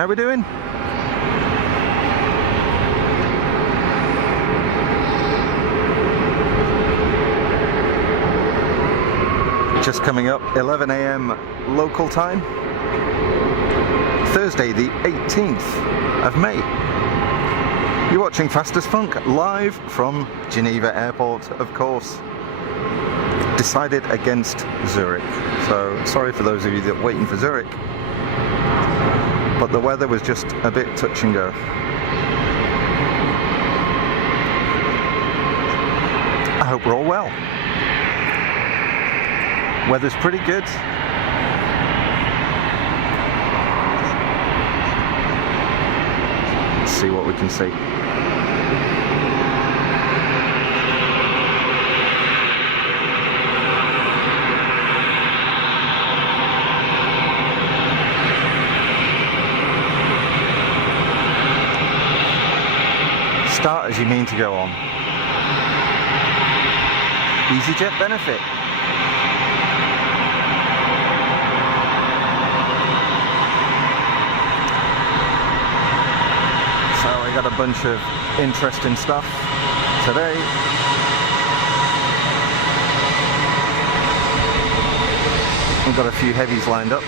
How are we doing? Just coming up 11 AM local time, Thursday the 18th of May. You're watching Fast as Funk live from Geneva Airport, of course. Decided against Zurich, so sorry for those of you that are waiting for Zurich, but the weather was just a bit touch and go. I hope we're all well. Weather's pretty good. Let's see what we can see. Start as you mean to go on. easyJet benefit. So we got a bunch of interesting stuff today. We've got a few heavies lined up.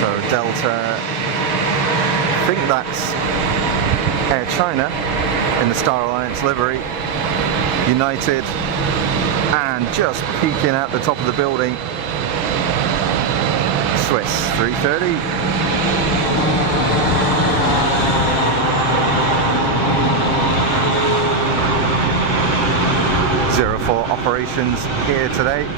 So Delta, I think that's Air China in the Star Alliance livery, United, and just peeking at the top of the building, Swiss 330. .04 operations here today.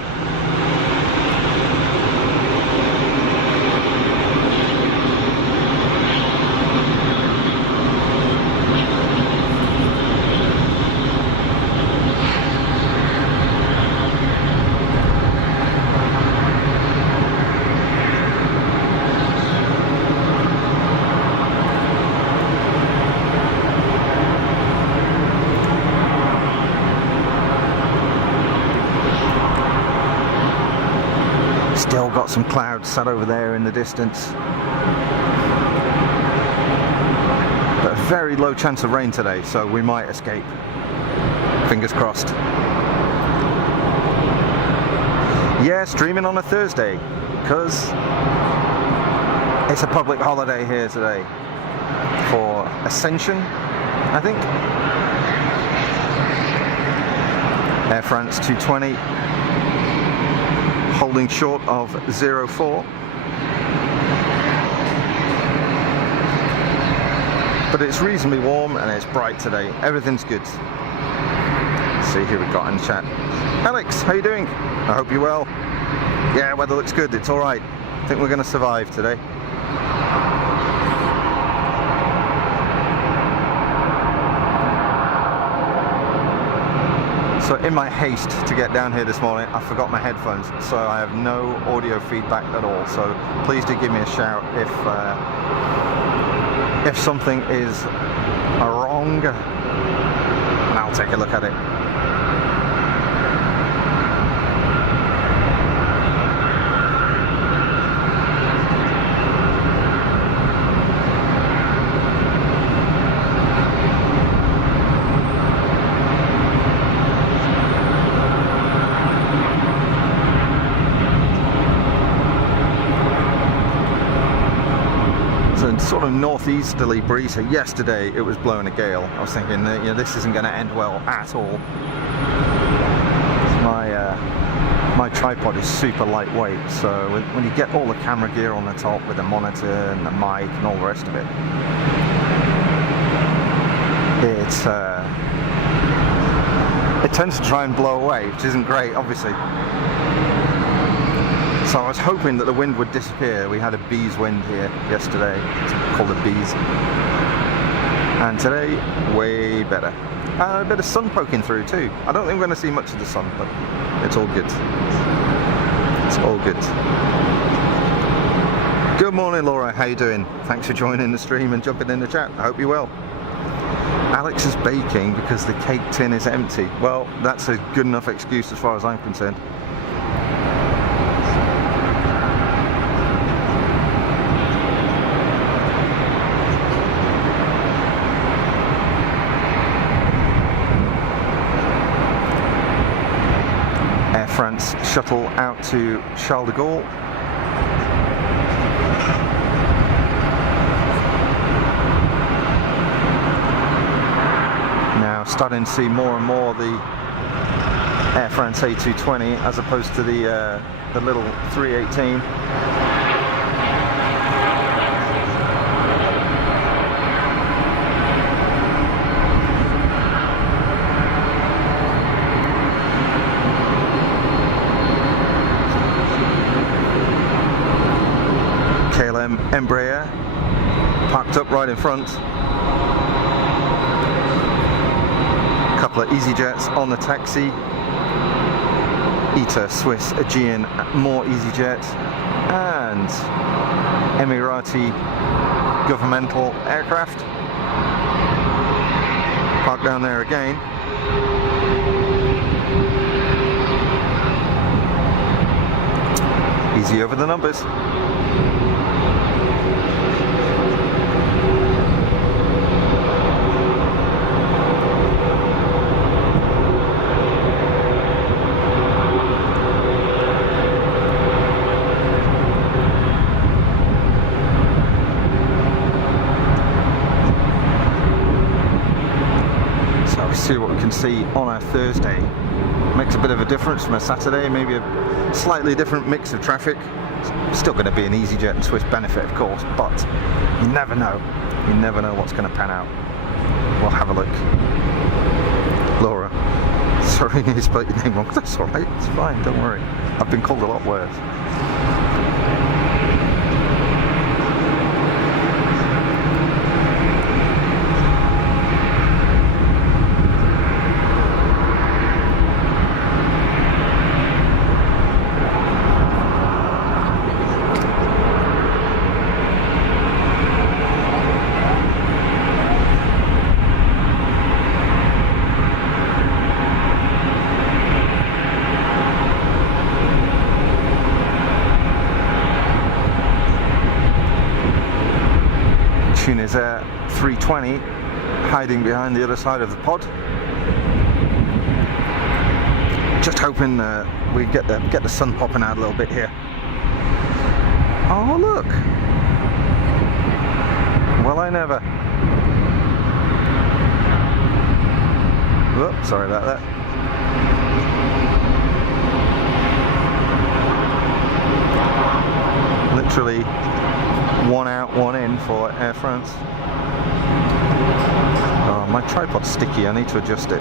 Still got some clouds sat over there in the distance, but a very low chance of rain today, so we might escape. Fingers crossed. Yeah, streaming on a Thursday because it's a public holiday here today for Ascension, I think. Air France 220 holding short of 04, but it's reasonably warm and it's bright today. Everything's good. Let's see who we've got in chat. Alex, how you doing? I hope you're well. Yeah, weather looks good. It's all right. I think we're going to survive today. So in my haste to get down here this morning, I forgot my headphones, so I have no audio feedback at all. So please do give me a shout if something is wrong, and I'll take a look at it. Sort of northeasterly breeze here. Yesterday it was blowing a gale. I was thinking that, you know, this isn't going to end well at all. My tripod is super lightweight, so when you get all the camera gear on the top with the monitor and the mic and all the rest of it, it tends to try and blow away, which isn't great, obviously. So I was hoping that the wind would disappear. We had a bees wind here yesterday. It's called a bees. And today, way better. A bit of sun poking through too. I don't think we're going to see much of the sun, but it's all good. It's all good. Good morning, Laura. How you doing? Thanks for joining the stream and jumping in the chat. I hope you're well. Alex is baking because the cake tin is empty. Well, that's a good enough excuse as far as I'm concerned. France shuttle out to Charles de Gaulle. Now starting to see more and more the Air France A220 as opposed to the little 318. KLM Embraer parked up right in front. A couple of easyJets on the taxi. ITA, Swiss, Aegean, more easyJet, and Emirati governmental aircraft. Parked down there again. Easy over the numbers. See what we can see on our Thursday. Makes a bit of a difference from a Saturday, maybe a slightly different mix of traffic. Still going to be an easyJet and Swiss benefit, of course, but you never know. You never know what's going to pan out. We'll have a look. Laura, sorry I spelled your name wrong. That's alright, it's fine, don't worry. I've been called a lot worse. Is 320 hiding behind the other side of the pod. Just hoping we get the sun popping out a little bit here. Oh look! Well, I never. Whoop, sorry about that. Literally one out, one in for Air France. Oh, my tripod's sticky, I need to adjust it.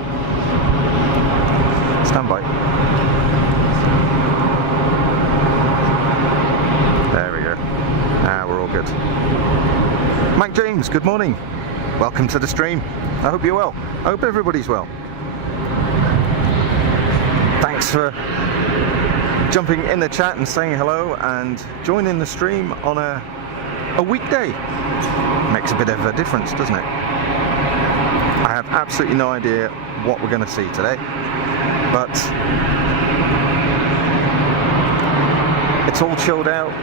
Stand by. There we go. Ah, we're all good. Mike James, good morning. Welcome to the stream. I hope you're well. I hope everybody's well. Thanks for jumping in the chat and saying hello and joining the stream on a weekday. Makes a bit of a difference, doesn't it? I have absolutely no idea what we're going to see today, but it's all chilled out,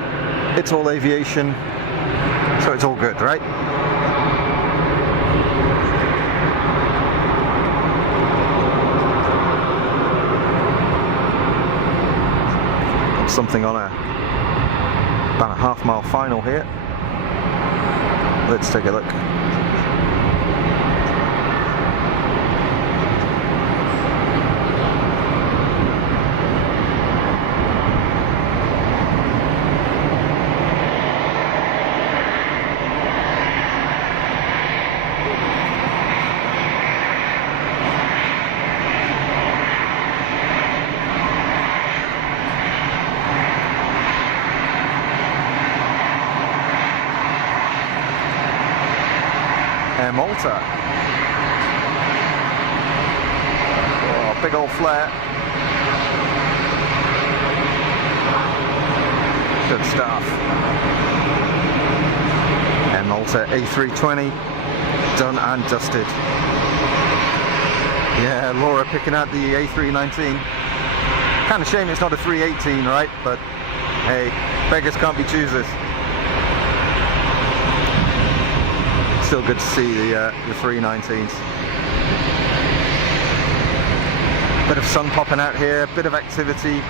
it's all aviation, so it's all good, right? Something on about a half-mile final here. Let's take a look. Malta. Oh, big old flare. Good stuff. And Malta A320 done and dusted. Yeah, Laura picking out the A319. Kind of shame it's not a 318, right? But hey, beggars can't be choosers. Still good to see the 319s. Bit of sun popping out here, bit of activity.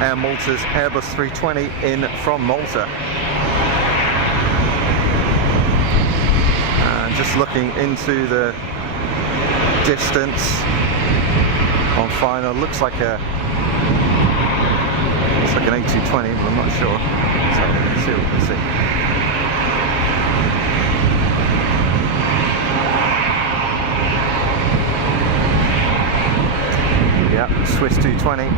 Air Malta's Airbus 320 in from Malta. And just looking into the distance on final, looks like an A220, but I'm not sure. So let's see what we can see. Yeah, Swiss 220.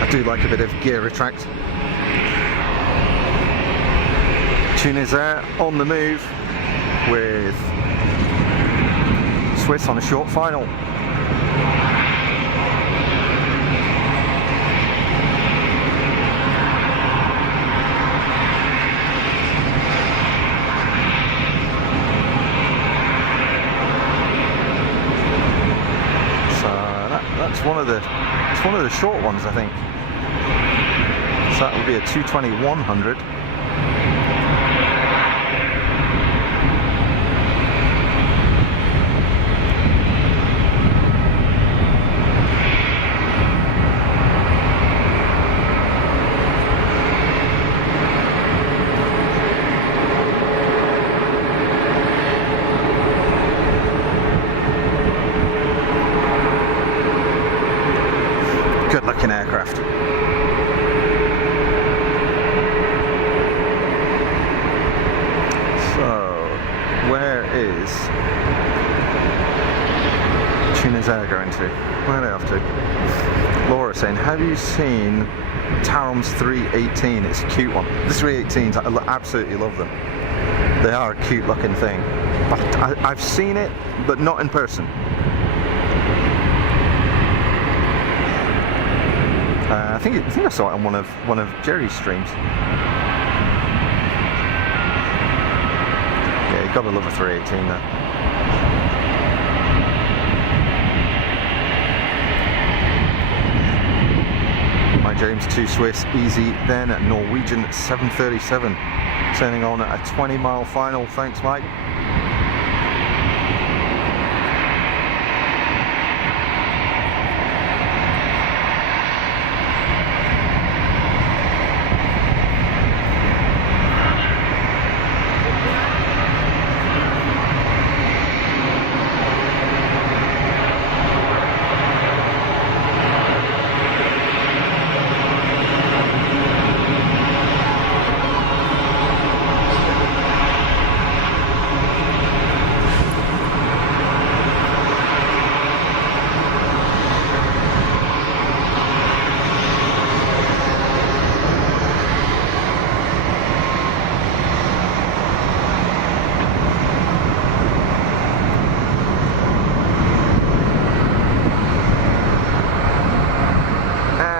I do like a bit of gear retract. Tunis Air on the move with Swiss on a short final. So that's one of the short ones, I think. So that would be a 220-100. Good looking aircraft. Where is Tunis Air going to? Where are they off to? Laura saying, have you seen Tarom's 318? It's a cute one. The 318s, I absolutely love them. They are a cute looking thing. I've seen it, but not in person. I think I saw it on one of Jerry's streams. Yeah, you've got to love a 318 though. My James 2 Swiss Easy, then Norwegian 737, turning on a 20-mile final. Thanks, Mike.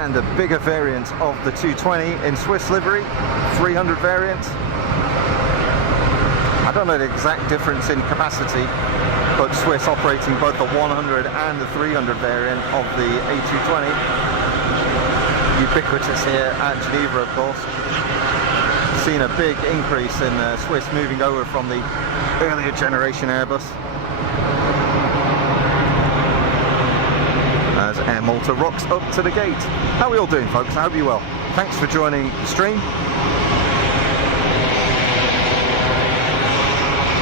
The bigger variant of the 220 in Swiss livery, 300 variant. I don't know the exact difference in capacity, but Swiss operating both the 100 and the 300 variant of the A220. Ubiquitous here at Geneva, of course. Seen a big increase in Swiss moving over from the earlier generation Airbus. As Air Malta rocks up to the gate. How are we all doing, folks? I hope you're well. Thanks for joining the stream.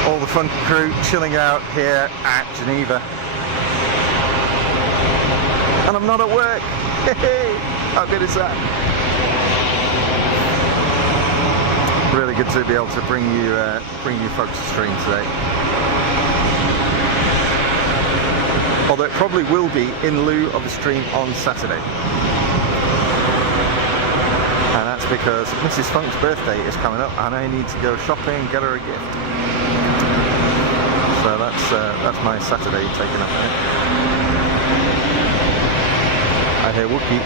All the fun crew chilling out here at Geneva. And I'm not at work. How good is that? Really good to be able to bring you folks to stream today. Although it probably will be in lieu of a stream on Saturday. And that's because Mrs. Funk's birthday is coming up and I need to go shopping and get her a gift. So that's my Saturday taken up. hear Wookie.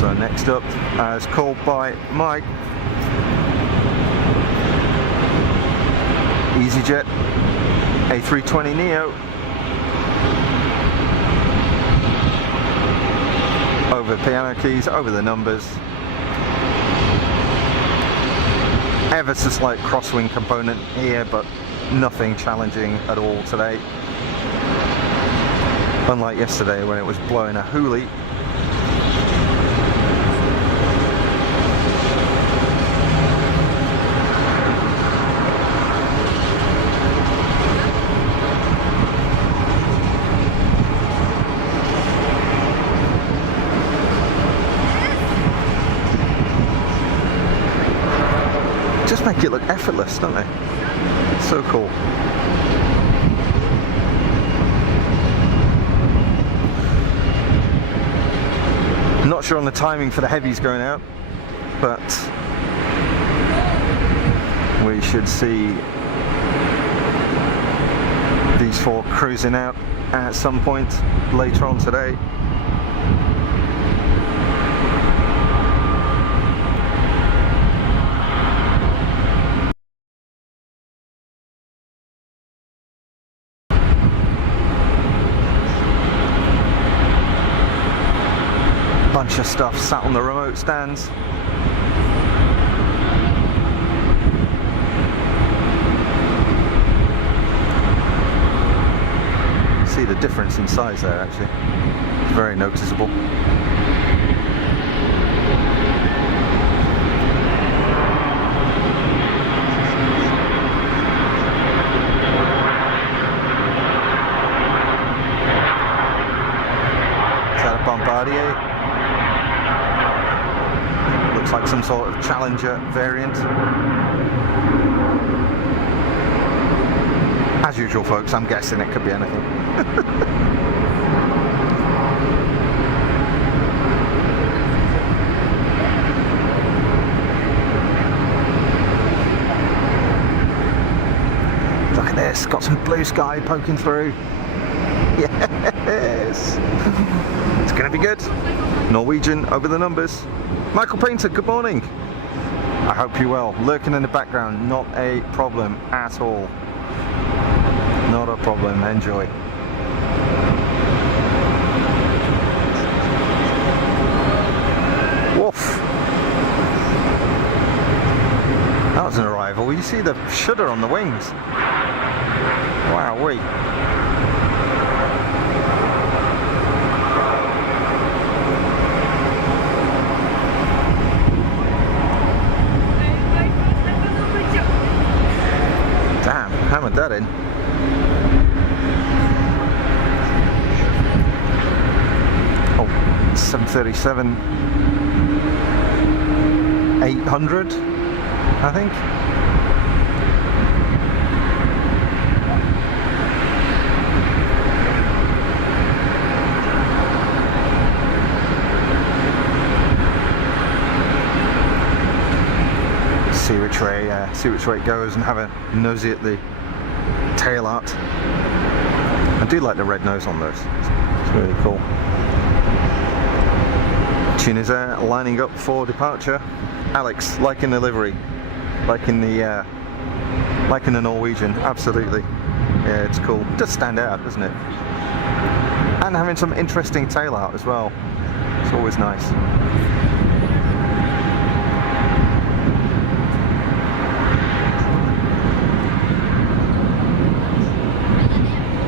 So next up, as called by Mike, easyJet A320neo over piano keys, over the numbers. Ever so slight crosswind component here, but nothing challenging at all today. Unlike yesterday when it was blowing a hoolie. Just make it look effortless, don't they? So cool. Not sure on the timing for the heavies going out, but we should see these four cruising out at some point later on today. Bunch of stuff sat on the remote stands. See the difference in size there actually. It's very noticeable. Is that a Bombardier? Looks like some sort of Challenger variant. As usual, folks, I'm guessing it could be anything. Look at this, got some blue sky poking through. Yes! It's gonna be good. Norwegian over the numbers. Michael Painter, good morning. I hope you're well. Lurking in the background, not a problem at all. Not a problem, enjoy. Woof. That was an arrival. You see the shudder on the wings. Wow-wee. Hammered that in. Oh, 737 800, I think. See which way it goes and have a nosy at the tail art. I do like the red nose on those. It's really cool. Tunisia lining up for departure. Alex, liking the livery, liking the Norwegian, absolutely. Yeah, it's cool. It does stand out, doesn't it? And having some interesting tail art as well. It's always nice.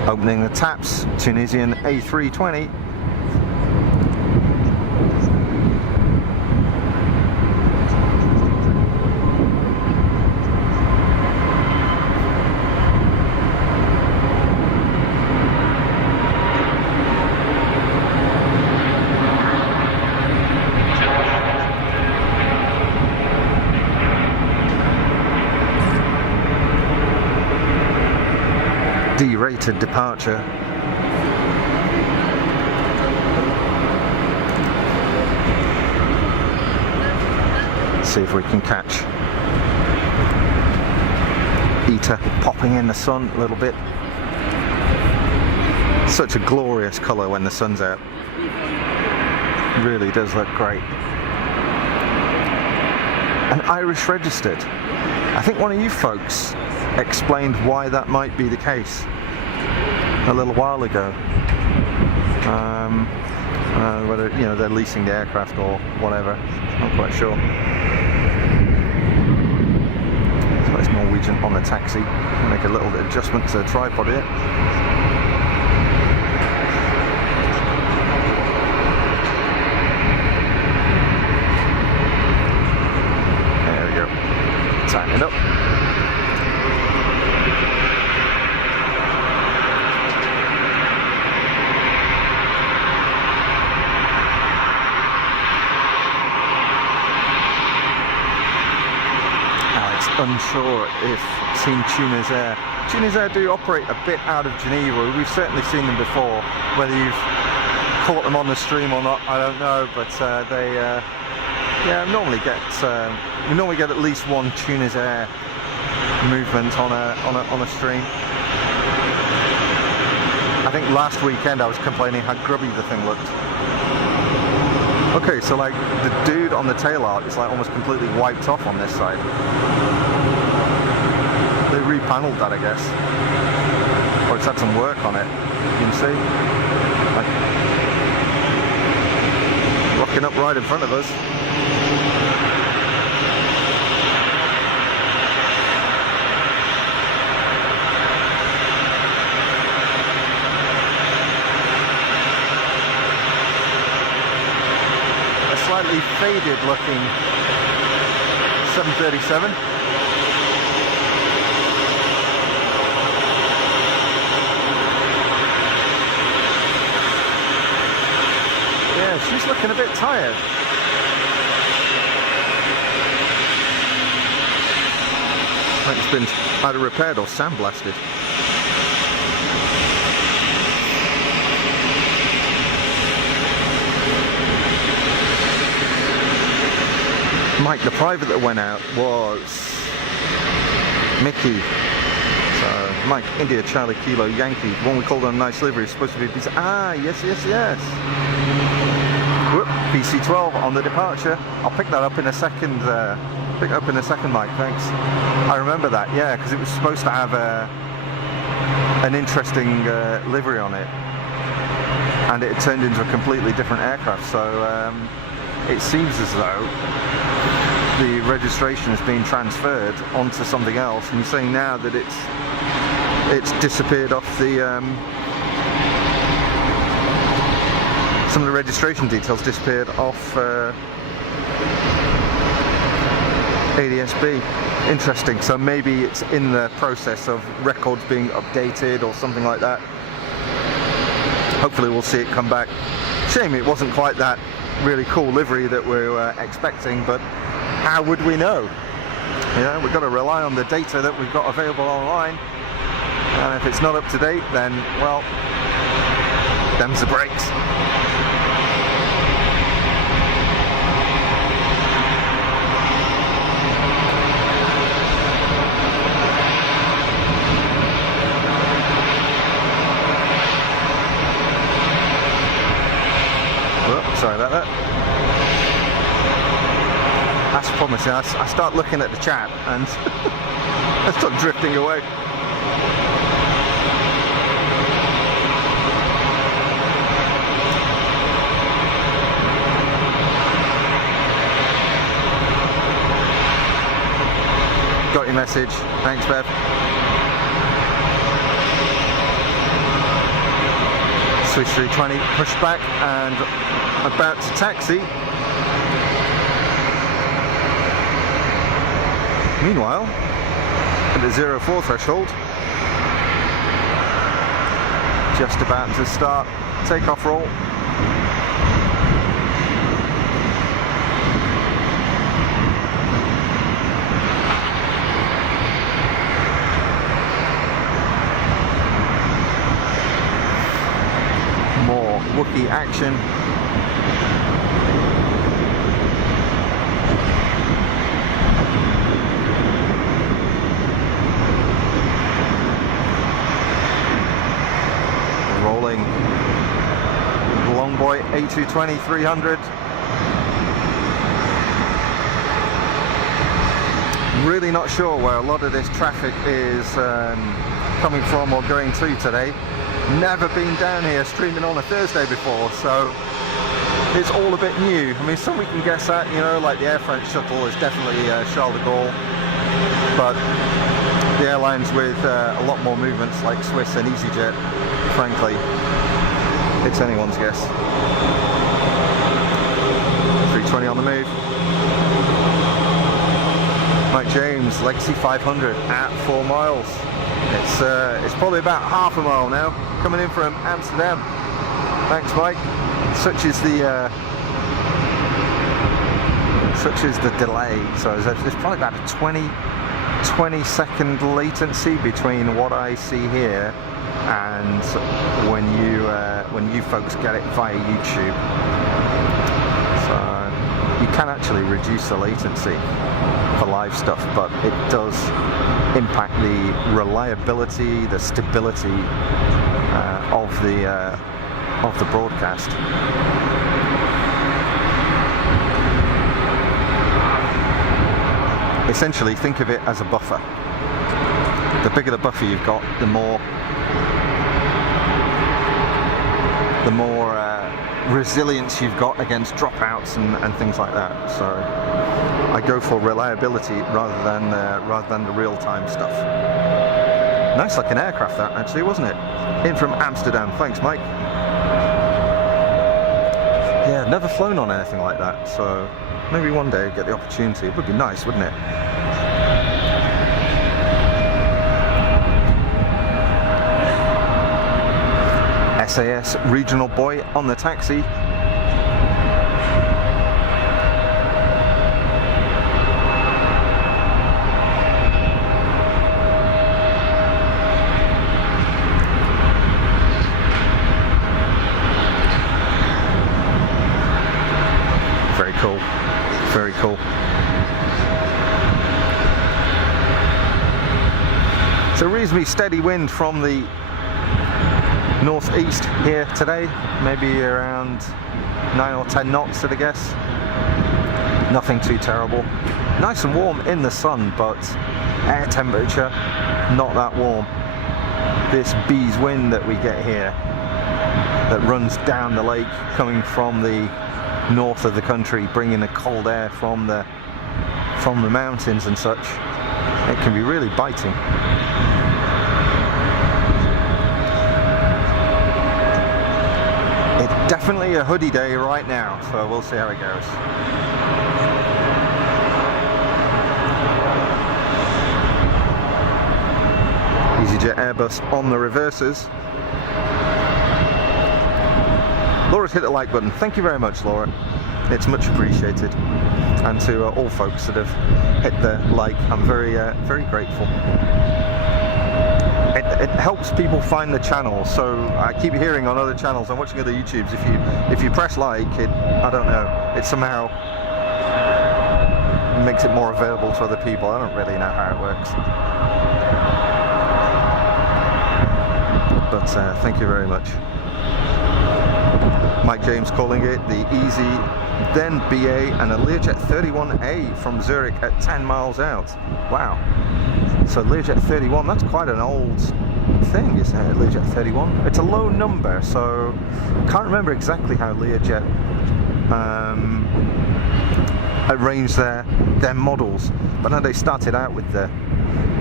Opening the taps, Tunisian A320. derated departure. See if we can catch Eta popping in the sun a little bit. Such a glorious colour when the sun's out. Really does look great. And Irish registered. I think one of you folks explained why that might be the case a little while ago. Whether they're leasing the aircraft or whatever, not quite sure. So it's Norwegian on the taxi. I'll make a little bit of adjustment to the tripod here. There we go. Tighten it up. Unsure if seen Tunis Air. Tunis Air do operate a bit out of Geneva. We've certainly seen them before. Whether you've caught them on the stream or not, I don't know. But they normally get we normally get at least one Tunis Air movement on a stream. I think last weekend I was complaining how grubby the thing looked. Okay, so like the dude on the tail arc is like almost completely wiped off on this side. They repaneled that, I guess, or it's had some work on it. You can see, like, rocking up right in front of us. A slightly faded looking 737. Yeah, she's looking a bit tired. Like it's been either repaired or sandblasted. Mike, the private that went out was Mickey. So Mike, India, Charlie, Kilo, Yankee. The one we called on a nice livery is supposed to be PC. Ah, yes. Whoop, PC12 on the departure. I'll pick that up in a second. Pick it up in a second, Mike. Thanks. I remember that. Yeah, because it was supposed to have an interesting livery on it, and it turned into a completely different aircraft. So it seems as though the registration has been transferred onto something else, and you're saying now that it's disappeared off the some of the registration details disappeared off ADSB. Interesting. So maybe it's in the process of records being updated or something like that. Hopefully we'll see it come back. Shame it wasn't quite that really cool livery that we were expecting, but how would we know? We've got to rely on the data that we've got available online, and if it's not up to date, then, well, them's the breaks. Sorry about that. That's promising. I start looking at the chat and I start drifting away. Got your message. Thanks, Bev. Swiss 320 pushed back and about to taxi. Meanwhile, at the 04 threshold, just about to start takeoff roll. Wookiee action. Rolling long boy A220 300. Really not sure where a lot of this traffic is coming from or going to today. Never been down here streaming on a Thursday before, so it's all a bit new. I mean, some we can guess at, you know, like the Air France shuttle is definitely Charles de Gaulle, but the airlines with a lot more movements like Swiss and easyJet, frankly, it's anyone's guess. 320 on the move. Mike James, Legacy 500 at 4 miles. It's probably about half a mile now, coming in from Amsterdam. Thanks, Mike. Such is the delay. So there's probably about a 20-second latency between what I see here and when you folks get it via YouTube. So you can actually reduce the latency for live stuff, but it does impact the reliability, the stability of the broadcast. Essentially, think of it as a buffer. The bigger the buffer you've got, the more resilience you've got against dropouts and things like that. So I go for reliability rather than the real-time stuff. Nice looking aircraft that, actually, wasn't it? In from Amsterdam. Thanks, Mike. Yeah, I've never flown on anything like that, so maybe one day I'd get the opportunity. It would be nice, wouldn't it? SAS regional boy on the taxi. Very cool. Very cool. It's a reasonably steady wind from the northeast here today, maybe around 9 or 10 knots at a guess. Nothing too terrible. Nice and warm in the sun, but air temperature not that warm. This breeze wind that we get here that runs down the lake coming from the north of the country, bringing the cold air from the mountains and such, it can be really biting. Definitely a hoodie day right now, so we'll see how it goes. easyJet Airbus on the reverses. Laura's hit the like button. Thank you very much, Laura. It's much appreciated. And to all folks that have hit the like, I'm very grateful. It helps people find the channel, so I keep hearing on other channels, I'm watching other YouTubes, if you press like, I don't know, it somehow makes it more available to other people. I don't really know how it works. But thank you very much. Mike James calling it the Easy, then BA, and a Learjet 31A from Zurich at 10 miles out. Wow. So Learjet 31, that's quite an old thing, isn't it? Learjet 31. It's a low number, so I can't remember exactly how Learjet arranged their models. But now they started out with the,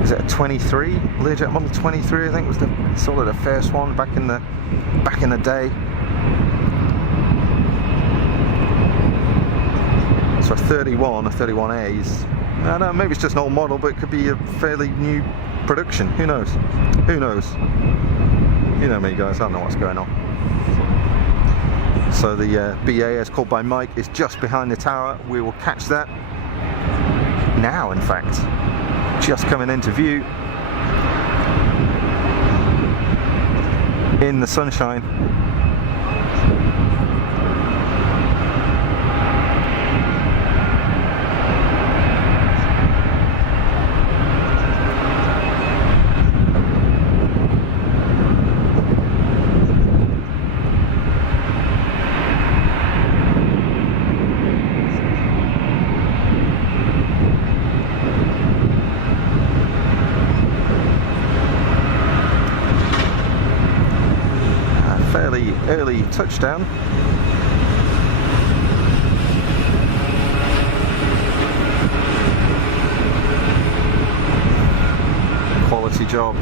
is it a 23? Learjet model 23, I think was the sort of the first one back in the day. So a 31, a 31A is, I don't know, maybe it's just an old model, but it could be a fairly new production. Who knows? Who knows? You know me, guys, I don't know what's going on. So the BA, as called by Mike, is just behind the tower. We will catch that now, in fact. Just coming into view in the sunshine. fairly early touchdown. Quality job.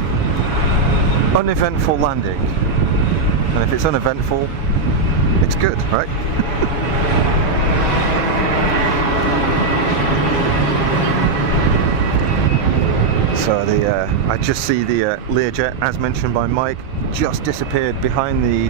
Uneventful landing. And if it's uneventful, it's good, right? So I just see the Learjet, as mentioned by Mike, just disappeared behind the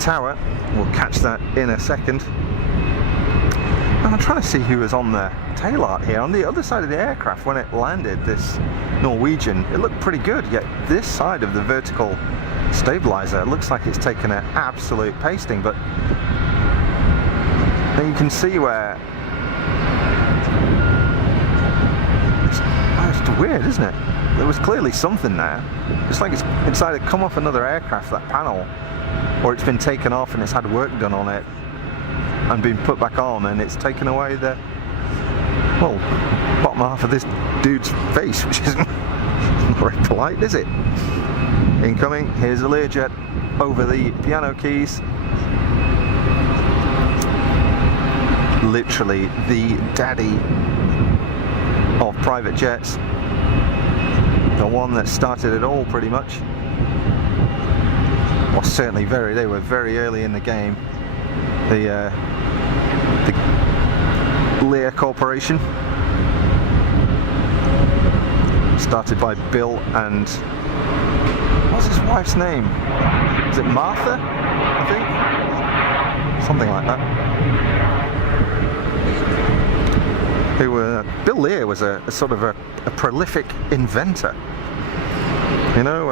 tower. We'll catch that in a second. And I'm trying to see who was on the tail art here. On the other side of the aircraft, when it landed, this Norwegian, it looked pretty good, yet this side of the vertical stabilizer, it looks like it's taken an absolute pasting. But then you can see where it's weird, isn't it? There was clearly something there. It's like it's decided to come off another aircraft, that panel, or it's been taken off and it's had work done on it and been put back on, and it's taken away the, well, bottom half of this dude's face, which isn't not very polite, is it? Incoming. Here's a Learjet over the piano keys. Literally the daddy of private jets, the one that started it all, pretty much. Well, certainly they were very early in the game. The Lear Corporation, started by Bill and what's his wife's name? Is it Martha? I think something like that. Bill Lear was a sort of a prolific inventor. You know,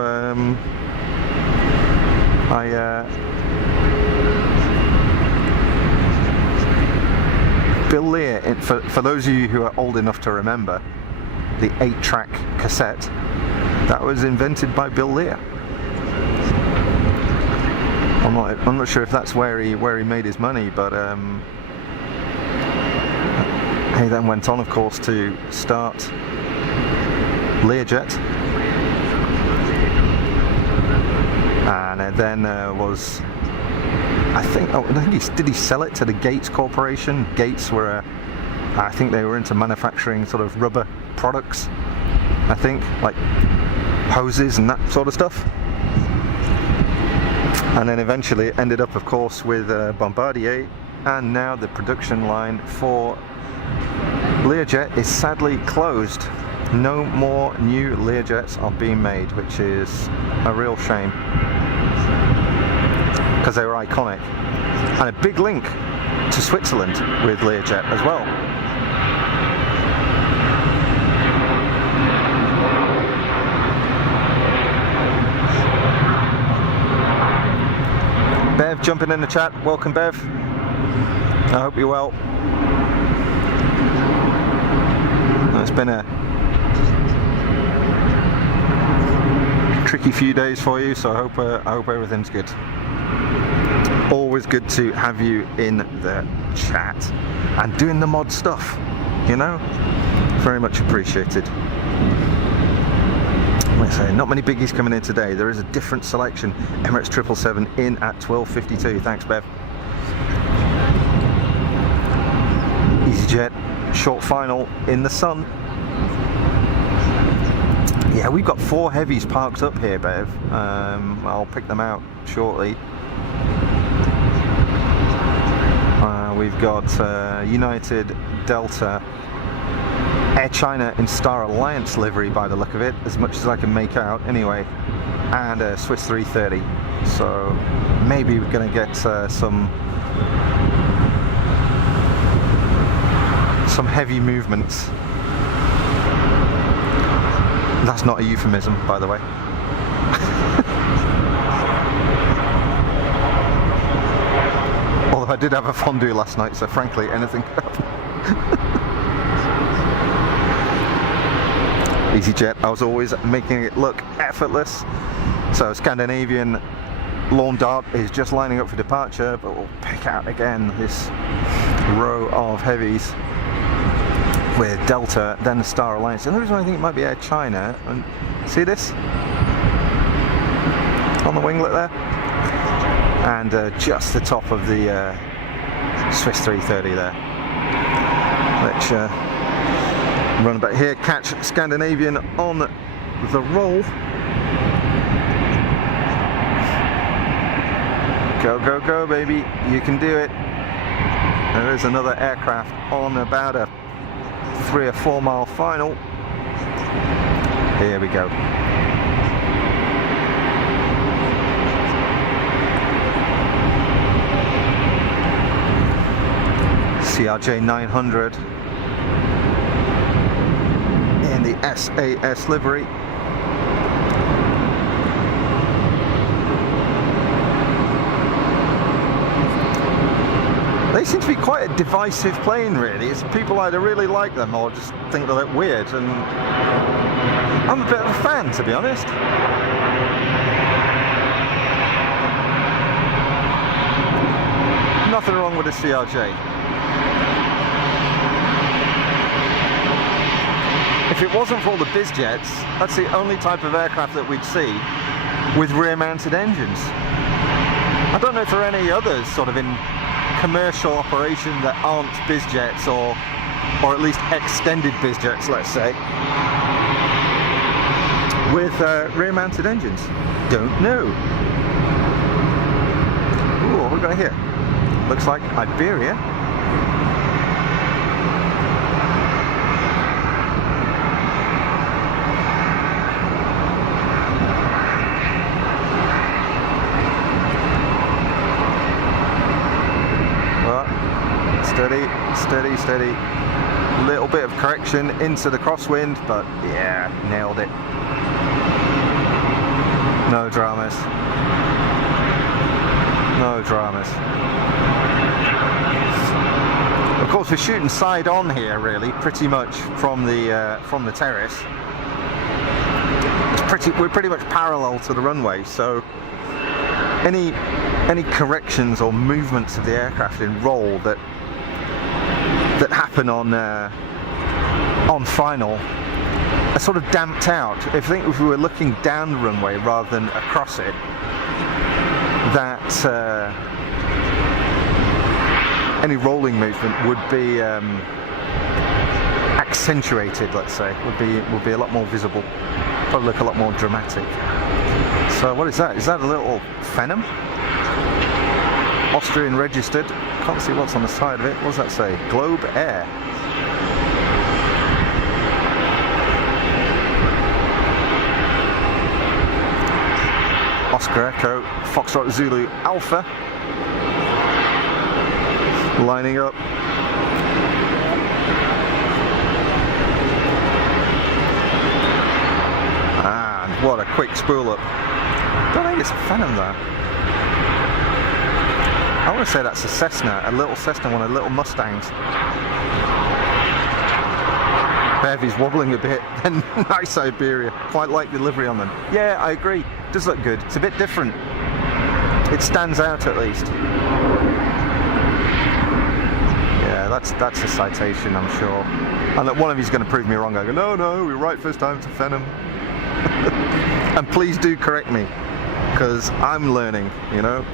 Bill Lear, for those of you who are old enough to remember, the 8-track cassette, that was invented by Bill Lear. I'm not sure if that's where he made his money, but he then went on, of course, to start Learjet, and then was, I think did he sell it to the Gates Corporation? Gates were, I think they were into manufacturing sort of rubber products, I think, like hoses and that sort of stuff. And then eventually it ended up, of course, with Bombardier, and now the production line for Learjet is sadly closed. No more new Learjets are being made, which is a real shame, because they were iconic, and a big link to Switzerland with Learjet as well. Bev jumping in the chat. Welcome, Bev. I hope you're well. It's been a tricky few days for you, so I hope everything's good. Always good to have you in the chat and doing the mod stuff, you know, very much appreciated. Like I say, not many biggies coming in today. There is a different selection. Emirates 777 in at 12:52. Thanks, Bev. easyJet short final in the sun. Yeah, we've got 4 heavies parked up here, Bev. I'll pick them out shortly. We've got United, Delta, Air China in Star Alliance livery by the look of it, as much as I can make out anyway, and a Swiss 330. So maybe we're going to get some heavy movements. That's not a euphemism, by the way. Although I did have a fondue last night, so frankly anything could happen. easyJet, I was always making it look effortless. So Scandinavian Lawn Dart is just lining up for departure, but we'll pick out again this row of heavies with Delta, then the Star Alliance. And the reason I think it might be Air China, and see this on the winglet there? and just the top of the Swiss 330 there. Let's run back here, catch Scandinavian on the roll. Go, go, go, baby, you can do it. There is another aircraft on about a 3 or 4 mile final. Here we go. CRJ 900 in the SAS livery. They seem to be quite a divisive plane, really. It's people either really like them or just think they look weird, and I'm a bit of a fan, to be honest. Nothing wrong with the CRJ. If it wasn't for all the bizjets, that's the only type of aircraft that we'd see with rear-mounted engines. I don't know if there are any others sort of in commercial operation that aren't bizjets, or at least extended bizjets, let's say, with rear-mounted engines. Don't know. Ooh, what have we got here? Looks like Iberia. Steady, steady, steady. Little bit of correction into the crosswind, but yeah, nailed it. No dramas. No dramas. Of course, we're shooting side on here, really, pretty much from the terrace. We're pretty much parallel to the runway, so any corrections or movements of the aircraft in roll that happen on final are sort of damped out. If we were looking down the runway rather than across it, that any rolling movement would be accentuated, let's say, would be a lot more visible, probably look a lot more dramatic. So what is that? Is that a little Phenom? Austrian registered. Can't see what's on the side of it. What does that say? Globe Air. Oscar Echo, Foxtrot Zulu Alpha. Lining up. And what a quick spool up. Don't think it's a Phenom there. I want to say that's a Cessna, a little Cessna, one of the little Mustangs. Bevy's wobbling a bit, then nice Iberia. Quite like the livery on them. Yeah, I agree. Does look good. It's a bit different. It stands out at least. Yeah, that's a citation, I'm sure. And look, one of you's going to prove me wrong. I go, no, we're right first time to Phenom. And please do correct me, because I'm learning, you know.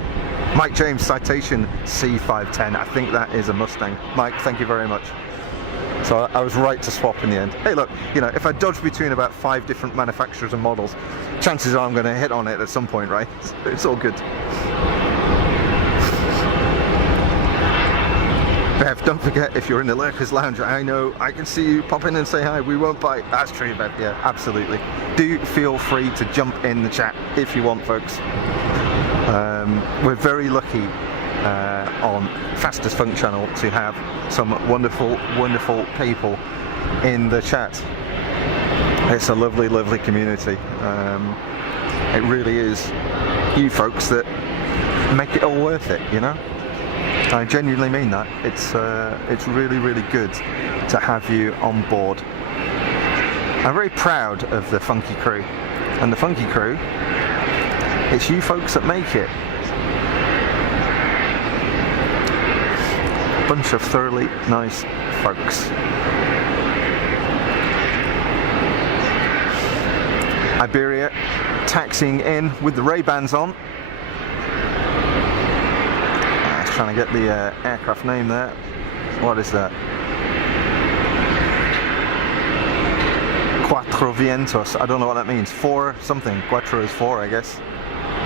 Mike James, citation C510. I think that is a Mustang. Mike, thank you very much. So I was right to swap in the end. Hey, look, you know, if I dodge between about 5 different manufacturers and models, chances are I'm going to hit on it at some point, right? It's all good. Bev, don't forget, if you're in the Lurkers Lounge, I know I can see you pop in and say hi. We won't bite. That's true, Bev. Yeah, absolutely. Do feel free to jump in the chat if you want, folks. We're very lucky on Fastest Funk channel to have some wonderful people in the chat. It's a lovely, lovely community. It really is you folks that make it all worth it, you know? I genuinely mean that. It's really, really good to have you on board. I'm very proud of the Funky crew. And the Funky crew, it's you folks that make it. Bunch of thoroughly nice folks. Iberia taxiing in with the Ray-Bans on. Trying to get the aircraft name there. What is that? Cuatro vientos. I don't know what that means. Four something. Cuatro is four, I guess.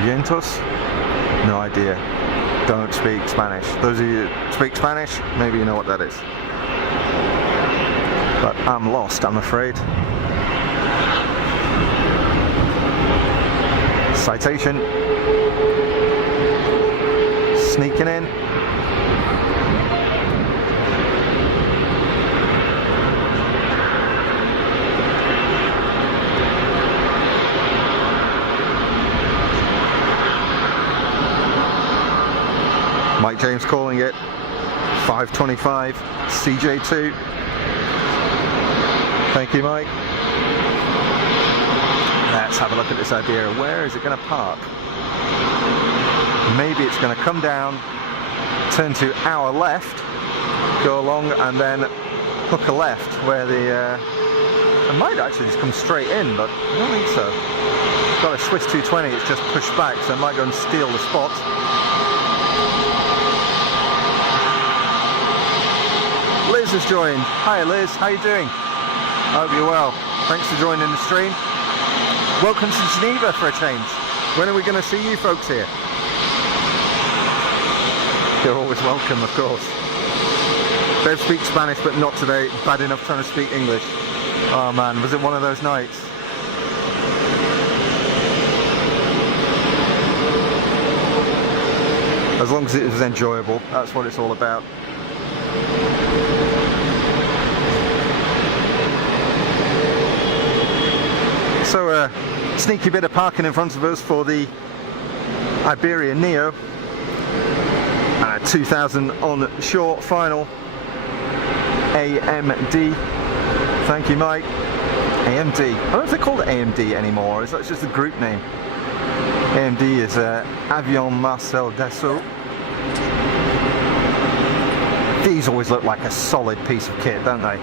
Vientos? No idea. Don't speak Spanish. Those of you who speak Spanish, maybe you know what that is. But I'm lost, I'm afraid. Citation. Sneaking in. Mike James calling it. 525 CJ2. Thank you, Mike. Let's have a look at this idea. Where is it going to park? Maybe it's going to come down, turn to our left, go along, and then hook a left where the... it might actually just come straight in, but I don't think so. Got a Swiss 220, it's just pushed back, so it might go and steal the spot. Liz has joined. Hi Liz, how you doing? I hope you're well. Thanks for joining the stream. Welcome to Geneva for a change. When are we going to see you folks here? You're always welcome, of course. Bev speaks Spanish, but not today. Bad enough trying to speak English. Oh man, was it one of those nights? As long as it was enjoyable, that's what it's all about. So a sneaky bit of parking in front of us for the Iberia Neo. And a 2000 on short final. AMD. Thank you, Mike. AMD. I don't know if they're called AMD anymore. Is that just the group name? AMD is Avion Marcel Dassault. These always look like a solid piece of kit, don't they?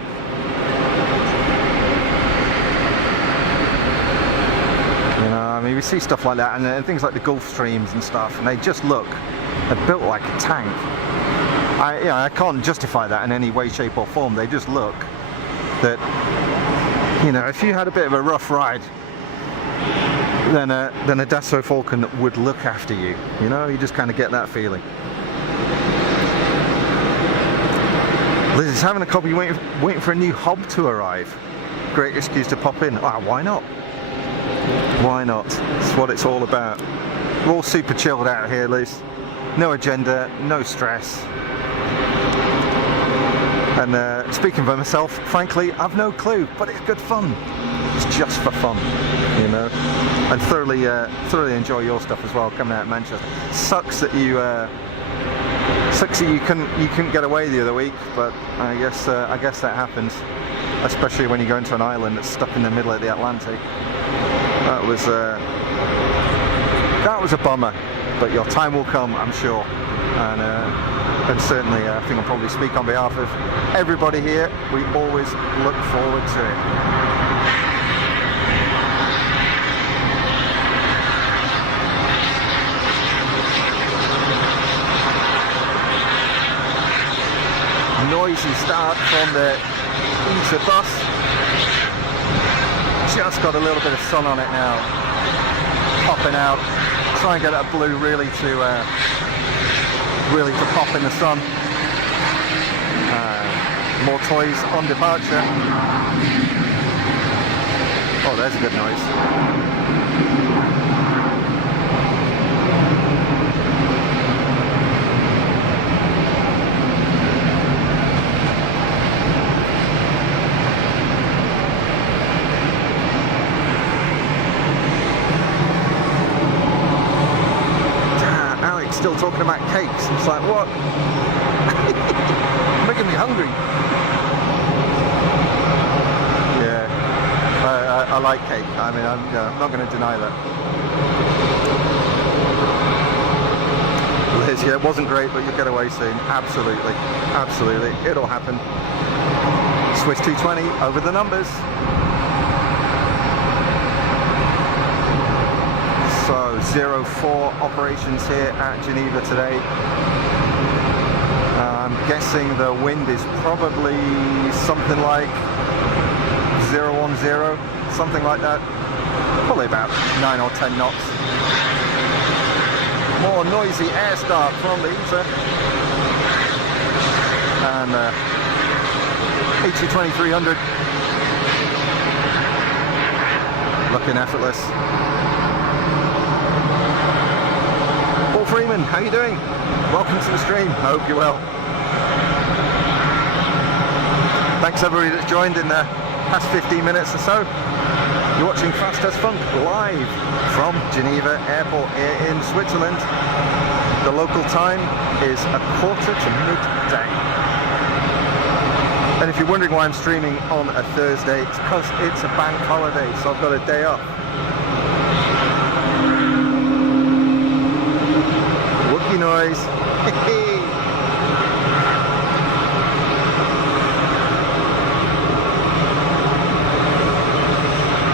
You know, I mean, we see stuff like that, and things like the Gulfstreams and stuff, and they just look, they're built like a tank. I can't justify that in any way, shape, or form. They just look that, you know, if you had a bit of a rough ride, then a Dassault Falcon would look after you. You know, you just kind of get that feeling. Liz is having a copy, waiting for a new hob to arrive. Great excuse to pop in. Ah, why not? Why not? It's what it's all about. We're all super chilled out here, Liz. No agenda, no stress. And speaking for myself, frankly, I've no clue, but it's good fun. It's just for fun, you know. And thoroughly enjoy your stuff as well, coming out of Manchester. Sucks that you couldn't get away the other week, but I guess that happens, especially when you go into an island that's stuck in the middle of the Atlantic. That was a bummer, but your time will come, I'm sure. And certainly, I think I'll probably speak on behalf of everybody here. We always look forward to it. Noisy start from the Easyjet bus. Just got a little bit of sun on it now, popping out. Try and get that blue really to pop in the sun. More toys on departure. Oh, there's a good noise. Still talking about cakes. It's like, what? Making me hungry. Yeah, I like cake. I mean, I'm not going to deny that. Liz, yeah, it wasn't great, but you'll get away soon. Absolutely, absolutely. It'll happen. Swiss 220 over the numbers. 04 operations here at Geneva today. I'm guessing the wind is probably something like 010, something like that. Probably about 9 or 10 knots. More noisy air start from the ESA. And HE2300 looking effortless. Paul Freeman, how you doing? Welcome to the stream. I hope you're well. Thanks everybody that's joined in the past 15 minutes or so. You're watching Fast as Funk live from Geneva Airport here in Switzerland. The local time is 1:45. And if you're wondering why I'm streaming on a Thursday, it's because it's a bank holiday, so I've got a day off. Wookie noise.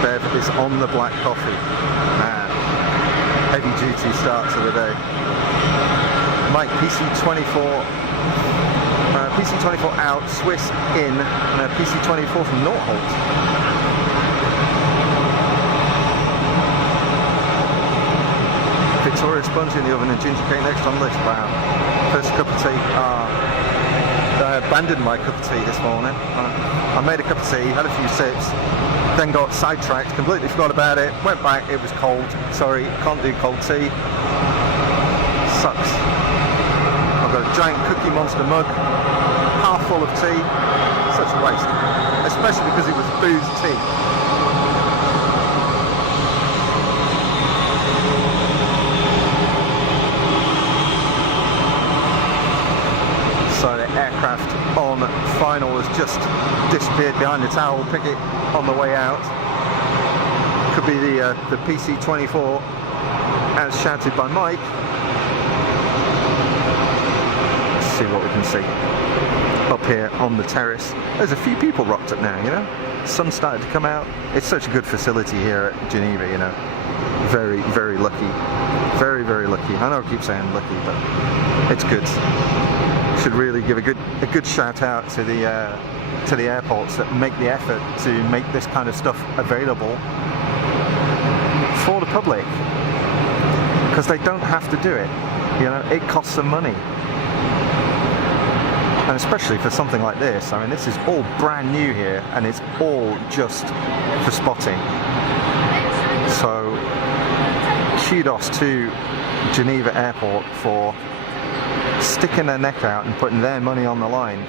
Bev is on the black coffee. Man, heavy duty start to the day. Mike, PC24. PC24 out, Swiss in, PC24 from Northolt. Victoria sponge in the oven and ginger cake next on the list. Wow. First cup of tea. I abandoned my cup of tea this morning. I made a cup of tea, had a few sips, then got sidetracked, completely forgot about it, went back, it was cold. Sorry, can't do cold tea. Sucks. I've got a giant Cookie Monster mug, half full of tea. Such a waste, especially because it was booze tea. So the aircraft on final has just disappeared behind the tower. We'll pick it on the way out. Could be the PC24 as shouted by Mike. See what we can see up here on the terrace. There's a few people rocked up now, you know. Sun started to come out. It's such a good facility here at Geneva, you know. Very, very lucky. Very, very lucky. I know I keep saying lucky, but it's good. Should really give a good shout out to the airports that make the effort to make this kind of stuff available for the public, because they don't have to do it. You know, it costs them money. And especially for something like this, I mean, this is all brand new here, and it's all just for spotting. So, kudos to Geneva Airport for sticking their neck out and putting their money on the line.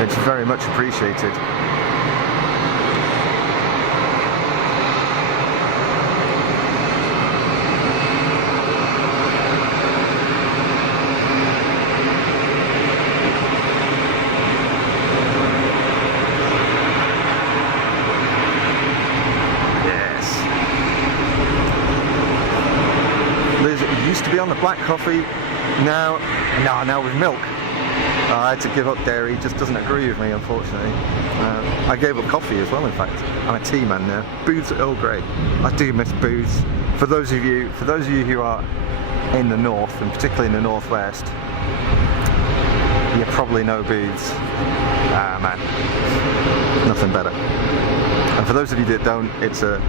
It's very much appreciated. On the black coffee, now with milk. I had to give up dairy. It just doesn't agree with me, unfortunately. I gave up coffee as well. In fact, I'm a tea man now. Booths at Earl Grey. I do miss booths. For those of you who are in the north, and particularly in the northwest, you probably know booths. Ah man, nothing better. And for those of you that don't, it's a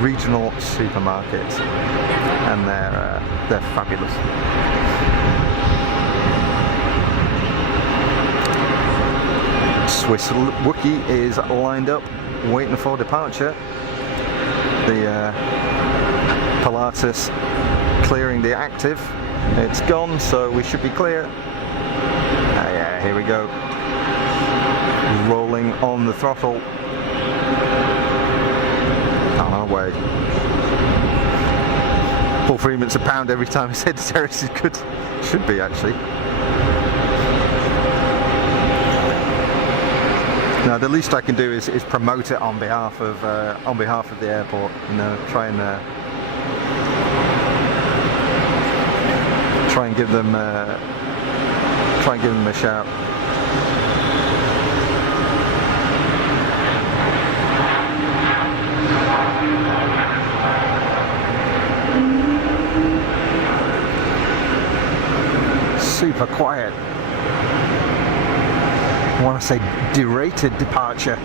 regional supermarket, and they're fabulous. Swiss Wookie is lined up, waiting for departure. The Pilatus clearing the active. It's gone, so we should be clear. Yeah, here we go. Rolling on the throttle. On our way. Paul Freeman's a pound every time he said the terrace is good. Should be, actually. Now the least I can do is promote it on behalf of the airport. You know, try and give them a shout. super quiet. I want to say derated departure.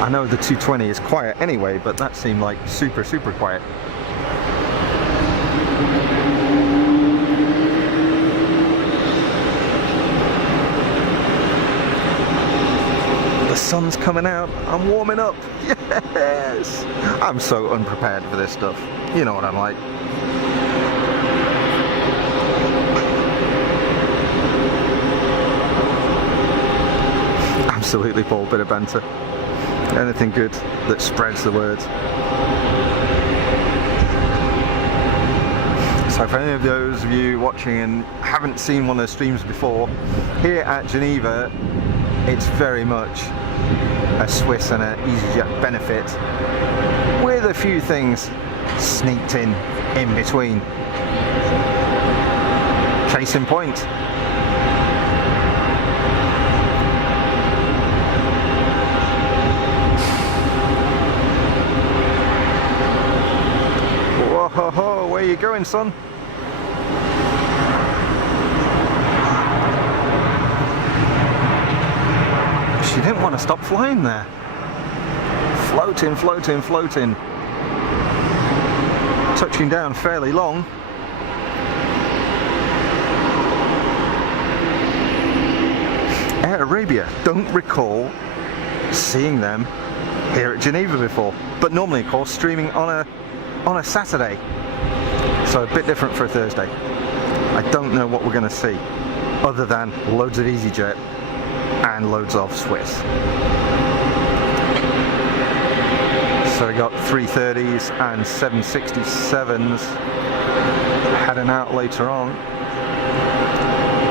I know the 220 is quiet anyway, but that seemed like super quiet. The sun's coming out. I'm warming up. Yes! I'm so unprepared for this stuff. You know what I'm like. Absolutely, Paul. Bit of banter. Anything good that spreads the word. So for any of those of you watching and haven't seen one of the streams before, here at Geneva, it's very much a Swiss and an easyJet benefit, with a few things sneaked in between. Case in point, whoa, where you going, son? She didn't want to stop flying there. Floating. Touching down fairly long. Air Arabia, don't recall seeing them here at Geneva before. But normally, of course, streaming on a Saturday. So a bit different for a Thursday. I don't know what we're going to see, other than loads of easyJet and loads of Swiss. So we got 330s and 767s heading out later on.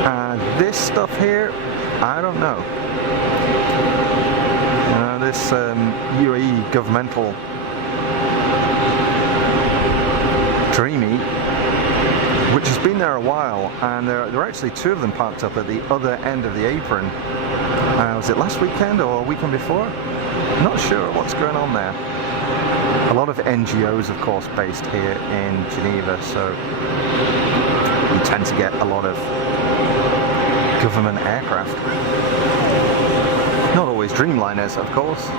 And this stuff here, I don't know. This UAE governmental Dreamy, which has been there a while, and there are actually two of them parked up at the other end of the apron. Was it last weekend or a weekend before? Not sure what's going on there. A lot of NGOs, of course, based here in Geneva, so you tend to get a lot of government aircraft. Not always Dreamliners, of course.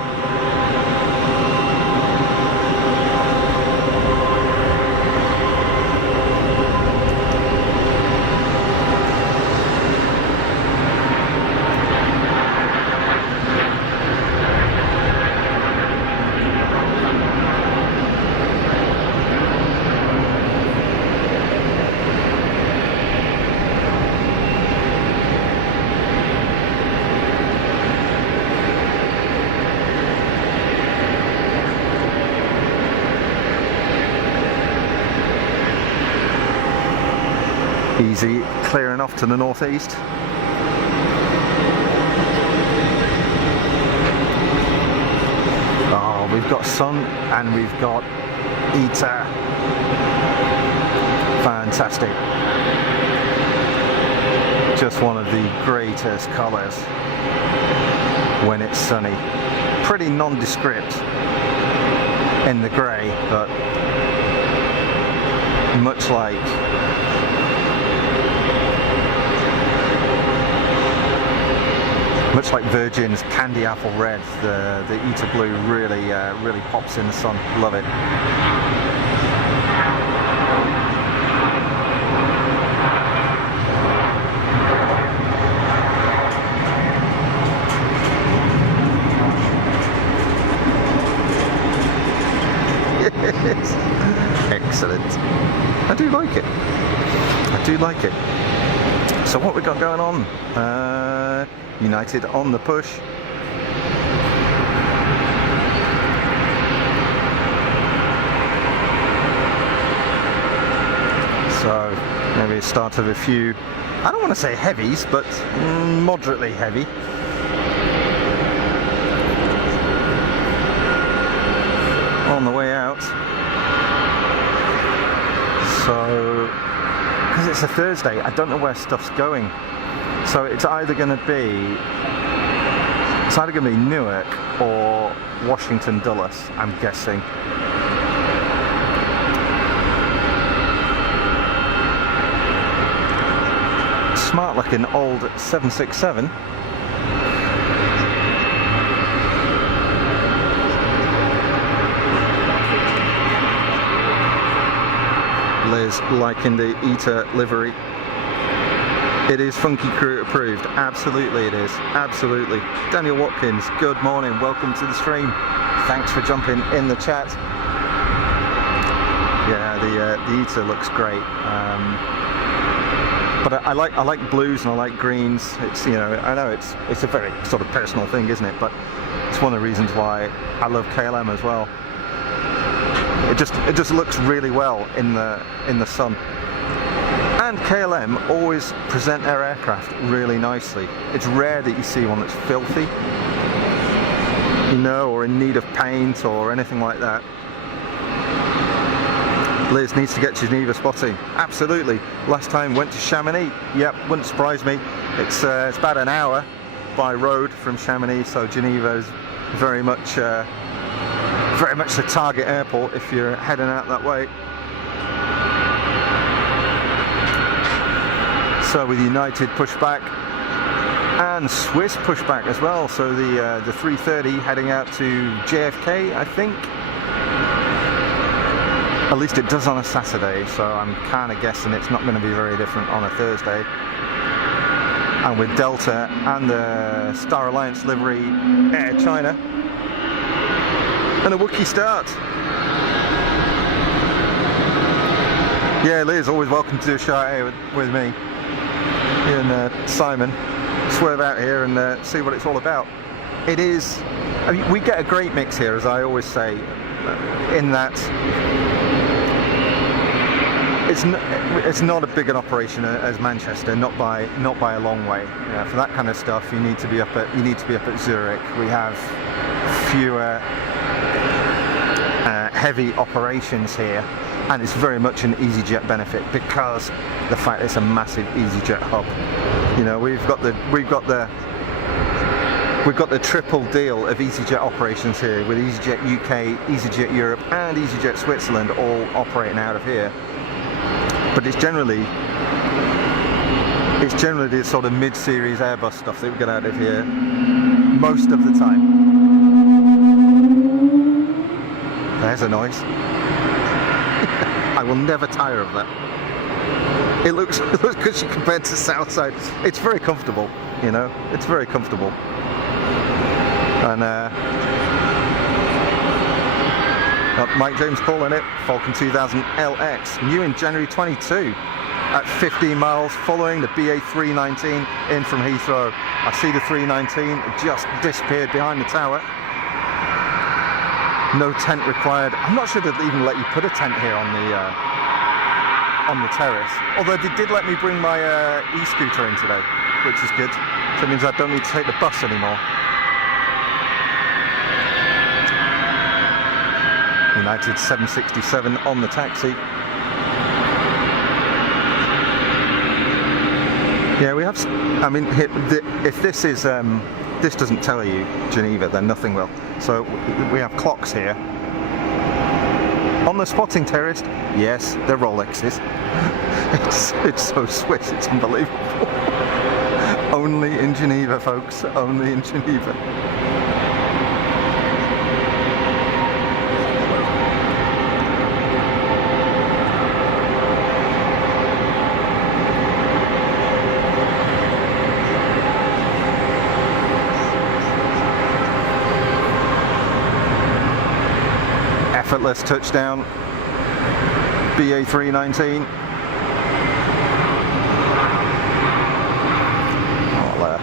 Easy, clearing off to the northeast. Oh, we've got sun and we've got ETA. Fantastic. Just one of the greatest colours when it's sunny. Pretty nondescript in the grey, but much like Virgin's candy apple red, the ETA blue really pops in the sun. Love it. Yes. Excellent. I do like it. So what we got going on? United on the push. So maybe a start of a few, I don't want to say heavies, but moderately heavy. On the way out. So, because it's a Thursday, I don't know where stuff's going. So it's either going to be Newark or Washington Dulles, I'm guessing. Smart looking old 767. Liz liking the Eater livery. It is Funky Crew approved. Absolutely it is. Absolutely. Daniel Watkins, good morning. Welcome to the stream. Thanks for jumping in the chat. Yeah, the Eater looks great. But I like blues and I like greens. It's, you know, I know it's a very sort of personal thing, isn't it? But it's one of the reasons why I love KLM as well. It just looks really well in the sun. And KLM always present their aircraft really nicely. It's rare that you see one that's filthy, you know, or in need of paint or anything like that. Liz needs to get to Geneva spotting. Absolutely. Last time went to Chamonix. Yep, wouldn't surprise me. It's about an hour by road from Chamonix, so Geneva is very much the target airport if you're heading out that way. So with United pushback and Swiss pushback as well. So the 330 heading out to JFK, I think. At least it does on a Saturday, so I'm kind of guessing it's not going to be very different on a Thursday. And with Delta and the Star Alliance livery, Air China. And a Wookiee start. Yeah, Liz, always welcome to do a show here with me. You and Simon swerve out here and see what it's all about. It is, I mean, we get a great mix here, as I always say, in that it's not as big an operation as Manchester, not by a long way. You know, for that kind of stuff, you need to be up at Zurich. We have fewer heavy operations here, and it's very much an easyJet benefit because the fact it's a massive easyJet hub. You know, we've got the triple deal of easyJet operations here, with easyJet UK, easyJet Europe, and easyJet Switzerland all operating out of here. But it's generally the sort of mid-series Airbus stuff that we get out of here most of the time. There's a noise. I will never tire of that. It looks cushy compared to Southside. It's very comfortable, you know. It's very comfortable. And Mike James calling it Falcon 2000 LX, new in January 22 at 15 miles, following the BA 319 in from Heathrow. I see the 319 just disappeared behind the tower. No tent required. I'm not sure they'd even let you put a tent here on the terrace. Although they did let me bring my e-scooter in today, which is good. So it means I don't need to take the bus anymore. United 767 on the taxi. Yeah, we have. I mean, if this is this doesn't tell you Geneva, then nothing will. So we have clocks here. On the spotting terrace, yes, they're Rolexes. It's so Swiss, it's unbelievable. Only in Geneva, folks. Only in Geneva. Effortless touchdown, BA 319. I'll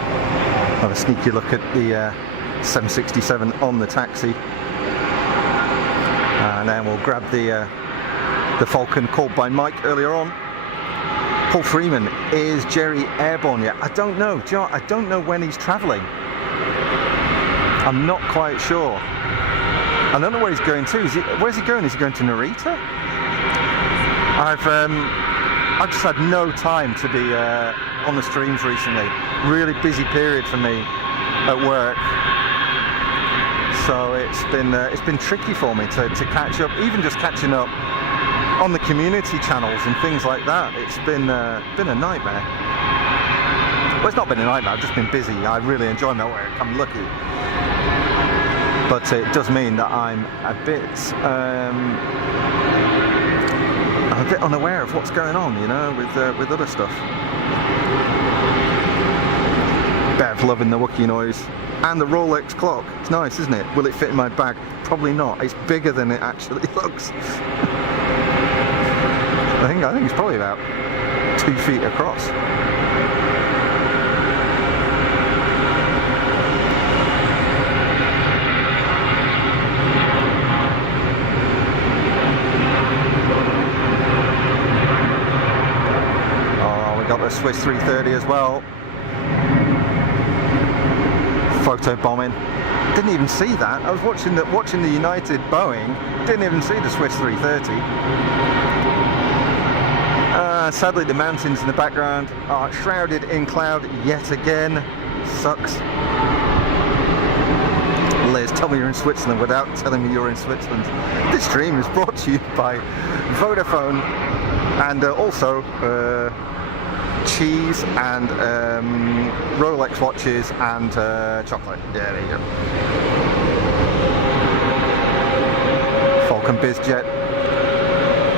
have a sneaky look at the 767 on the taxi, and then we'll grab the Falcon called by Mike earlier on. Paul Freeman, is Jerry airborne yet? I don't know. Do you know, I don't know when he's travelling. I'm not quite sure. I don't know where he's going to. Where's he going? Is he going to Narita? I've just had no time to be on the streams recently. Really busy period for me at work. So it's been tricky for me to catch up, even just catching up on the community channels and things like that. It's been a nightmare. Well, it's not been a nightmare, I've just been busy. I really enjoy my work, I'm lucky. But it does mean that I'm a bit unaware of what's going on, you know, with other stuff. Bev loving the Wookiee noise. And the Rolex clock. It's nice, isn't it? Will it fit in my bag? Probably not. It's bigger than it actually looks. I think it's probably about 2 feet across. Oh, we got the Swiss 330 as well. Photo bombing. Didn't even see that. I was watching the United Boeing. Didn't even see the Swiss 330. Sadly, the mountains in the background are shrouded in cloud yet again. Sucks. Liz, tell me you're in Switzerland without telling me you're in Switzerland. This stream is brought to you by Vodafone and also cheese and Rolex watches and chocolate. Yeah, there you go. Falcon BizJet.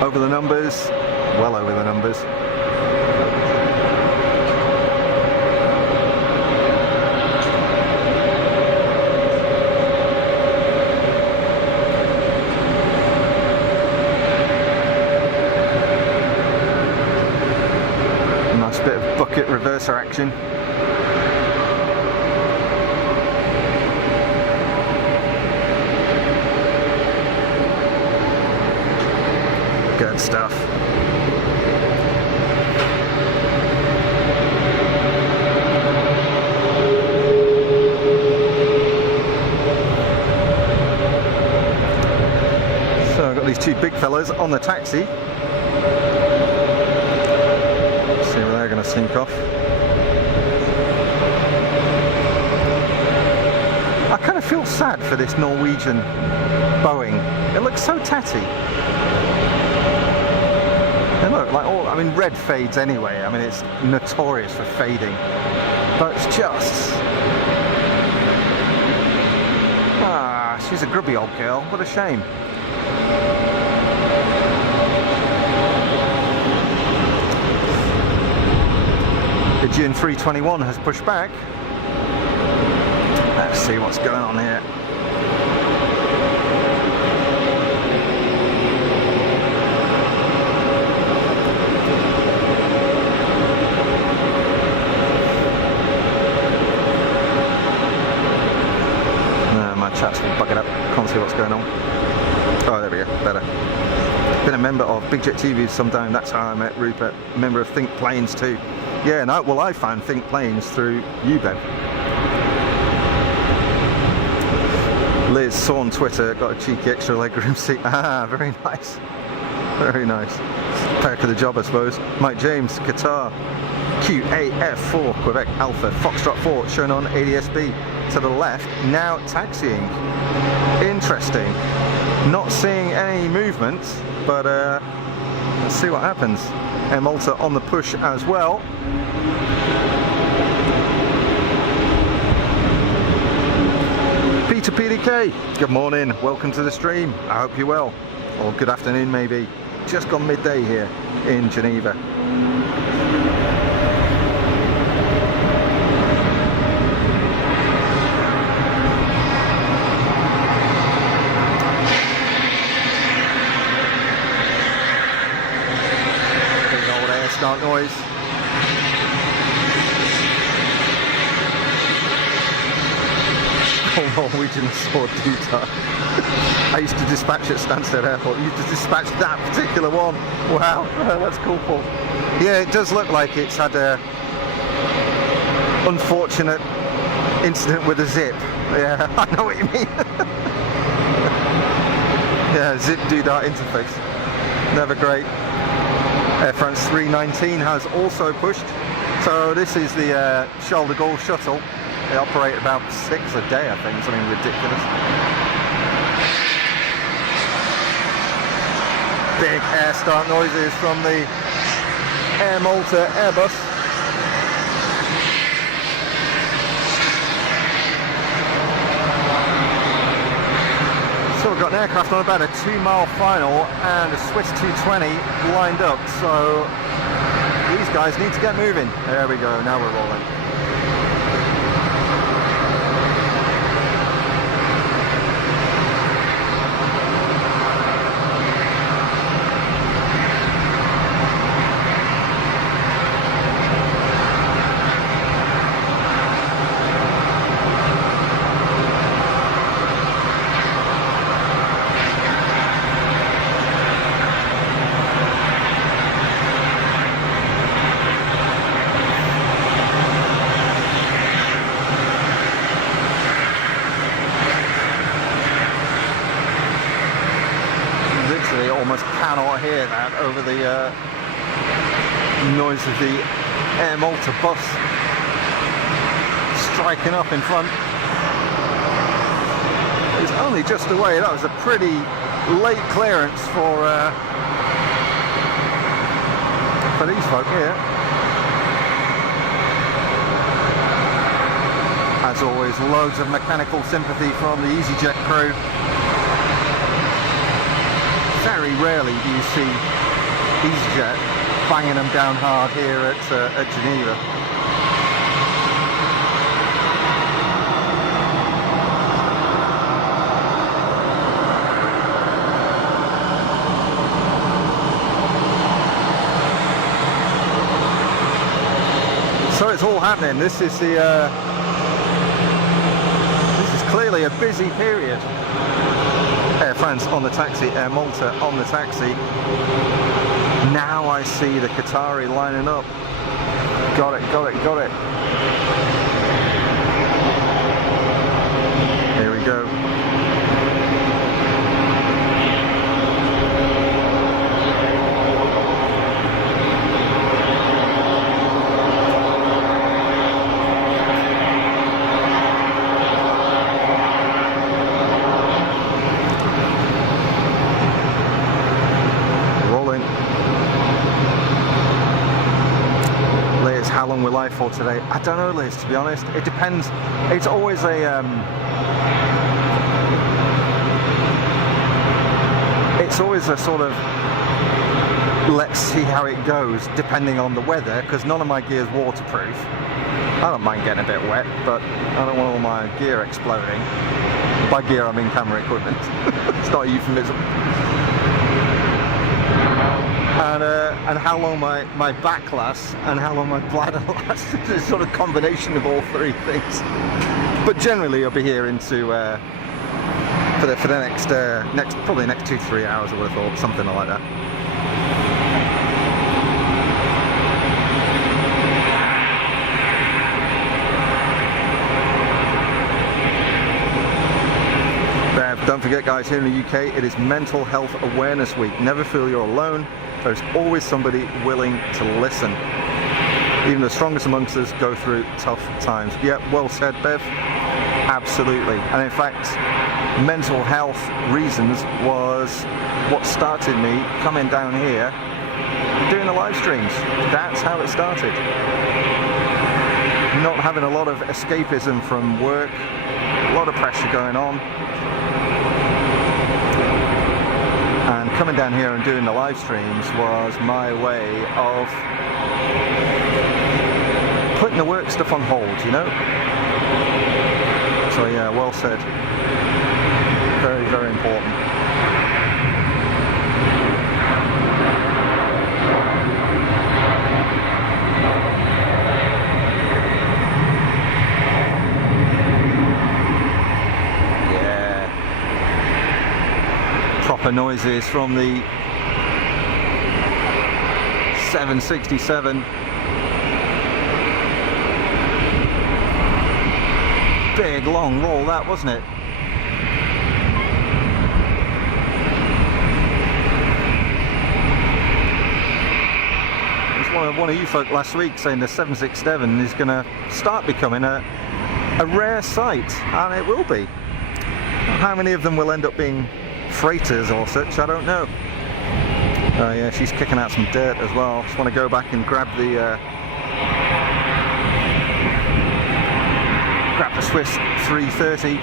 Over the numbers. Well over the numbers. Nice bit of bucket reverser action. Good stuff. So I've got these two big fellas on the taxi. See where they're going to sneak off. I kind of feel sad for this Norwegian Boeing. It looks so tatty. They look like all, I mean, red fades anyway. I mean, it's notorious for fading. But it's just... she's a grubby old girl. What a shame. The June 321 has pushed back. Let's see what's going on here. No, my chat's buggered up. Can't see what's going on. Oh, there we go. Better. Been a member of Big Jet TV some time. That's how I met Rupert. A member of Think Planes too. Yeah, no, well, I found Think Planes through you, Bev. Liz saw on Twitter, got a cheeky extra legroom seat. Ah, very nice. Very nice. Perk of the job, I suppose. Mike James, Qatar. QAF4, Quebec Alpha, Foxtrot 4, shown on ADSB. To the left, now taxiing. Interesting. Not seeing any movement, but let's see what happens. Air Malta on the push as well. Peter PDK, good morning, welcome to the stream. I hope you're well, or good afternoon maybe. Just gone midday here in Geneva. Big old air start noise. Norwegian sword tutor. I used to dispatch at Stansted Airport. I used to dispatch that particular one. Wow, that's cool. Yeah, it does look like it's had a unfortunate incident with a zip. Yeah, I know what you mean. Yeah, zip doodah interface. Never great. Air France 319 has also pushed. So this is the Charles de Gaulle shuttle. They operate about 6 a day, I think, something ridiculous. Big air start noises from the Air Malta Airbus. we've got an aircraft on about a 2-mile final and a Swiss 220 lined up, so these guys need to get moving. There we go, now we're rolling. Almost cannot hear that over the noise of the Air Malta bus striking up in front. It's only just away. That was a pretty late clearance for these folk here. As always, loads of mechanical sympathy from the easyJet crew. Very rarely do you see easyJet banging them down hard here at Geneva. So it's all happening. This is clearly a busy period. Air France on the taxi, Air Malta on the taxi. Now I see the Qatari lining up. Got it, got it, got it. Here we go. How long we're live for today? I don't know, Liz, to be honest. It depends. It's always a sort of let's see how it goes depending on the weather, because none of my gear's waterproof. I don't mind getting a bit wet, but I don't want all my gear exploding. By gear I mean camera equipment. It's not a euphemism. And how long my back lasts and how long my bladder lasts. It's a sort of combination of all three things. But generally I'll be here into for the next probably the next 2-3 hours, I would have thought, something like that. Don't forget, guys, here in the UK it is Mental Health Awareness Week. Never feel you're alone. There's always somebody willing to listen. Even the strongest amongst us go through tough times. Yeah, well said, Bev. Absolutely. And in fact, mental health reasons was what started me coming down here doing the live streams. That's how it started. Not having a lot of escapism from work, a lot of pressure going on. And coming down here and doing the live streams was my way of putting the work stuff on hold, you know? So yeah, well said. Very, very important. Proper noises from the 767. Big long roll that, wasn't it? There's one of you folk last week saying the 767 is going to start becoming a rare sight, and it will be. How many of them will end up being freighters or such, I don't know. Oh yeah, she's kicking out some dirt as well. Just want to go back and grab the Swiss 330.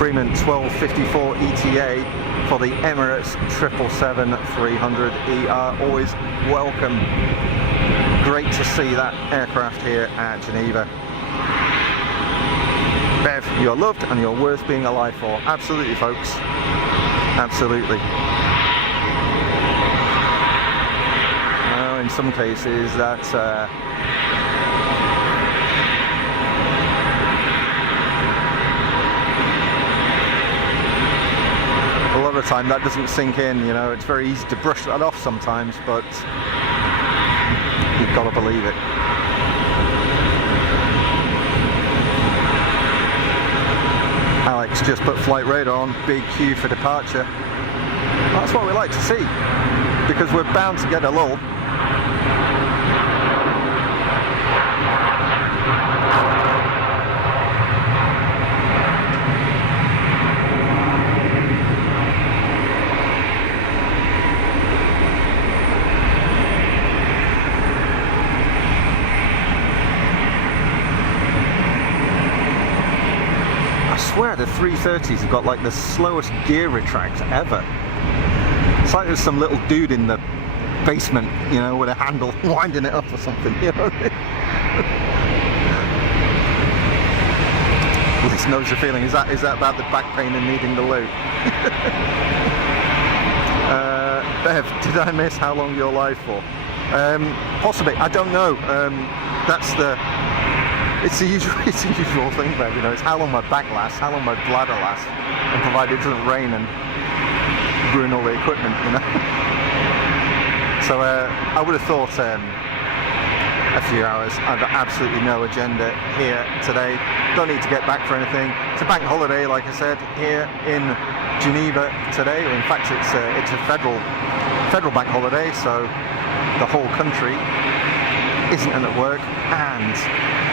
Freeman 1254 ETA for the Emirates 777-300ER. Always welcome. Great to see that aircraft here at Geneva. Bev, you're loved and you're worth being alive for. Absolutely, folks. Absolutely. In some cases, that's a lot of the time that doesn't sink in, you know. It's very easy to brush that off sometimes, but you've got to believe it. Alex just put flight radar on, big queue for departure. That's what we like to see, because we're bound to get a lull. I swear the 330s have got like the slowest gear retract ever. It's like there's some little dude in the basement, you know, with a handle winding it up or something, you know. Liz knows the feeling. Is that about the back pain and needing the loo? Bev, did I miss how long you're live for? Possibly, I don't know. It's the usual thing, Bev, you know. It's how long my back lasts, how long my bladder lasts, and provided it doesn't rain and ruin all the equipment, you know. So I would have thought a few hours. I've got absolutely no agenda here today. Don't need to get back for anything. It's a bank holiday, like I said, here in Geneva today. In fact, it's a federal bank holiday, so the whole country isn't at work. And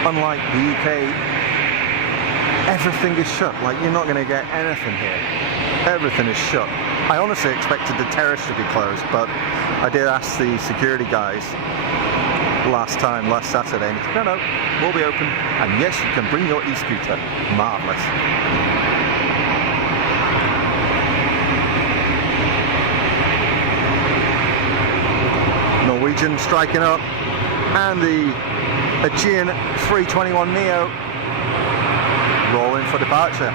unlike the UK, everything is shut. Like, you're not going to get anything here. Everything is shut. I honestly expected the terrace to be closed, but I did ask the security guys last Saturday, and he said, no, we'll be open, and yes, you can bring your e-scooter. Marvellous. Norwegian striking up, and the Aegean 321neo rolling for departure.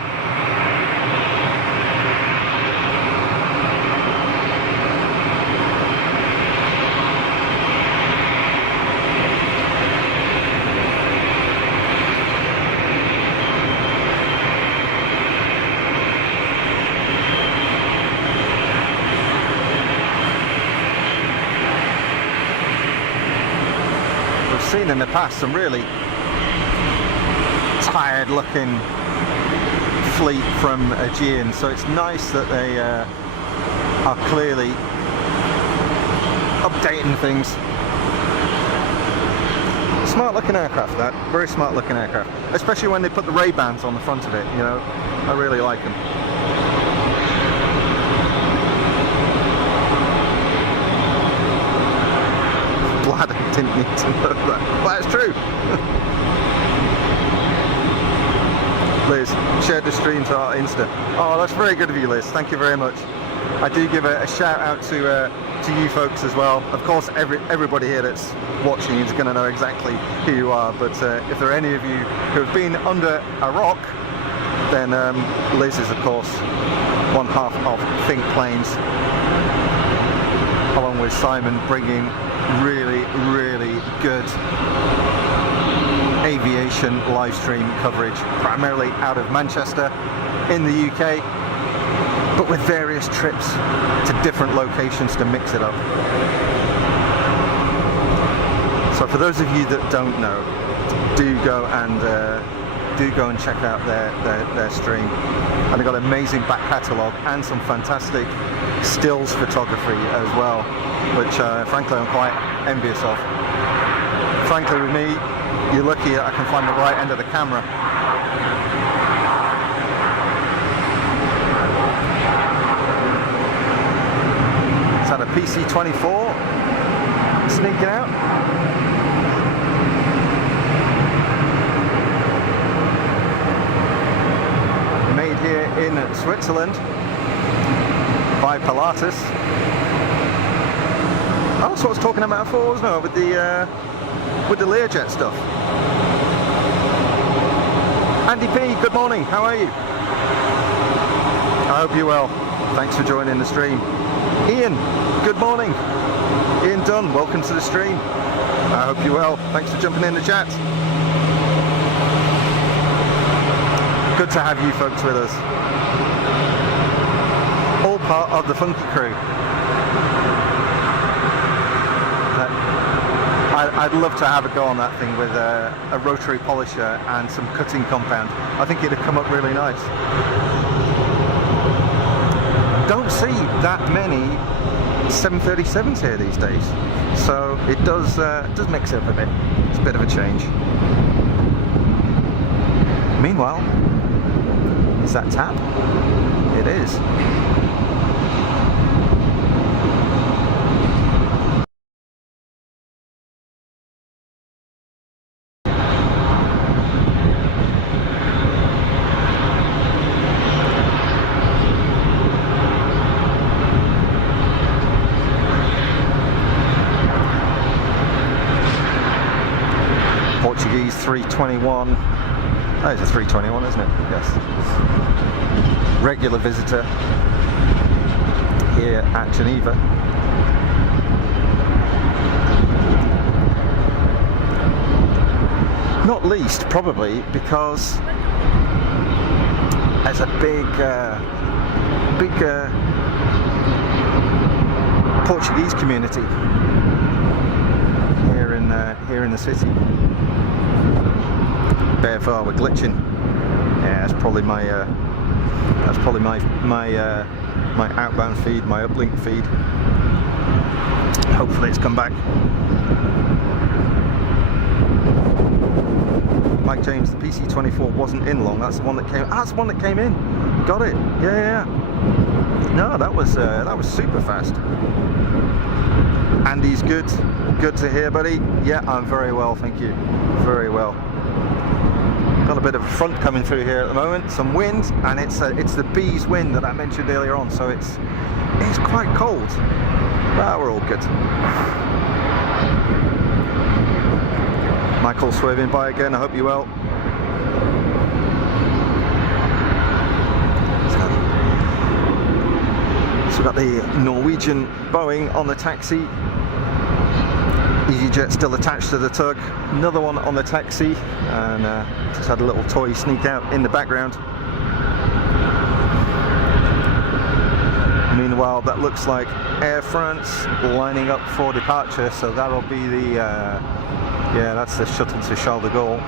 Seen in the past some really tired looking fleet from Aegean, so it's nice that they are clearly updating things. Smart looking aircraft, that. Very smart looking aircraft, especially when they put the Ray-Bans on the front of it, you know. I really like them. Bladder didn't need to know that, but it's true. Liz shared the stream to our Insta. Oh, that's very good of you, Liz. Thank you very much. I do give a shout out to you folks as well. Of course, everybody here that's watching is going to know exactly who you are. But if there are any of you who have been under a rock, then Liz is, of course, one half of Think Planes, along with Simon, bringing really good aviation live stream coverage, primarily out of Manchester in the UK, but with various trips to different locations to mix it up. So for those of you that don't know, do go and check out their stream. And they've got an amazing back catalogue and some fantastic stills photography as well, which frankly I'm quite envious of. Frankly, with me, you're lucky that I can find the right end of the camera. Is that a PC-24 sneaking out? Made here in EasyJet Switzerland by Pilatus. Oh, that's what I was talking about before, wasn't it? With the Learjet stuff. Andy P, good morning. How are you? I hope you're well. Thanks for joining the stream. Ian, good morning. Ian Dunn, welcome to the stream. I hope you're well. Thanks for jumping in the chat. Good to have you folks with us. All part of the funky crew. I'd love to have a go on that thing with a rotary polisher and some cutting compound. I think it'd come up really nice. Don't see that many 737s here these days, so it does mix it up a bit. It's a bit of a change. Meanwhile, is that tap? It is. Portuguese 321. Oh, it's a 321, isn't it? Yes. Regular visitor here at Geneva. Not least, probably, because there's a big Portuguese community here in the city. BFR, we're glitching. Yeah, that's probably my outbound feed, my uplink feed. Hopefully it's come back. Mike James, the PC-24 wasn't in long. That's the one that came. That's the one that came in. Got it. Yeah. No, that was super fast. Andy's good. Good to hear, buddy. Yeah, I'm very well, thank you. Very well. Got a bit of a front coming through here at the moment, some wind, and it's the bees wind that I mentioned earlier on, so it's quite cold. But we're all good. Michael swerving by again, I hope you're well. So we've got the Norwegian Boeing on the taxi. easyJet still attached to the tug, another one on the taxi, and just had a little toy sneak out in the background. Meanwhile, that looks like Air France lining up for departure, so that'll be the yeah, that's the shuttle to Charles de Gaulle.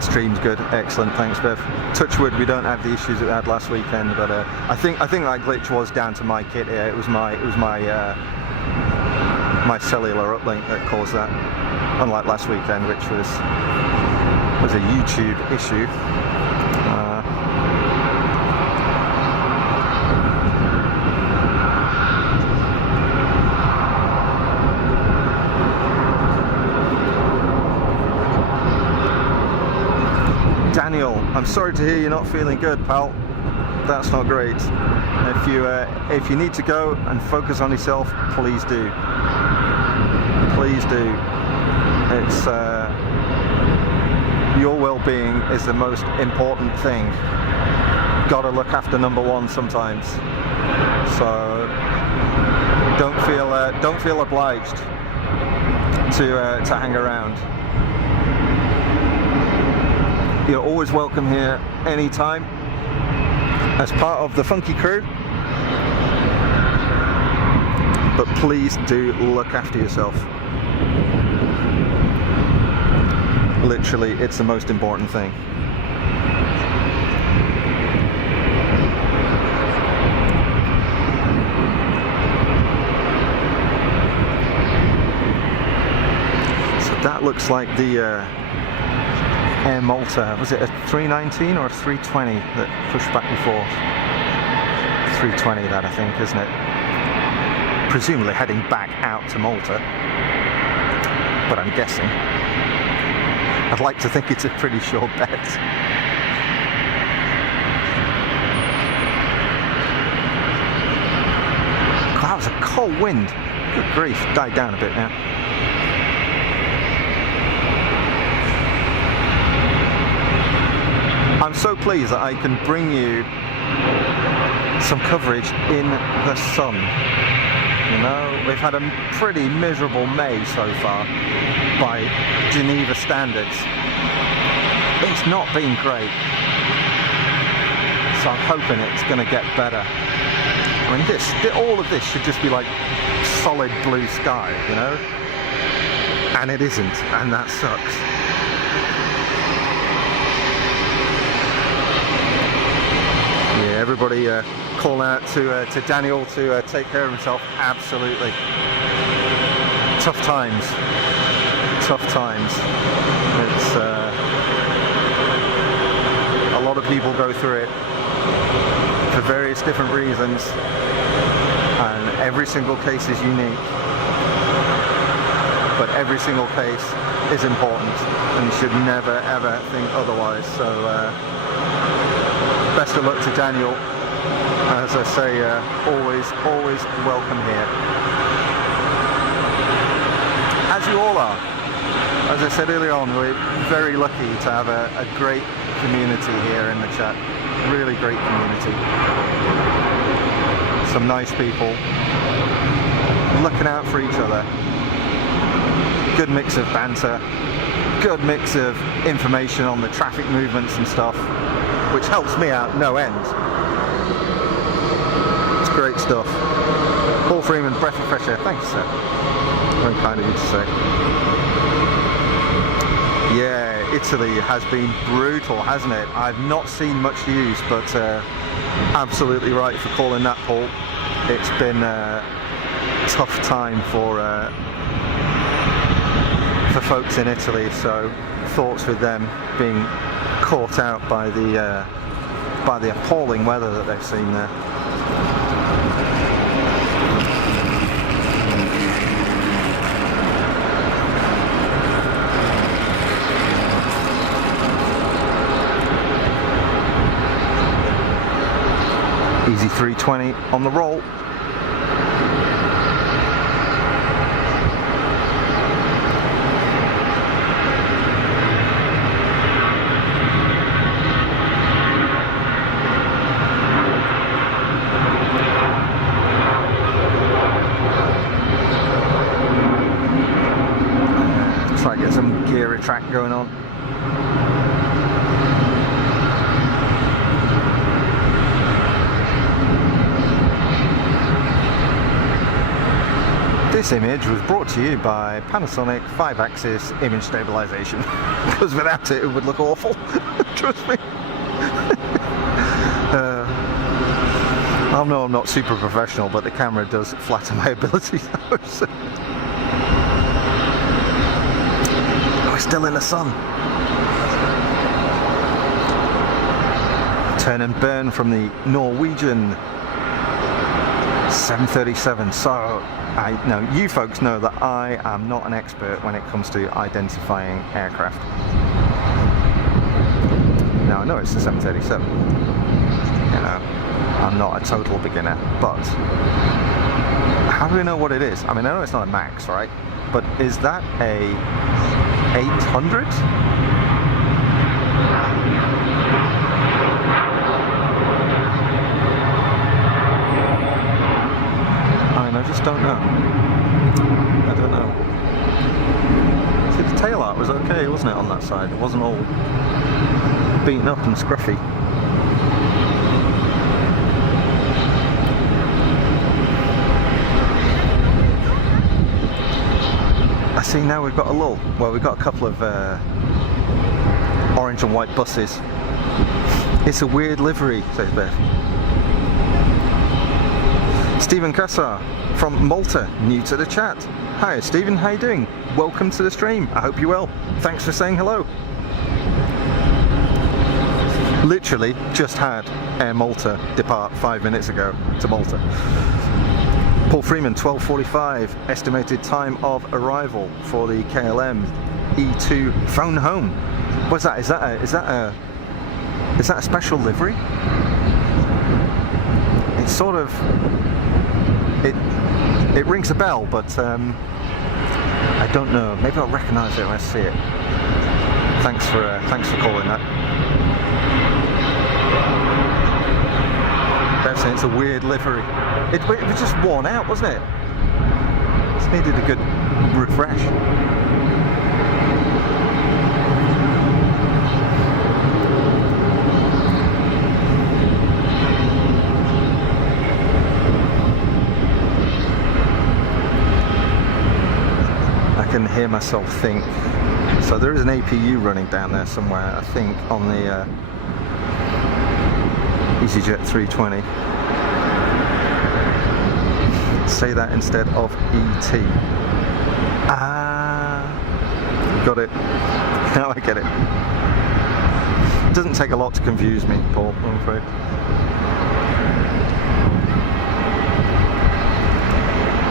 Stream's good, excellent, thanks Bev. Touchwood, we don't have the issues that we had last weekend, but I think that glitch was down to my kit here. It was my cellular uplink that caused that, unlike last weekend, which was a YouTube issue. Daniel, I'm sorry to hear you're not feeling good, pal. That's not great. If you need to go and focus on yourself, please do. Please do. It's your well-being is the most important thing. Gotta look after number one sometimes. So don't feel obliged to hang around. You're always welcome here anytime as part of the funky crew, but please do look after yourself. Literally, it's the most important thing. So that looks like the Air Malta, was it a 319 or a 320 that pushed back before? 320 that, I think, isn't it? presumably heading back out to Malta, but I'm guessing. I'd like to think it's a pretty sure bet. God, that was a cold wind. Good grief, died down a bit now. I'm so pleased that I can bring you some coverage in the sun. You know, we've had a pretty miserable May so far by Geneva standards. It's not been great. So I'm hoping it's going to get better. I mean, all of this should just be like solid blue sky, you know? And it isn't, and that sucks. Yeah, everybody call out to Daniel to take care of himself. Absolutely. Tough times. Tough times. It's a lot of people go through it for various different reasons, and every single case is unique. But every single case is important, and you should never ever think otherwise. So best of luck to Daniel. As I say, always welcome here. As you all are. As I said earlier on, we're very lucky to have a great community here in the chat. Really great community. Some nice people looking out for each other. Good mix of banter. Good mix of information on the traffic movements and stuff, which helps me out no end. It's great stuff. Paul Freeman, breath of fresh air. Thanks, sir. Very kind of you to say. Yeah, Italy has been brutal, hasn't it? I've not seen much news, but absolutely right for calling that, Paul. It's been a tough time for folks in Italy, so thoughts with them being caught out by the appalling weather that they've seen there. Easy 320 on the roll. Try to get some gear track going on. This image was brought to you by Panasonic 5-axis image stabilization, because without it, it would look awful. Trust me. I know I'm not super professional, but the camera does flatter my abilities. So. We're still in the sun. Turn and burn from the Norwegian 737. So I know you folks know that I am not an expert when it comes to identifying aircraft. Now I know it's the 737. You know, I'm not a total beginner, but how do we know what it is? I mean, I know it's not a Max, right? But is that a 800? I just don't know. I don't know. See, the tail art was okay, wasn't it, on that side? It wasn't all beaten up and scruffy. I see now we've got a lull. Well, we've got a couple of orange and white buses. It's a weird livery, says Beth. Stephen Kassar from Malta, new to the chat. Hi Stephen, how you doing? Welcome to the stream. I hope you're well. Thanks for saying hello. Literally just had Air Malta depart 5 minutes ago to Malta. Paul Freeman, 12:45, estimated time of arrival for the KLM E2 phone home. What's that? Is that a special livery? It's sort of, it rings a bell, but I don't know. Maybe I'll recognise it when I see it. Thanks for calling that. They're saying it's a weird livery. It was just worn out, wasn't it? Just needed a good refresh. I can hear myself think. So there is an APU running down there somewhere, I think, on the easyJet 320. Say that instead of ET. Ah, got it. Now I get it. It doesn't take a lot to confuse me, Paul, I'm afraid.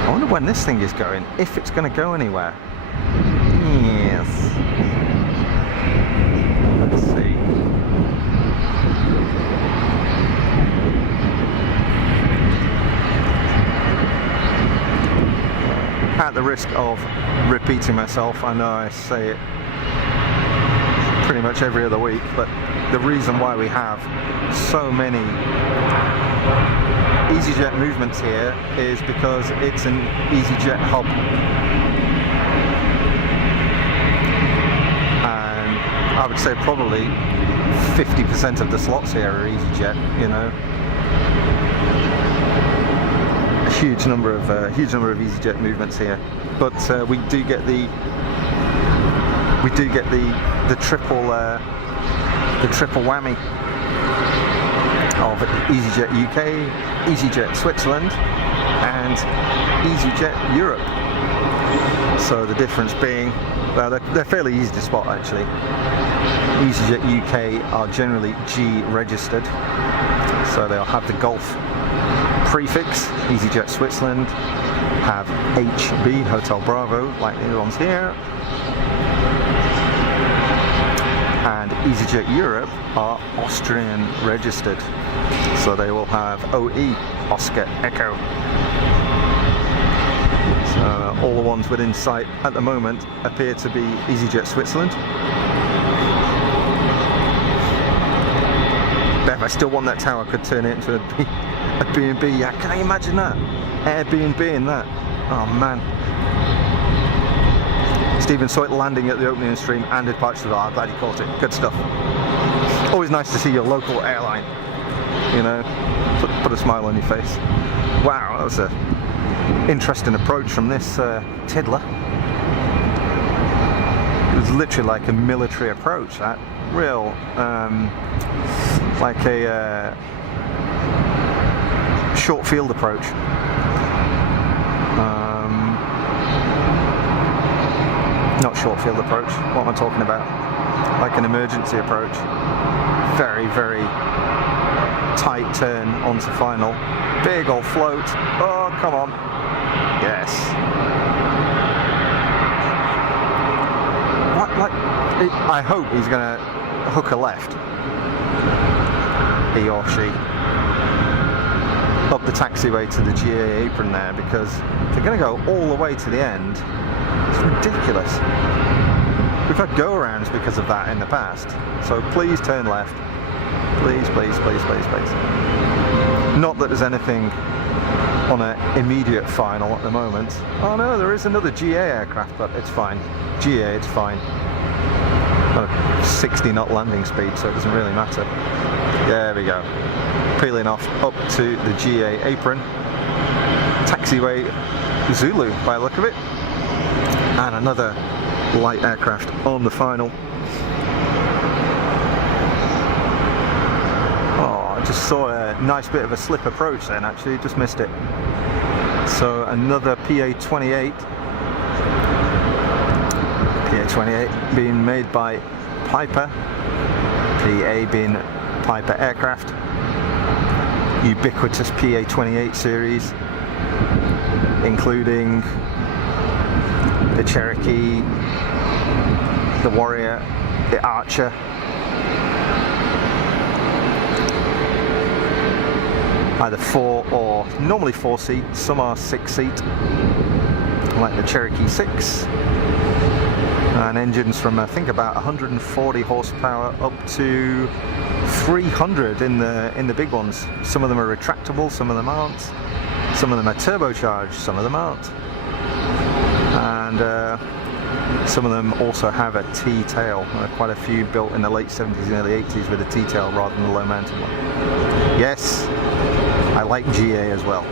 I wonder when this thing is going, if it's going to go anywhere. Yes. Let's see. At the risk of repeating myself, I know I say it pretty much every other week, but the reason why we have so many easyJet movements here is because it's an easyJet hub. And I would say probably 50% of the slots here are easyJet, you know. Huge number of easyJet movements here, but we do get the triple whammy of easyJet UK, easyJet Switzerland, and easyJet Europe. So the difference being, well, they're fairly easy to spot actually. easyJet UK are generally G registered, so they'll have the Golf prefix. easyJet Switzerland have HB, Hotel Bravo, like the ones here. And easyJet Europe are Austrian registered, so they will have OE, Oscar Echo. So all the ones within sight at the moment appear to be easyJet Switzerland. If I still want that tower, I could turn it into a B&B. Yeah, can I imagine that? Airbnb in that. Oh man. Stephen saw it landing at the opening stream and departure. I'm glad he caught it. Good stuff. Always nice to see your local airline, you know, put a smile on your face. Wow, that was an interesting approach from this tiddler. It was literally like a military approach, that. Real, like a short field approach. Not short field approach, what am I talking about? Like an emergency approach. Very, very tight turn onto final. Big old float. Oh, come on. Yes. I hope he's going to hook a left. He or she. Up the taxiway to the GA apron there, because they're going to go all the way to the end. It's ridiculous. We've had go-arounds because of that in the past. So please turn left. Please, please, please, please, please. Not that there's anything on an immediate final at the moment. Oh no, there is another GA aircraft, but it's fine. GA, it's fine. 60 knot landing speed, so it doesn't really matter. There we go. Peeling off up to the GA apron. Taxiway Zulu by the look of it. And another light aircraft on the final. Oh, I just saw a nice bit of a slip approach then, actually, just missed it. So another PA-28. PA-28 being made by Piper. PA being Piper aircraft. Ubiquitous PA-28 series. including the Cherokee, the Warrior, the Archer, either 4 or normally 4 seat, some are 6 seat, like the Cherokee 6, and engines from I think about 140 horsepower up to 300 in the big ones. Some of them are retractable, some of them aren't, some of them are turbocharged, some of them aren't, and some of them also have a T-tail. Quite a few built in the late 70s and early 80s with a T-tail rather than the low mountain one. Yes, I like GA as well.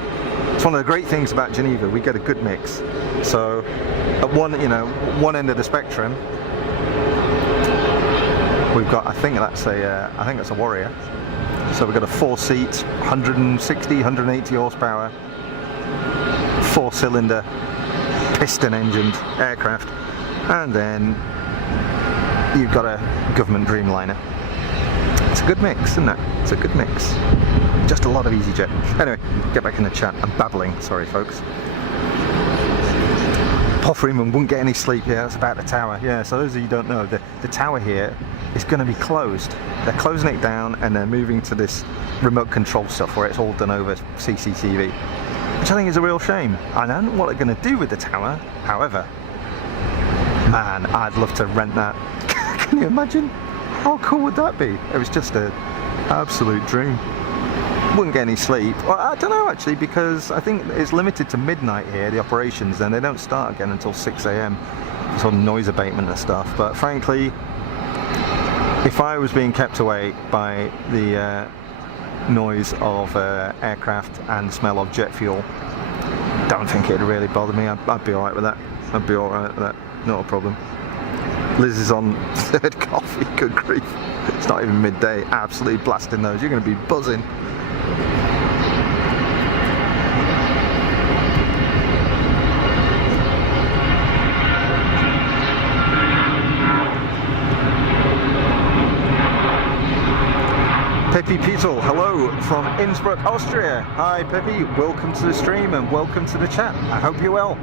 It's one of the great things about Geneva. We get a good mix. So at one end of the spectrum, we've got, I think that's a Warrior. So we've got a 4-seat, 160, 180 horsepower, 4-cylinder, piston-engined aircraft, and then you've got a government Dreamliner. It's a good mix, isn't it? It's a good mix. Just a lot of easyJet. Anyway, get back in the chat. I'm babbling. Sorry, folks. Paul Freeman wouldn't get any sleep here. That's about the tower. Yeah, so those of you who don't know, the tower here is going to be closed. They're closing it down and they're moving to this remote control stuff where it's all done over CCTV, which I think is a real shame. I don't know what they're going to do with the tower. However, man, I'd love to rent that. Can you imagine? How cool would that be? It was just an absolute dream. Wouldn't get any sleep. Well, I don't know actually, because I think it's limited to midnight here, the operations, and they don't start again until 6 AM. Sort of noise abatement and stuff. But frankly, if I was being kept awake by the noise of aircraft and smell of jet fuel, don't think it'd really bother me. I'd be alright with that. I'd be alright with that. Not a problem. Liz is on 3rd coffee, good grief. It's not even midday, absolutely blasting those. You're going to be buzzing. Peppy Petal, hello from Innsbruck, Austria. Hi Peppy, welcome to the stream and welcome to the chat. I hope you're well.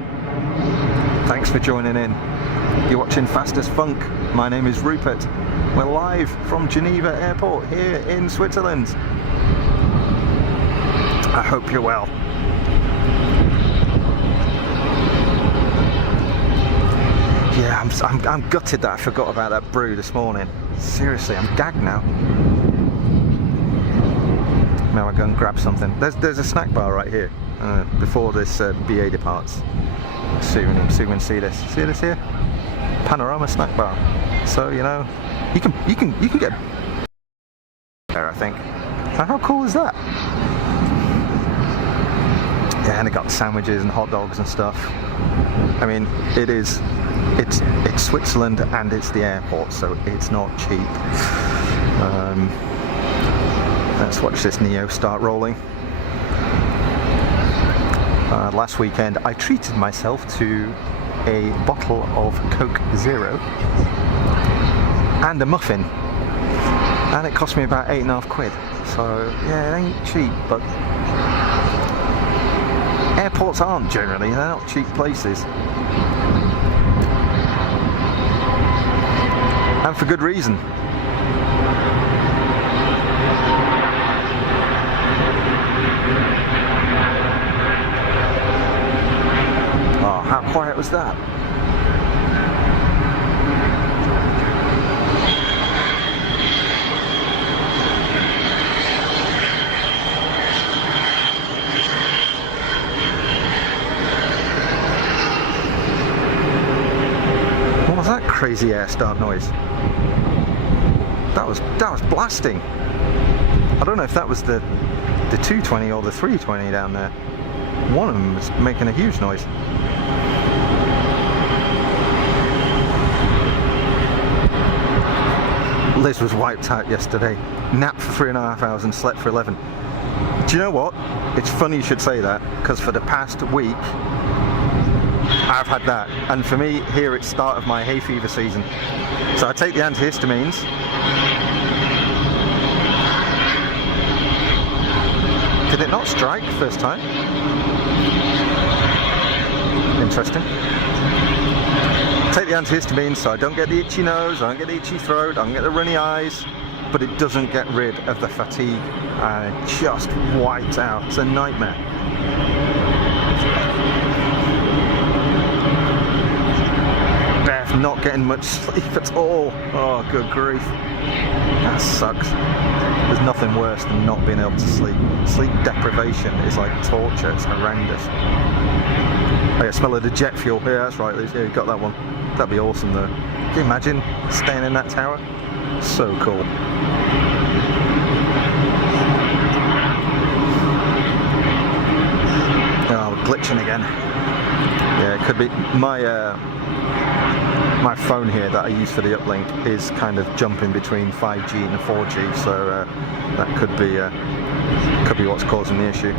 Thanks for joining in. You're watching Fast as Funk. My name is Rupert. We're live from Geneva Airport here in Switzerland. I hope you're well. Yeah, I'm gutted that I forgot about that brew this morning. Seriously, I'm gagged now. Now I go and grab something. There's a snack bar right here before this BA departs. Soon we can see this. See this here? Panorama snack bar. So you know, you can get there. I think. How cool is that? Yeah, and they got sandwiches and hot dogs and stuff. I mean, it's Switzerland and it's the airport, so it's not cheap. Let's watch this Neo start rolling. Last weekend I treated myself to a bottle of Coke Zero and a muffin, and it cost me about £8.50. So yeah, it ain't cheap, but airports aren't generally, they're not cheap places. And for good reason. Oh, how quiet was that? What was that crazy air start noise? That was blasting. I don't know if that was the 220 or the 320 down there. One of them was making a huge noise. Liz was wiped out yesterday. Napped for 3.5 hours and slept for 11. Do you know what? It's funny you should say that, because for the past week I've had that, and for me here it's start of my hay fever season. So I take the antihistamines. Did it not strike first time? Interesting. Take the antihistamine so I don't get the itchy nose, I don't get the itchy throat, I don't get the runny eyes, but it doesn't get rid of the fatigue. It just wipes out. It's a nightmare. Beth not getting much sleep at all. Oh, good grief. That sucks. There's nothing worse than not being able to sleep. Sleep deprivation is like torture. It's horrendous. Oh yeah, smell of the jet fuel. Yeah, that's right. Yeah, you got that one. That'd be awesome though. Can you imagine staying in that tower? So cool. Oh, glitching again. Yeah, it could be. My phone here that I use for the uplink is kind of jumping between 5G and 4G, so that could be what's causing the issue.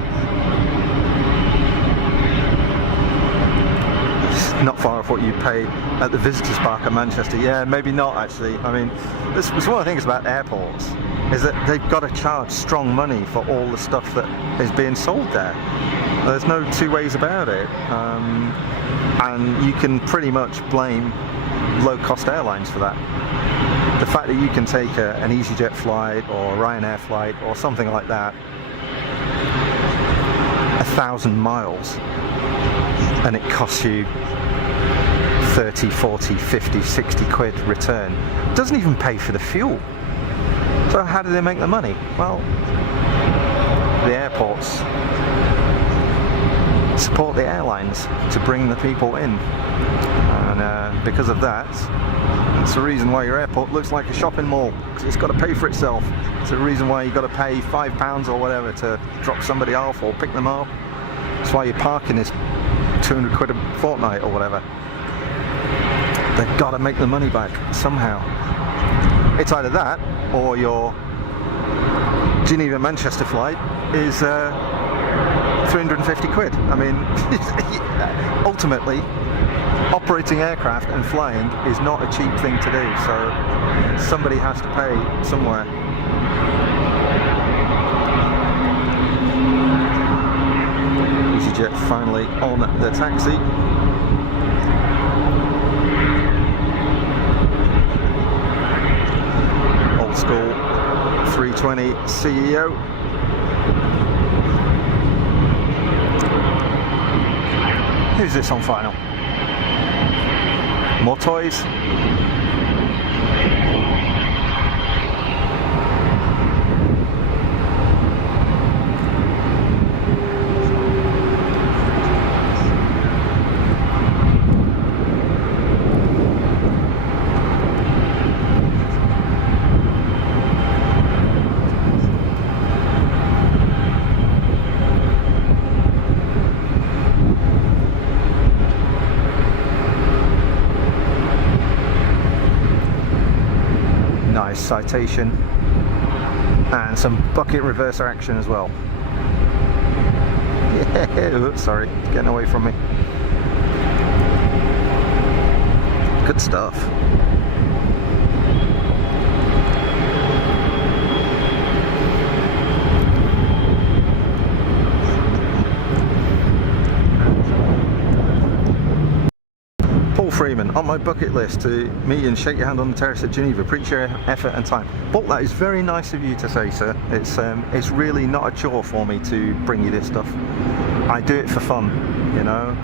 It's not far off what you pay at the visitors park at Manchester. Yeah, maybe not actually. I mean, this was one of the things about airports, is that they've got to charge strong money for all the stuff that is being sold there. There's no two ways about it, and you can pretty much blame low-cost airlines for that. The fact that you can take an easyJet flight or a Ryanair flight or something like that 1,000 miles and it costs you 30, 40, 50, 60 quid return. It doesn't even pay for the fuel. So how do they make the money? Well, the airports support the airlines to bring the people in, and because of that, it's the reason why your airport looks like a shopping mall, because it's got to pay for itself. It's the reason why you've got to pay £5 or whatever to drop somebody off or pick them up. That's why your parking is 200 quid a fortnight or whatever. They've got to make the money back somehow. It's either that or your Geneva Manchester flight is 350 quid. I mean, ultimately, operating aircraft and flying is not a cheap thing to do, so somebody has to pay somewhere. easyJet finally on the taxi. Old school 320 CEO. Who's this on final? More toys. Citation and some bucket reverser action as well. Yeah, oops, sorry, it's getting away from me. Good stuff. Freeman, on my bucket list to meet and shake your hand on the terrace at Geneva. Appreciate your effort and time. Paul, that is very nice of you to say, sir. It's really not a chore for me to bring you this stuff. I do it for fun, you know.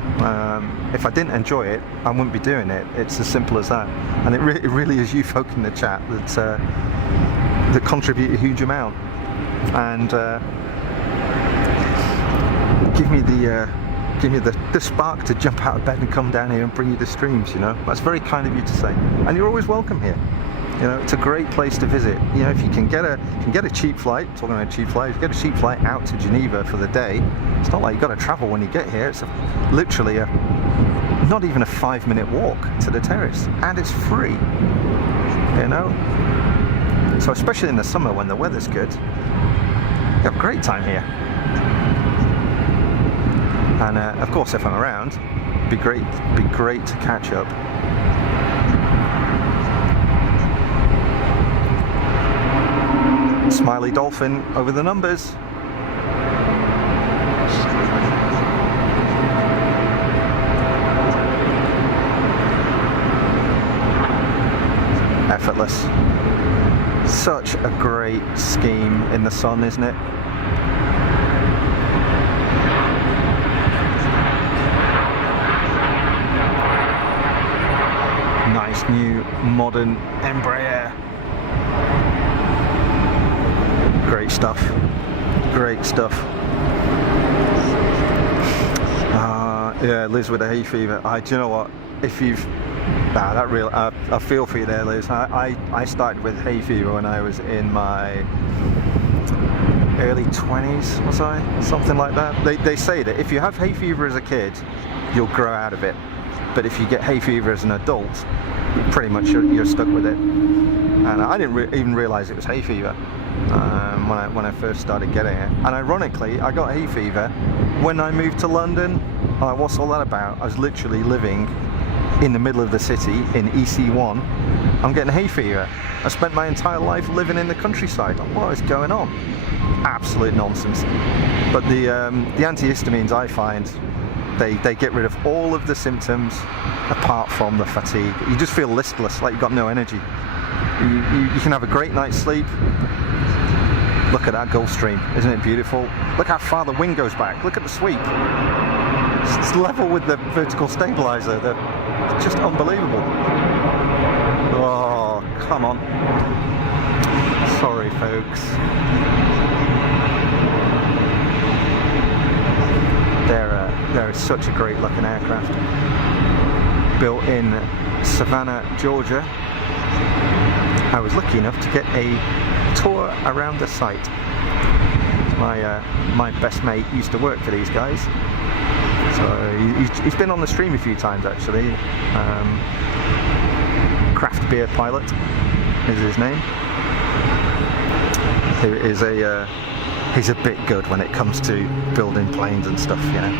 If I didn't enjoy it, I wouldn't be doing it. It's as simple as that. And it really is you folk in the chat that contribute a huge amount and give me the spark to jump out of bed and come down here and bring you the streams, you know. That's very kind of you to say. And you're always welcome here. You know, it's a great place to visit. You know, if you can get a cheap flight, talking about a cheap flight, if you get a cheap flight out to Geneva for the day, it's not like you've got to travel when you get here. It's literally not even a 5-minute walk to the terrace, and it's free, you know. So especially in the summer when the weather's good, you have a great time here. And of course, if I'm around, it'd be great to catch up. Smiley dolphin over the numbers. effortless. Such a great scheme in the sun, isn't it? Nice new modern Embraer. Great stuff. Great stuff. Yeah, Liz with a hay fever. Do you know what? If you've I feel for you there, Liz. I started with hay fever when I was in my early 20s, was I? Something like that. They say that if you have hay fever as a kid, you'll grow out of it. But if you get hay fever as an adult, pretty much you're stuck with it. And I didn't even realise it was hay fever when I first started getting it. And ironically, I got hay fever when I moved to London. What's all that about? I was literally living in the middle of the city in EC1. I'm getting hay fever. I spent my entire life living in the countryside. What is going on? Absolute nonsense. But the antihistamines, I find, they get rid of all of the symptoms apart from the fatigue. You just feel listless, like you've got no energy. You can have a great night's sleep. Look at that Gulf Stream, isn't it beautiful? Look how far the wind goes back. Look at the sweep. It's level with the vertical stabilizer. It's just unbelievable. Oh, come on. Sorry, folks. They're such a great looking aircraft. Built in Savannah, Georgia. I was lucky enough to get a tour around the site. My best mate used to work for these guys. So he's been on the stream a few times actually. Craft Beer Pilot is his name. He's a bit good when it comes to building planes and stuff, you know.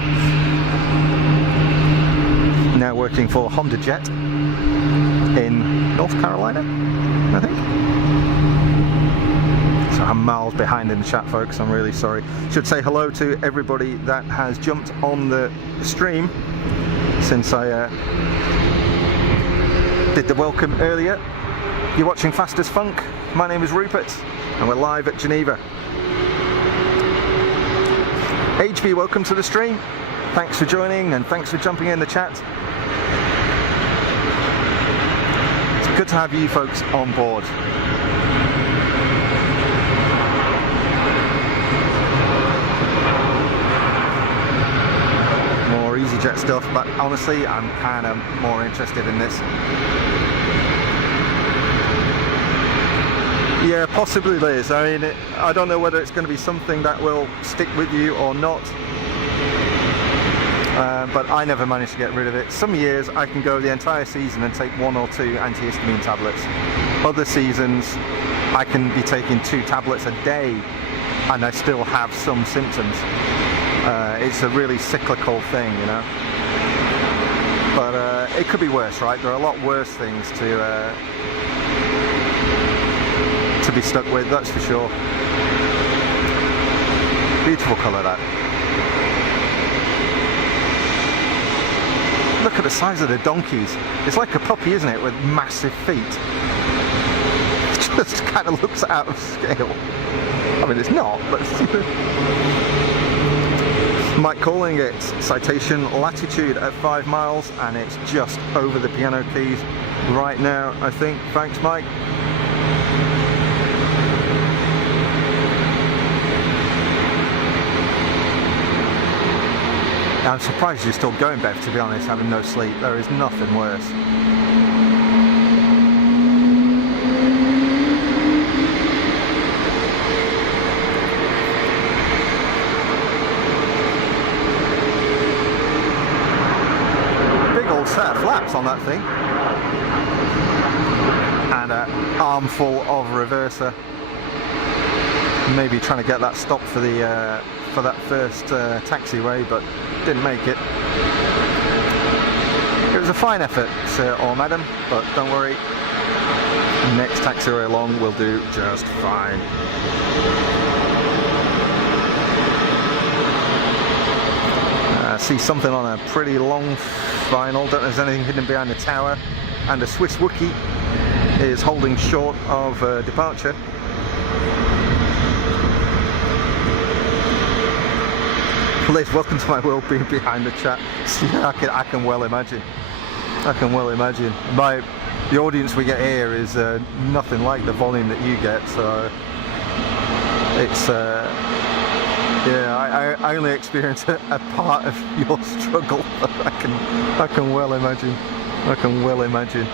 Now working for Honda Jet in North Carolina, I think. So I'm miles behind in the chat, folks. I'm really sorry. Should say hello to everybody that has jumped on the stream since I did the welcome earlier. You're watching Fast as Funk. My name is Rupert and we're live at Geneva. HB, welcome to the stream. Thanks for joining and thanks for jumping in the chat. It's good to have you folks on board. More easyJet stuff, but honestly, I'm kind of more interested in this. Yeah, possibly, Liz. I mean, I don't know whether it's going to be something that will stick with you or not. But I never managed to get rid of it. Some years I can go the entire season and take 1 or 2 antihistamine tablets. Other seasons I can be taking 2 tablets a day and I still have some symptoms. It's a really cyclical thing, you know. But it could be worse, right? There are a lot worse things to be stuck with, that's for sure. Beautiful colour, that. Look at the size of the donkeys. It's like a puppy, isn't it, with massive feet. It just kind of looks out of scale. I mean, it's not, but... Mike calling it citation latitude at 5 miles, and it's just over the piano keys right now, I think. Thanks, Mike. I'm surprised you're still going, Bev, to be honest, having no sleep. There is nothing worse. Big old set of flaps on that thing. And an armful of reverser. Maybe trying to get that stopped for that first taxiway, but didn't make it. It was a fine effort, sir or madam, but don't worry, next taxiway along will do just fine. I see something on a pretty long final, don't know if there's anything hidden behind the tower, and a Swiss Wookie is holding short of departure. Liz, welcome to my world being behind the chat. Yeah, I can well imagine. I can well imagine. The audience we get here is nothing like the volume that you get, so it's yeah. I only experience a part of your struggle. I can well imagine. I can well imagine.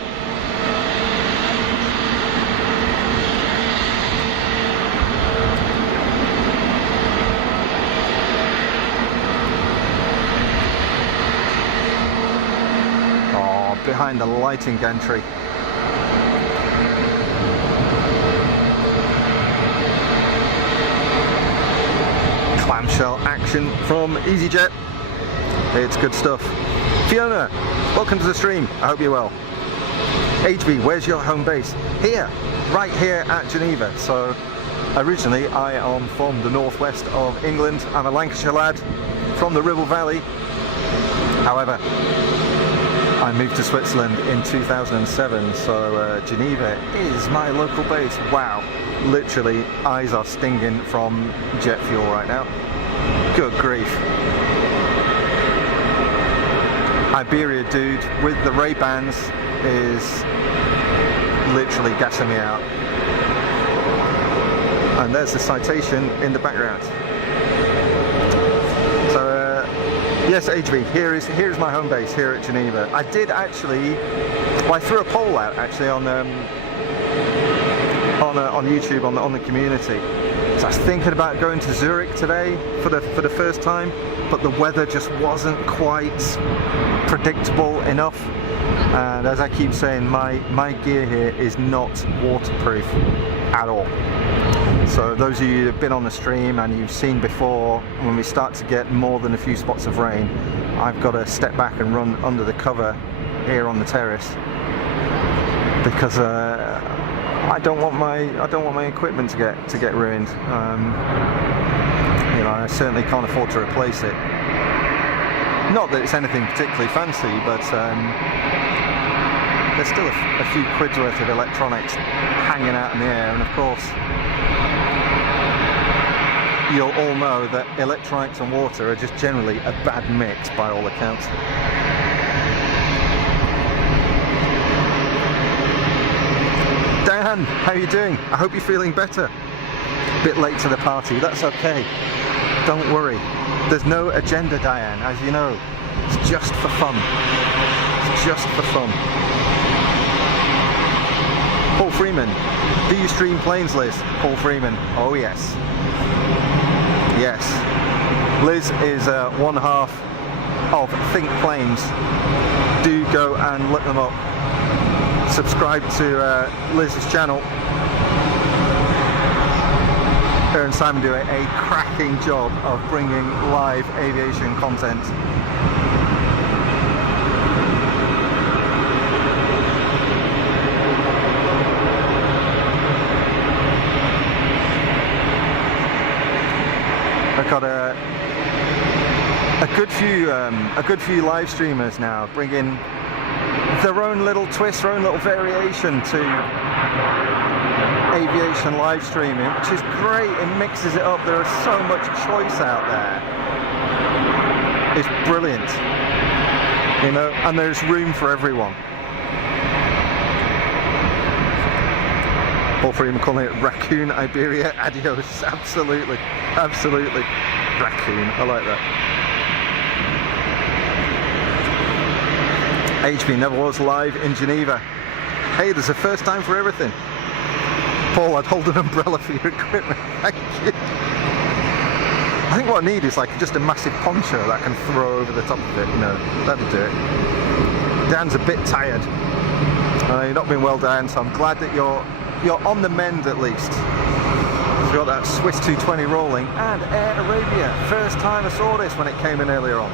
Behind the lighting gantry. Clamshell action from easyJet. It's good stuff. Fiona, welcome to the stream. I hope you're well. HB, where's your home base? Here, right here at Geneva. So originally I am from the northwest of England. I'm a Lancashire lad from the Ribble Valley. However, I moved to Switzerland in 2007, so Geneva is my local base. Wow, literally eyes are stinging from jet fuel right now. Good grief. Iberia dude with the Ray-Bans is literally gassing me out. And there's the citation in the background. Yes, HB, here's my home base here at Geneva. I did actually, well, I threw a poll out actually on YouTube on the community. So I was thinking about going to Zurich today for the first time, but the weather just wasn't quite predictable enough. And as I keep saying, my gear here is not waterproof at all. So those of you that have been on the stream and you've seen before, when we start to get more than a few spots of rain, I've got to step back and run under the cover here on the terrace because I don't want my equipment to get ruined. You know, I certainly can't afford to replace it. Not that it's anything particularly fancy, but there's still a few quid's worth of electronics hanging out in the air, and of course you'll all know that electronics and water are just generally a bad mix by all accounts. Diane, how are you doing? I hope you're feeling better. A bit late to the party, that's okay. Don't worry. There's no agenda, Diane, as you know. It's just for fun. It's just for fun. Paul Freeman, do you stream planes, Liz? Paul Freeman, oh yes. Yes. Liz is one half of Think Planes. Do go and look them up. Subscribe to Liz's channel. Her and Simon do a cracking job of bringing live aviation content. I've got a good few live streamers now bringing their own little twist, their own little variation to aviation live streaming, which is great. It mixes it up. There is so much choice out there. It's brilliant, you know, and there's room for everyone. Paul Freeman calling it Raccoon Iberia. Adios. Absolutely, absolutely. Raccoon. I like that. HB never was live in Geneva. Hey, there's a first time for everything. Paul, I'd hold an umbrella for your equipment. Thank you. I think what I need is like just a massive poncho that I can throw over the top of it. You know, that'd do it. Dan's a bit tired. You've not been well, Dan, so I'm glad that you're on the mend at least. So we've got that Swiss 220 rolling, and Air Arabia. First time I saw this when it came in earlier on.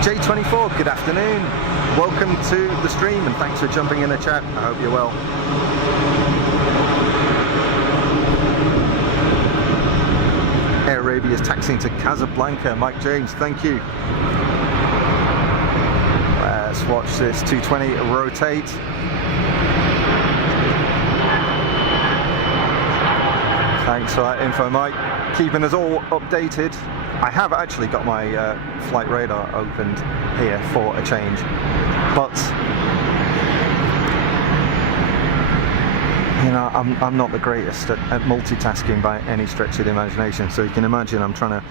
J24, good afternoon. Welcome to the stream and thanks for jumping in the chat. I hope you're well. Air Arabia is taxiing to Casablanca. Mike James, thank you. Let's watch this 220 rotate. Thanks for that info, Mike. Keeping us all updated. I have actually got my flight radar opened here for a change, but you know, I'm not the greatest at multitasking by any stretch of the imagination. So you can imagine I'm trying to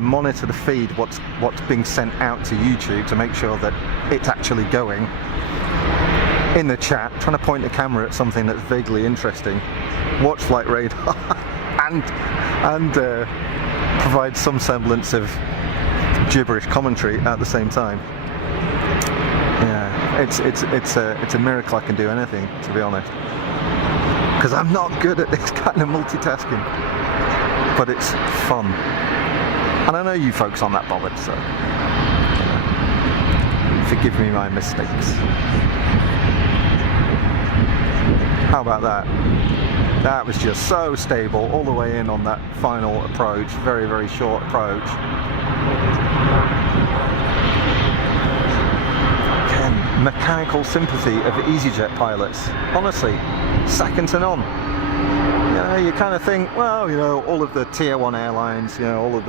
monitor the feed, what's being sent out to YouTube to make sure that it's actually going in the chat. Trying to point the camera at something that's vaguely interesting, watch flight radar, and provide some semblance of gibberish commentary at the same time. Yeah, it's a miracle I can do anything, to be honest, because I'm not good at this kind of multitasking, but it's fun, and I know you folks aren't that bothered, so forgive me my mistakes. How about that? That was just so stable all the way in on that final approach, very, very short approach. Again, mechanical sympathy of easyJet pilots. Honestly, second to none. You know, you kind of think, well, you know, all of the tier 1 airlines, you know, all of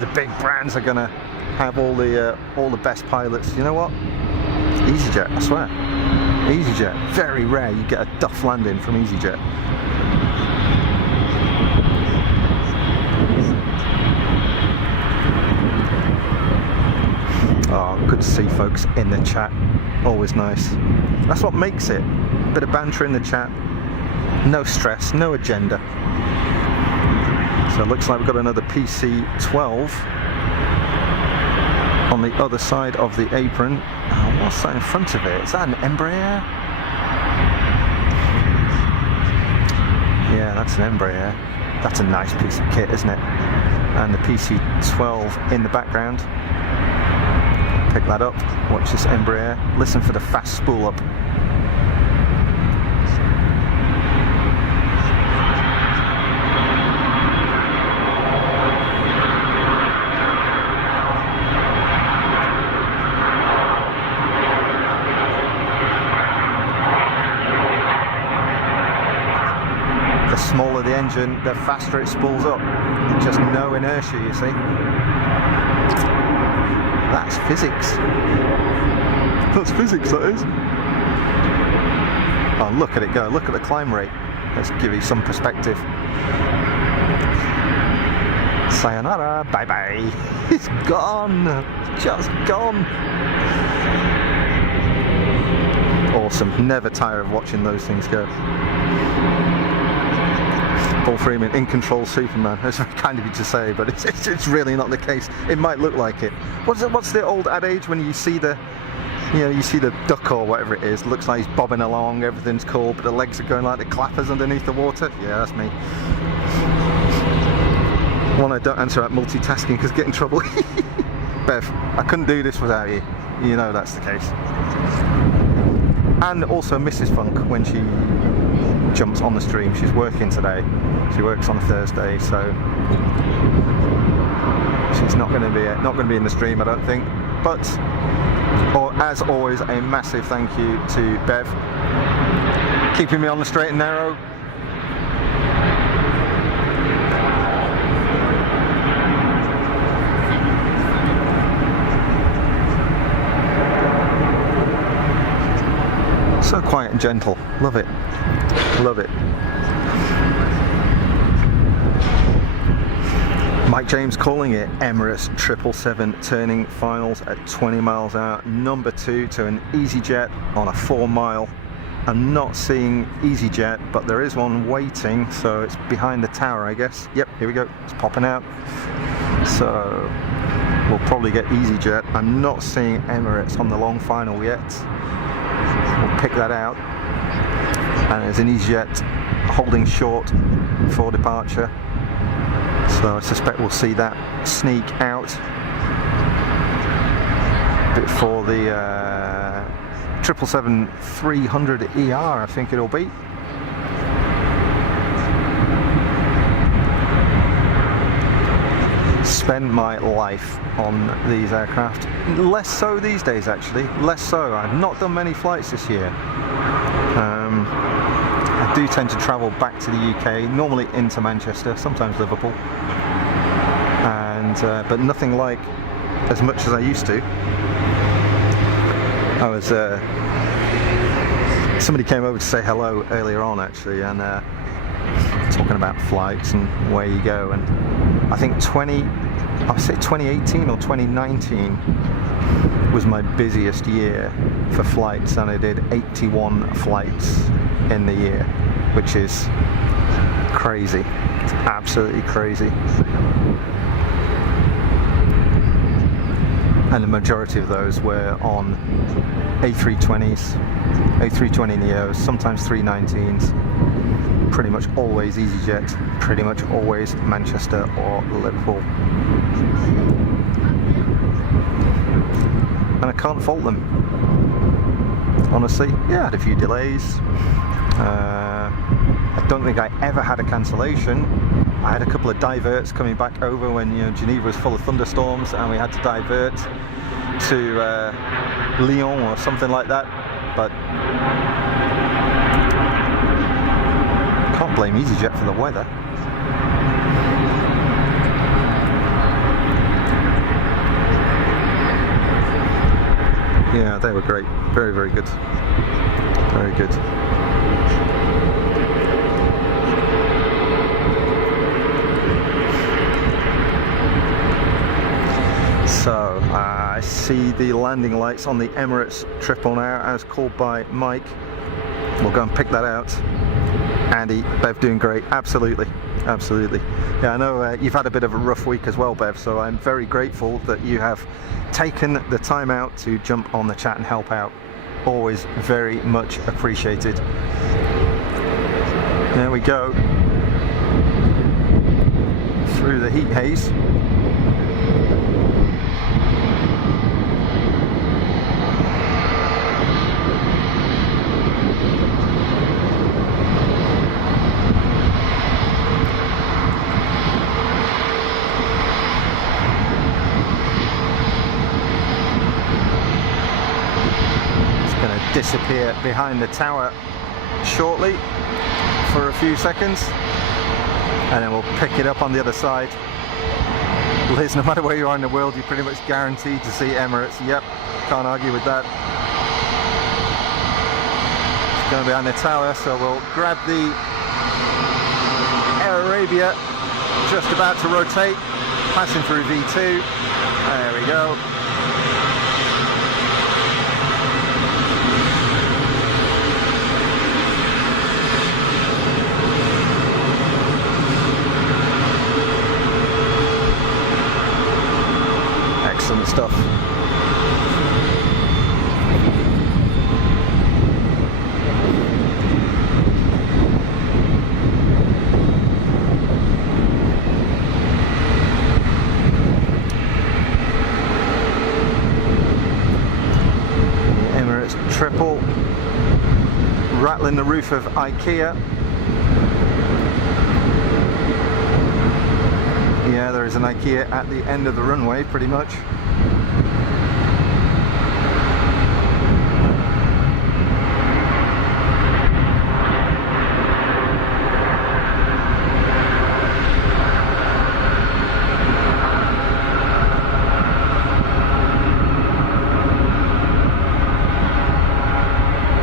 the big brands are gonna have all the best pilots. You know what? easyJet, I swear. easyJet, very rare you get a duff landing from easyJet. Oh, good to see folks in the chat, always nice. That's what makes it, a bit of banter in the chat, no stress, no agenda. So it looks like we've got another PC-12 on the other side of the apron. Oh, what's that in front of it? Is that an Embraer? Yeah, that's an Embraer. That's a nice piece of kit, isn't it? And the PC-12 in the background. Pick that up, watch this Embraer, listen for the fast spool up. The smaller the engine, the faster it spools up. Just no inertia, you see. That's physics. That's physics, that is. Oh, look at it go. Look at the climb rate. Let's give you some perspective. Sayonara. Bye-bye. It's gone. Just gone. Awesome. Never tire of watching those things go. Paul Freeman, in control Superman. That's very kind of you to say, but it's really not the case. It might look like it. What's the old adage when you see the, you know, you see the duck or whatever it is, looks like he's bobbing along, everything's cool, but the legs are going like the clappers underneath the water? Yeah, that's me. One, I don't answer at multitasking because I get in trouble. Bev, I couldn't do this without you. You know that's the case. And also Mrs. Funk, when she jumps on the stream. She's working today. She works on a Thursday, so she's not going to be in the stream, I don't think. But, as always, a massive thank you to Bev, keeping me on the straight and narrow. So quiet and gentle. Love it. Love it. Mike James calling it Emirates 777 turning finals at 20 miles out. Number 2 to an easyJet on a 4 mile. I'm not seeing easyJet, but there is one waiting, so it's behind the tower, I guess. Yep, here we go. It's popping out. So we'll probably get easyJet. I'm not seeing Emirates on the long final yet. We'll pick that out. And there's an easyJet holding short for departure, so I suspect we'll see that sneak out before the 777-300ER, I think it'll be. Spend my life on these aircraft. Less so these days, actually. Less so. I've not done many flights this year. I do tend to travel back to the UK, normally into Manchester, sometimes Liverpool, and but nothing like as much as I used to. I was somebody came over to say hello earlier on actually, and talking about flights and where you go, and I think 2018 or 2019 was my busiest year for flights, and I did 81 flights in the year, which is crazy. It's absolutely crazy. And the majority of those were on A320s, A320neos, sometimes 319s, pretty much always easyJet, pretty much always Manchester or Liverpool. And I can't fault them, honestly. Yeah, I had a few delays. I don't think I ever had a cancellation. I had a couple of diverts coming back over when, you know, Geneva was full of thunderstorms, and we had to divert to Lyon or something like that. But can't blame easyJet for the weather. Yeah, they were great. Very, very good. Very good. So, I see the landing lights on the Emirates triple now, as called by Mike. We'll go and pick that out. Andy, Bev doing great. Absolutely. Absolutely. Yeah, I know you've had a bit of a rough week as well, Bev, so I'm very grateful that you have taken the time out to jump on the chat and help out. Always very much appreciated. There we go. Through the heat haze. Disappear behind the tower shortly for a few seconds, and then we'll pick it up on the other side. Liz, no matter where you are in the world, you're pretty much guaranteed to see Emirates. Yep, can't argue with that. It's going behind the tower, so we'll grab the Air Arabia, just about to rotate, passing through V2. There we go. Excellent stuff. Emirates triple, rattling the roof of IKEA. Yeah, there is an IKEA at the end of the runway, pretty much.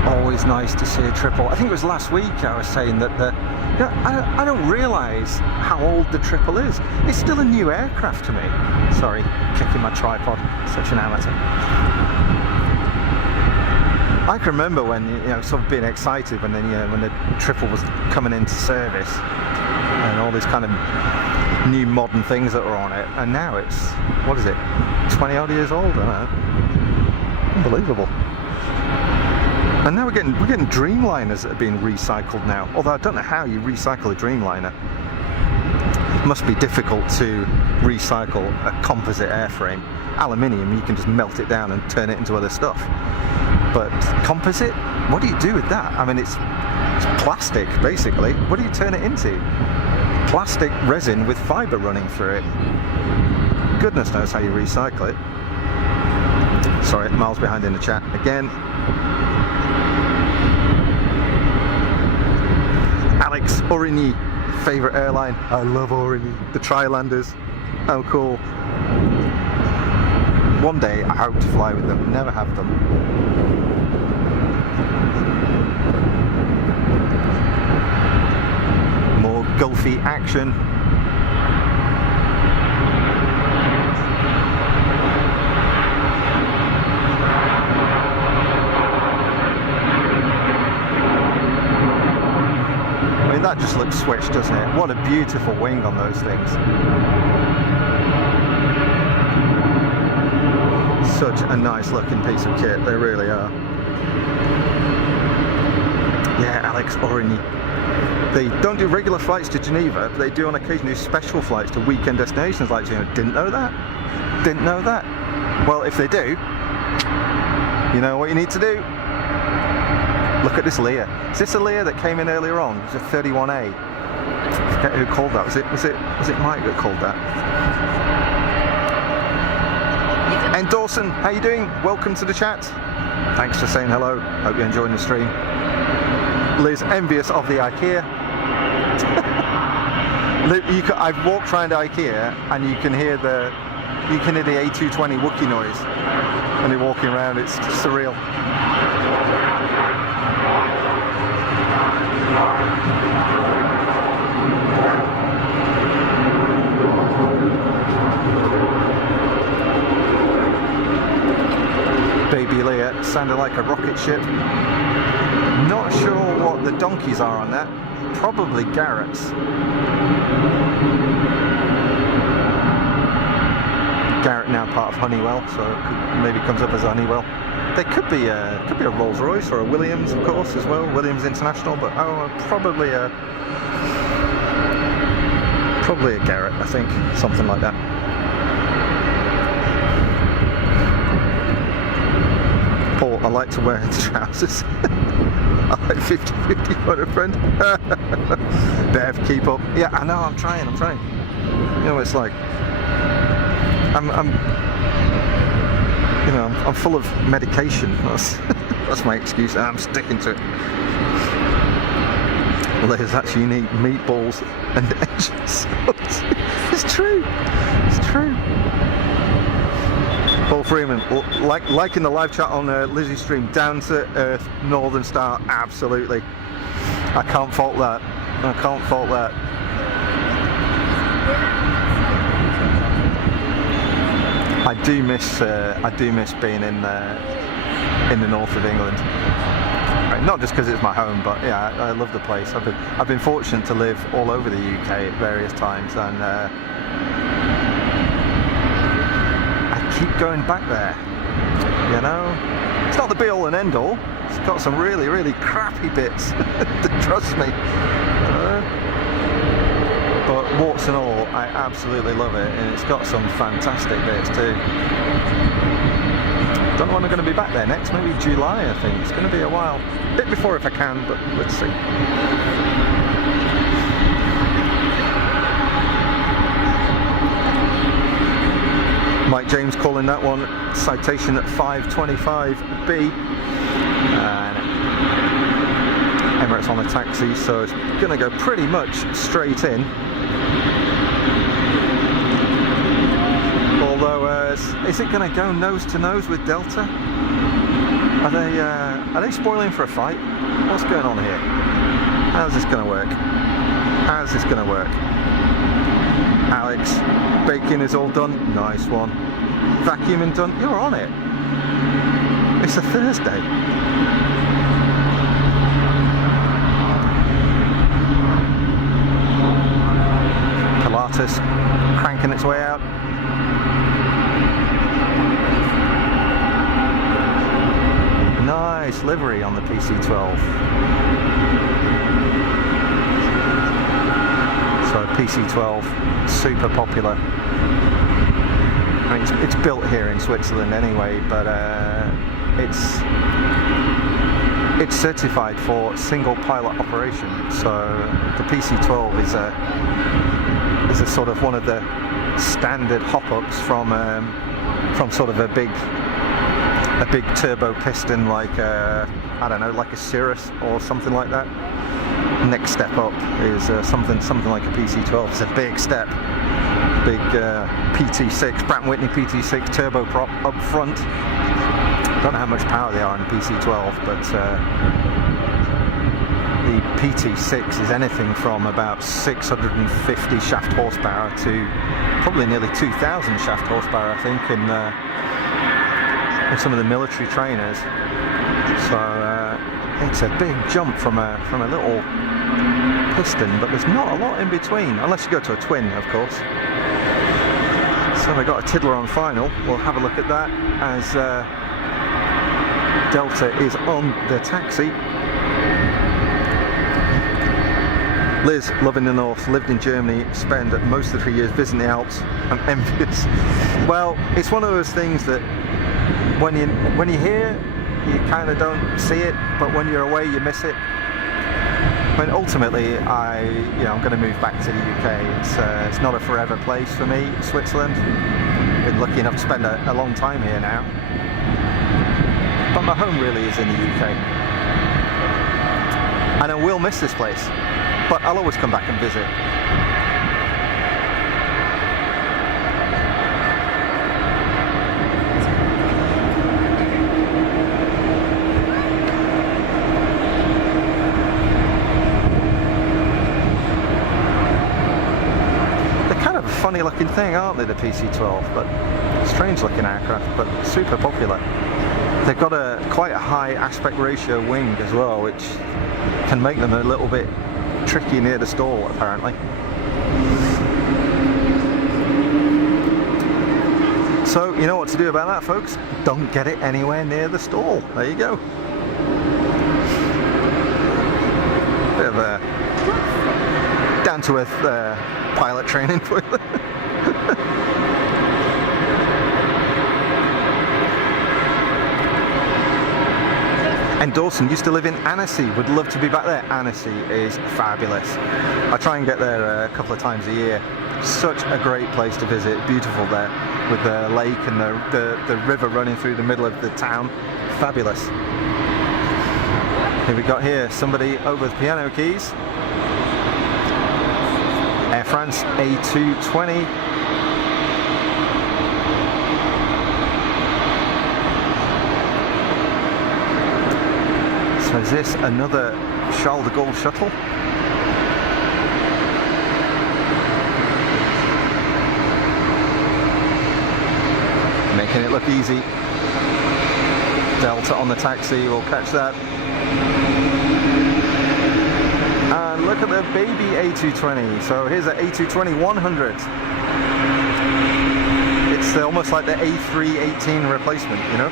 Always nice to see a triple. I think it was last week I was saying that you know, I don't realise how old the triple is. It's still a new aircraft to me. Sorry, kicking my tripod. Such an amateur. I can remember when, you know, sort of being excited when the triple was coming into service, and all these kind of new modern things that were on it. And now it's, what is it, 20 odd years old? I don't know. Unbelievable. And now we're getting Dreamliners that are being recycled now. Although I don't know how you recycle a Dreamliner. It must be difficult to recycle a composite airframe. Aluminium, you can just melt it down and turn it into other stuff. But composite, what do you do with that? I mean, it's plastic basically. What do you turn it into? Plastic resin with fibre running through it. Goodness knows how you recycle it. Sorry, miles behind in the chat again. Origny, favourite airline. I love Origny. The Trilanders, how cool. One day I hope to fly with them, never have them. More Gulfy action. I mean, that just looks switched, doesn't it? What a beautiful wing on those things. Such a nice looking piece of kit, they really are. Yeah, Alex Origny. They don't do regular flights to Geneva, but they do on occasion do special flights to weekend destinations like Geneva. Didn't know that? Didn't know that? Well, if they do, you know what you need to do? Look at this Lear. Is this a Lear that came in earlier on? It was a 31A. I forget who called that. Was it Mike that called that? And Dawson, how you doing? Welcome to the chat. Thanks for saying hello. Hope you're enjoying the stream. Liz, envious of the IKEA. I've walked around IKEA and you can hear the A220 Wookiee noise when you're walking around. It's surreal. Baby Lear sounded like a rocket ship. Not sure what the donkeys are on that. Probably Garrett's. Garrett now part of Honeywell, so it maybe comes up as a Honeywell. They could be a Rolls-Royce or a Williams, of course, as well. Williams International, but probably a Garrett, I think, something like that. Paul, I like to wear trousers. I like 50-50 for a friend. Bev, keep up. Yeah, I know, I'm trying. You know what it's like. I'm full of medication. That's my excuse. I'm sticking to it. Liz, actually you need meatballs and engine sauce. It's true. Paul Freeman, like in the live chat on Lizzie's stream, down to earth, Northern Star, absolutely. I can't fault that. I do miss being in the north of England. Right, not just because it's my home, but yeah, I love the place. I've been fortunate to live all over the UK at various times, and I keep going back there. You know, it's not the be all and end all. It's got some really, really crappy bits. Trust me. But warts and all, I absolutely love it, and it's got some fantastic bits too. Don't know when I'm going to be back there next, maybe July I think. It's going to be a while. A bit before if I can, but let's see. Mike James calling that one citation at 525B. And Emirates on a taxi, so it's going to go pretty much straight in. Although, is it going to go nose to nose with Delta? Are they spoiling for a fight? What's going on here? How's this going to work? Alex, baking is all done. Nice one. Vacuuming done. You're on it. It's a Thursday. Pilatus cranking its way out. Nice livery on the PC-12. So PC-12, super popular. I mean, it's built here in Switzerland anyway, but it's certified for single pilot operation. So the PC-12 is a sort of one of the standard hop-ups from sort of a big turbo piston, like I don't know, like a Cirrus or something like that. next step up is something like a PC-12. It's a big step. Big PT6, Pratt & Whitney PT6 turboprop up front. Don't know how much power they are in the PC-12, but the PT6 is anything from about 650 shaft horsepower to probably nearly 2,000 shaft horsepower, I think, in some of the military trainers. So it's a big jump from a little piston, but there's not a lot in between, unless you go to a twin, of course. So we got a tiddler on final. We'll have a look at that as Delta is on the taxi. Liz, loving the north, lived in Germany, spent most of the 3 years visiting the Alps. I'm envious. Well, it's one of those things that when you hear, you kind of don't see it, but when you're away, you miss it. I mean, ultimately, I'm going to move back to the UK. It's not a forever place for me, Switzerland. Been lucky enough to spend a long time here now. But my home really is in the UK. And I will miss this place, but I'll always come back and visit. Funny looking thing, aren't they, the PC-12? But strange looking aircraft, but super popular. They've got quite a high aspect ratio wing as well, which can make them a little bit tricky near the stall, apparently. So you know what to do about that, folks. Don't get it anywhere near the stall. There you go. Bit of a down to earth pilot training for you. And Dawson used to live in Annecy, would love to be back there. Annecy is fabulous. I try and get there a couple of times a year. Such a great place to visit, beautiful there, with the lake and the river running through the middle of the town. Fabulous. Here we got here somebody over the piano keys. Air France A220. So is this another Charles de Gaulle shuttle? Making it look easy. Delta on the taxi, we'll catch that. And look at the baby A220. So here's an A220-100. It's almost like the A318 replacement, you know?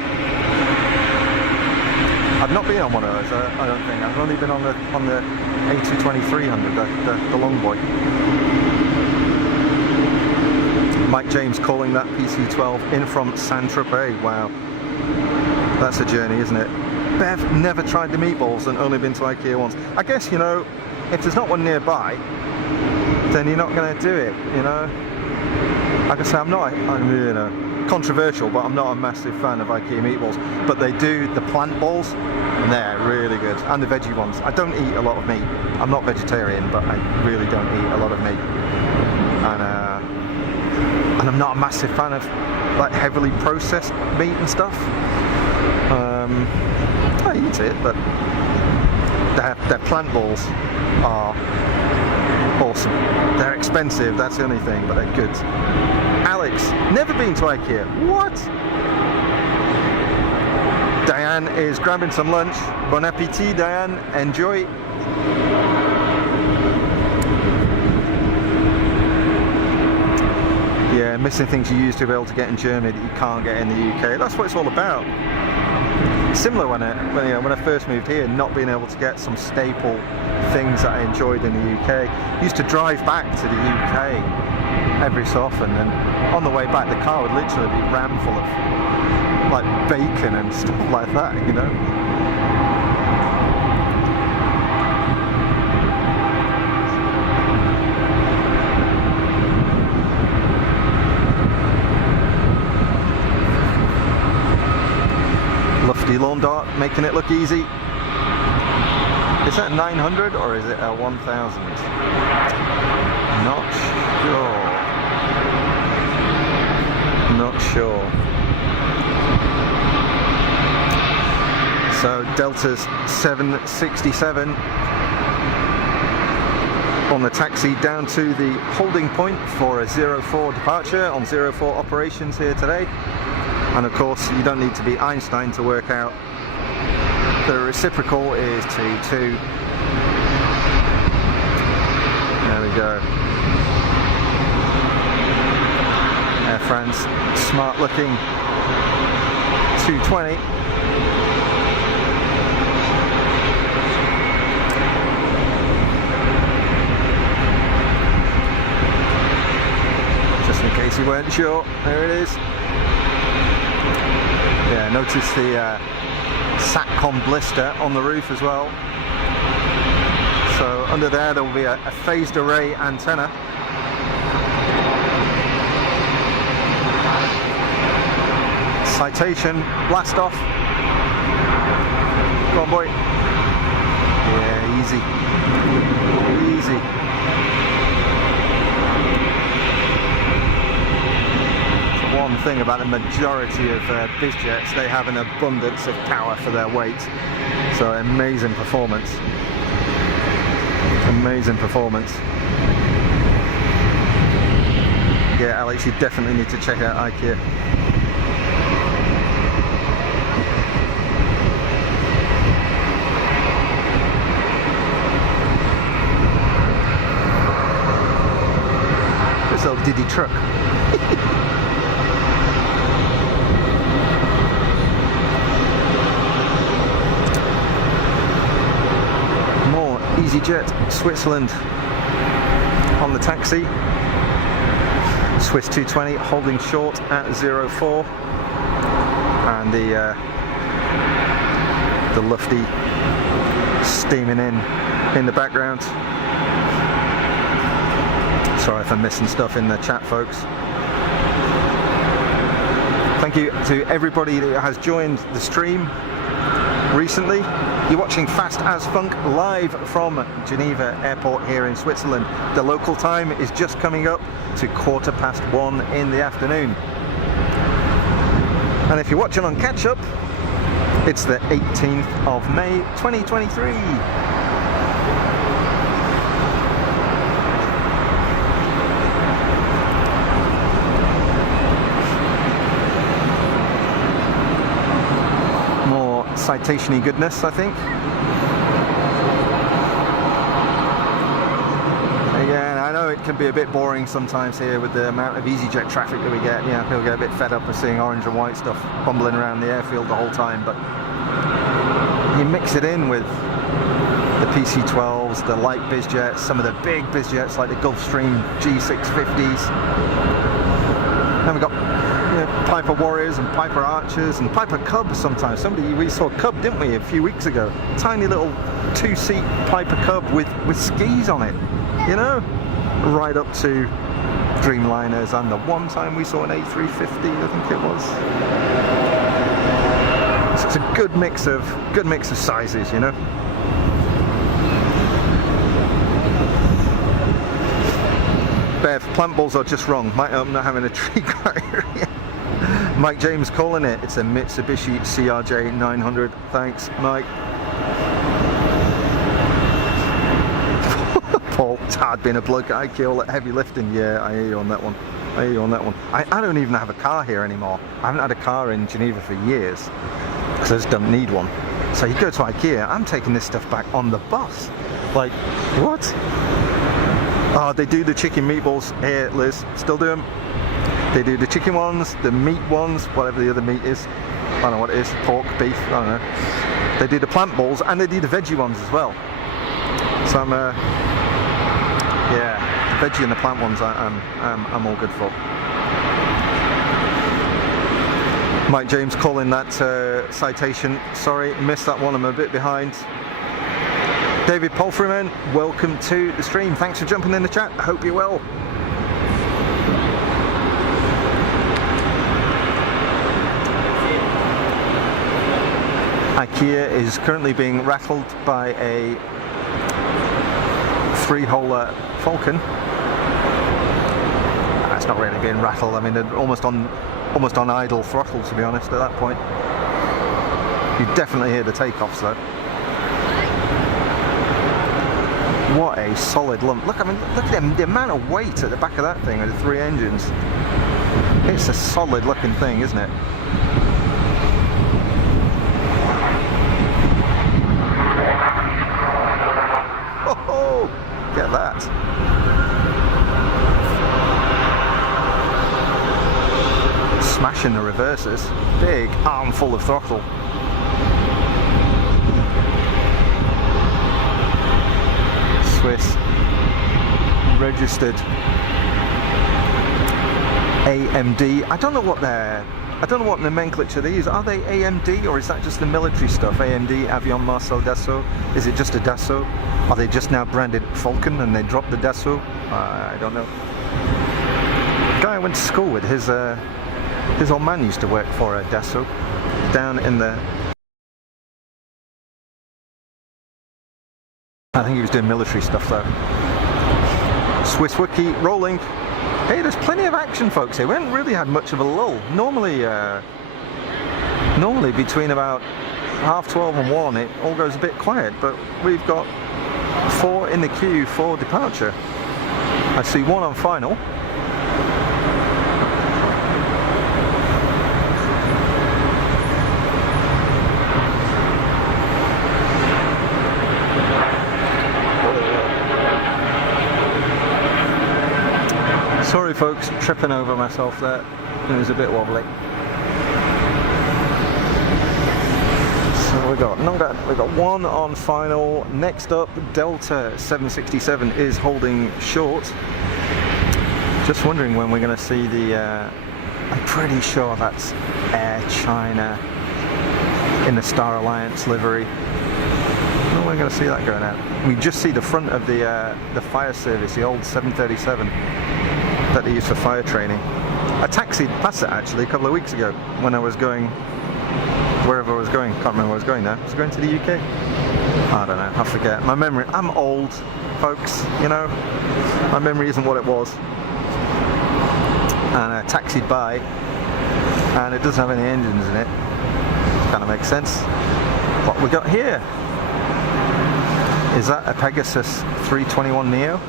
I've not been on one of those, I don't think. I've only been on the A220-300, the long boy. Mike James calling that PC-12 in from Saint-Tropez. Wow. That's a journey, isn't it? Bev never tried the meatballs and only been to IKEA once. I guess, you know, if there's not one nearby, then you're not going to do it, you know? Like I say, I'm you know, controversial, but I'm not a massive fan of IKEA meatballs. But they do the plant balls, and they're really good. And the veggie ones. I don't eat a lot of meat. I'm not vegetarian, but I really don't eat a lot of meat. And I'm not a massive fan of like heavily processed meat and stuff. I eat it, but their plant balls are awesome. They're expensive, that's the only thing, but they're good. Alex, never been to IKEA. What? Diane is grabbing some lunch. Bon appetit, Diane. Enjoy. Yeah, missing things you used to be able to get in Germany that you can't get in the UK. That's what it's all about. Similar when I first moved here, not being able to get some staple things that I enjoyed in the UK. Used to drive back to the UK every so often, and on the way back the car would literally be rammed full of like bacon and stuff like that, you know. Lofty lawn dart, making it look easy. Is that 900 or is it a 1000? Not sure. Not sure. So Delta's 767 on the taxi down to the holding point for a 04 departure on 04 operations here today. And of course you don't need to be Einstein to work out the reciprocal is 22. There we go. Air France, smart looking 220. Just in case you weren't sure, there it is. Yeah, notice the SATCOM blister on the roof as well. So under there will be a phased array antenna. Citation, blast off. Go on, boy. Yeah, easy. Easy. One thing about the majority of bizjets, they have an abundance of power for their weight. So amazing performance. Amazing performance. Yeah, Alex, you definitely need to check out IKEA. This old Diddy truck. easyJet Switzerland on the taxi. Swiss 220 holding short at 04, and the lufty steaming in the background. Sorry if I'm missing stuff in the chat, folks. Thank you to everybody that has joined the stream recently. You're watching Fast as Funk live from Geneva Airport here in Switzerland. The local time is just coming up to 1:15 in the afternoon. And if you're watching on catch up, it's the 18th of May 2023. Citation-y goodness, I think. Again, I know it can be a bit boring sometimes here with the amount of easyJet traffic that we get. Yeah, people get a bit fed up of seeing orange and white stuff bumbling around the airfield the whole time, but you mix it in with the PC-12s, the light bizjets, some of the big bizjets like the Gulfstream G650s. And we've got Piper Warriors and Piper Archers and Piper Cubs sometimes. We saw a Cub, didn't we, a few weeks ago? Tiny little two-seat Piper Cub with skis on it, you know? Right up to Dreamliners, and the one time we saw an A350, I think it was. So it's a good mix of sizes, you know? Bev, plant balls are just wrong. I'm not having a tree crier yet. Mike James calling it. It's a Mitsubishi CRJ 900. Thanks, Mike. Paul, it's hard being a bloke at IKEA, all that heavy lifting. Yeah, I hear you on that one. I don't even have a car here anymore. I haven't had a car in Geneva for years because I just don't need one. So you go to IKEA, I'm taking this stuff back on the bus. Like, what? Oh, they do the chicken meatballs here, Liz. Still do them. They do the chicken ones, the meat ones, whatever the other meat is. I don't know what it is, pork, beef, I don't know. They do the plant balls and they do the veggie ones as well. So yeah, the veggie and the plant ones I'm all good for. Mike James calling that citation. Sorry, missed that one, I'm a bit behind. David Polfreman, welcome to the stream. Thanks for jumping in the chat. I hope you're well. IKEA is currently being rattled by a 3-holer Falcon. That's not really being rattled. I mean, they're almost on idle throttle, to be honest, at that point. You definitely hear the takeoffs though. What a solid lump. Look, I mean, look at the amount of weight at the back of that thing with the 3 engines. It's a solid looking thing, isn't it? Oh, get that. Smashing the reverses. Big armful of throttle. Swiss registered AMD. I don't know what nomenclature they use. Are they AMD or is that just the military stuff? AMD, Avion Marcel Dassault. Is it just a Dassault? Are they just now branded Falcon and they dropped the Dassault? I don't know. The guy I went to school with, his old man used to work for a Dassault down in the... I think he was doing military stuff though. Swiss Wiki rolling. Hey, there's plenty of action, folks here. We haven't really had much of a lull. Normally between about 12:30 and 1 it all goes a bit quiet, but we've got 4 in the queue for departure. I see 1 on final. Sorry folks, tripping over myself there. It was a bit wobbly. So we got 1 on final. Next up, Delta 767 is holding short. Just wondering when we're going to see the... I'm pretty sure that's Air China in the Star Alliance livery. When we're going to see that going out. We just see the front of the fire service, the old 737. That they use for fire training. I taxied past it actually a couple of weeks ago when I was going wherever I was going. Can't remember where I was going now. I was going to the UK. I don't know. I forget. My memory. I'm old, folks. You know, my memory isn't what it was. And I taxied by, and it doesn't have any engines in it. Kind of makes sense. What we got here? Is that a Pegasus 321 Neo?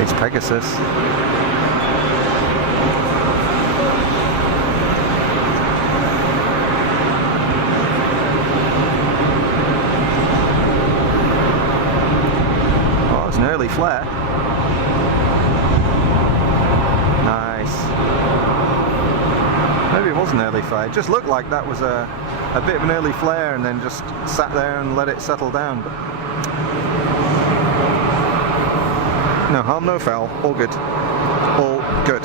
It's Pegasus. Oh, it's an early flare. Nice. Maybe it was an early flare. It just looked like that was a bit of an early flare and then just sat there and let it settle down. But no harm, no foul. All good. All good.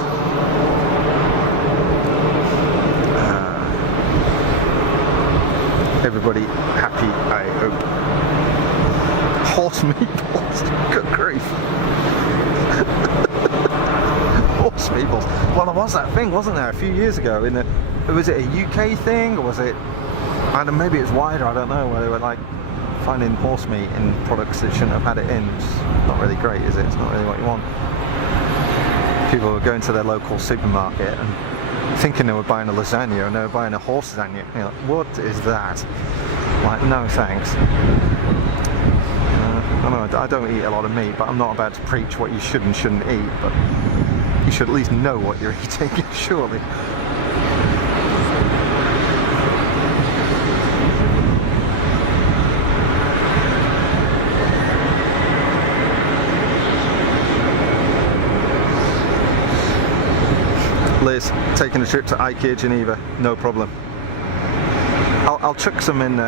Everybody happy, I hope. Horse meatballs. Good grief. Horse meatballs. Well, there was that thing, wasn't there, a few years ago? Was it a UK thing, or was it? I don't know, maybe it's wider. I don't know. Where they were like finding horse meat in products that shouldn't have had it in. It's not really great, is it? It's not really what you want. People were going to their local supermarket and thinking they were buying a lasagna and they were buying a horse lasagna. You're like, what is that? Like, no thanks. I don't eat a lot of meat, but I'm not about to preach what you should and shouldn't eat, but you should at least know what you're eating, surely. Liz, taking a trip to IKEA Geneva, no problem. I'll chuck some in.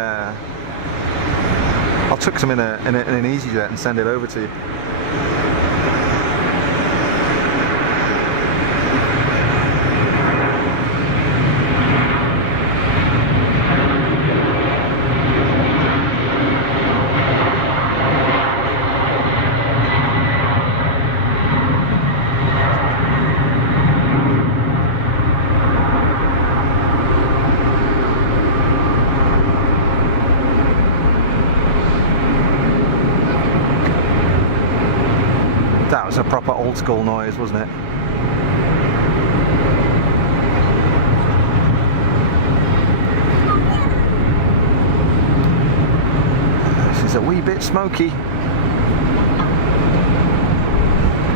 I'll chuck some in an easyJet and send it over to you. It's a proper old school noise, wasn't it? This is a wee bit smoky.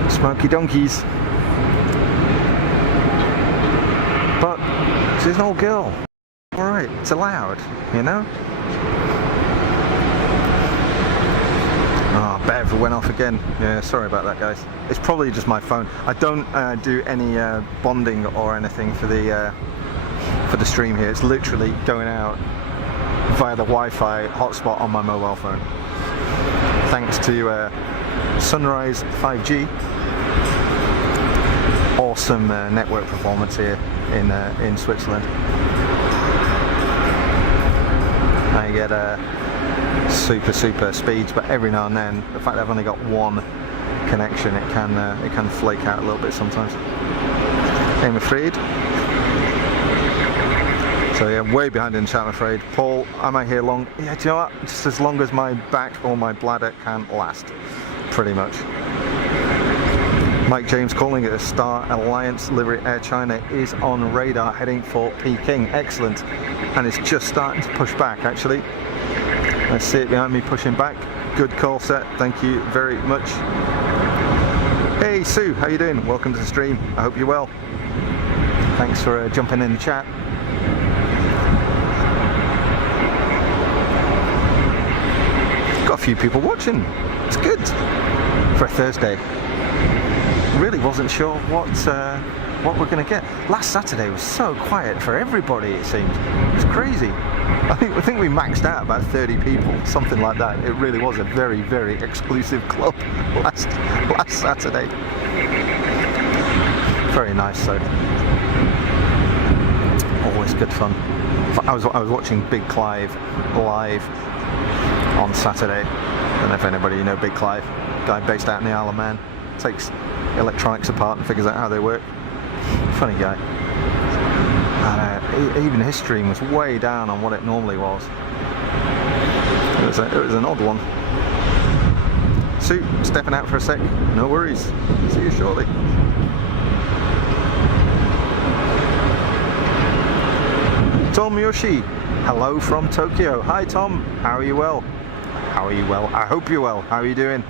Smoky donkeys. But she's an old girl. Alright, it's allowed, you know? Oh, Bev went off again. Yeah, sorry about that, guys. It's probably just my phone. I don't do any bonding or anything for the stream here. It's literally going out via the Wi-Fi hotspot on my mobile phone. Thanks to Sunrise 5G. Awesome network performance here in Switzerland. I get super speeds, but every now and then, the fact that I've only got one connection, it can flake out a little bit sometimes, I'm afraid. So yeah, way behind in chat, I'm afraid. Paul, am I here long? Yeah, do you know what? Just as long as my back or my bladder can last, pretty much. Mike James calling it a Star Alliance livery. Air China is on radar heading for Peking. Excellent. And it's just starting to push back, actually. I see it behind me pushing back. Good call set. Thank you very much. Hey Sue, how you doing? Welcome to the stream. I hope you're well. Thanks for jumping in the chat. Got a few people watching. It's good for a Thursday. Really wasn't sure what we're going to get. Last Saturday was so quiet for everybody, it seemed. It was crazy. I think we maxed out about 30 people, something like that. It really was a very exclusive club last Saturday. Very nice though. Always good fun. I was watching Big Clive live on Saturday. I don't know if anybody you know Big Clive, guy based out in the Isle of Man. Takes electronics apart and figures out how they work. Funny guy. And even his stream was way down on what it normally was. It was an odd one. Sue, stepping out for a sec. No worries. See you shortly. Tom Yoshi, hello from Tokyo. Hi Tom, how are you well? How are you well? I hope you're well. How are you doing?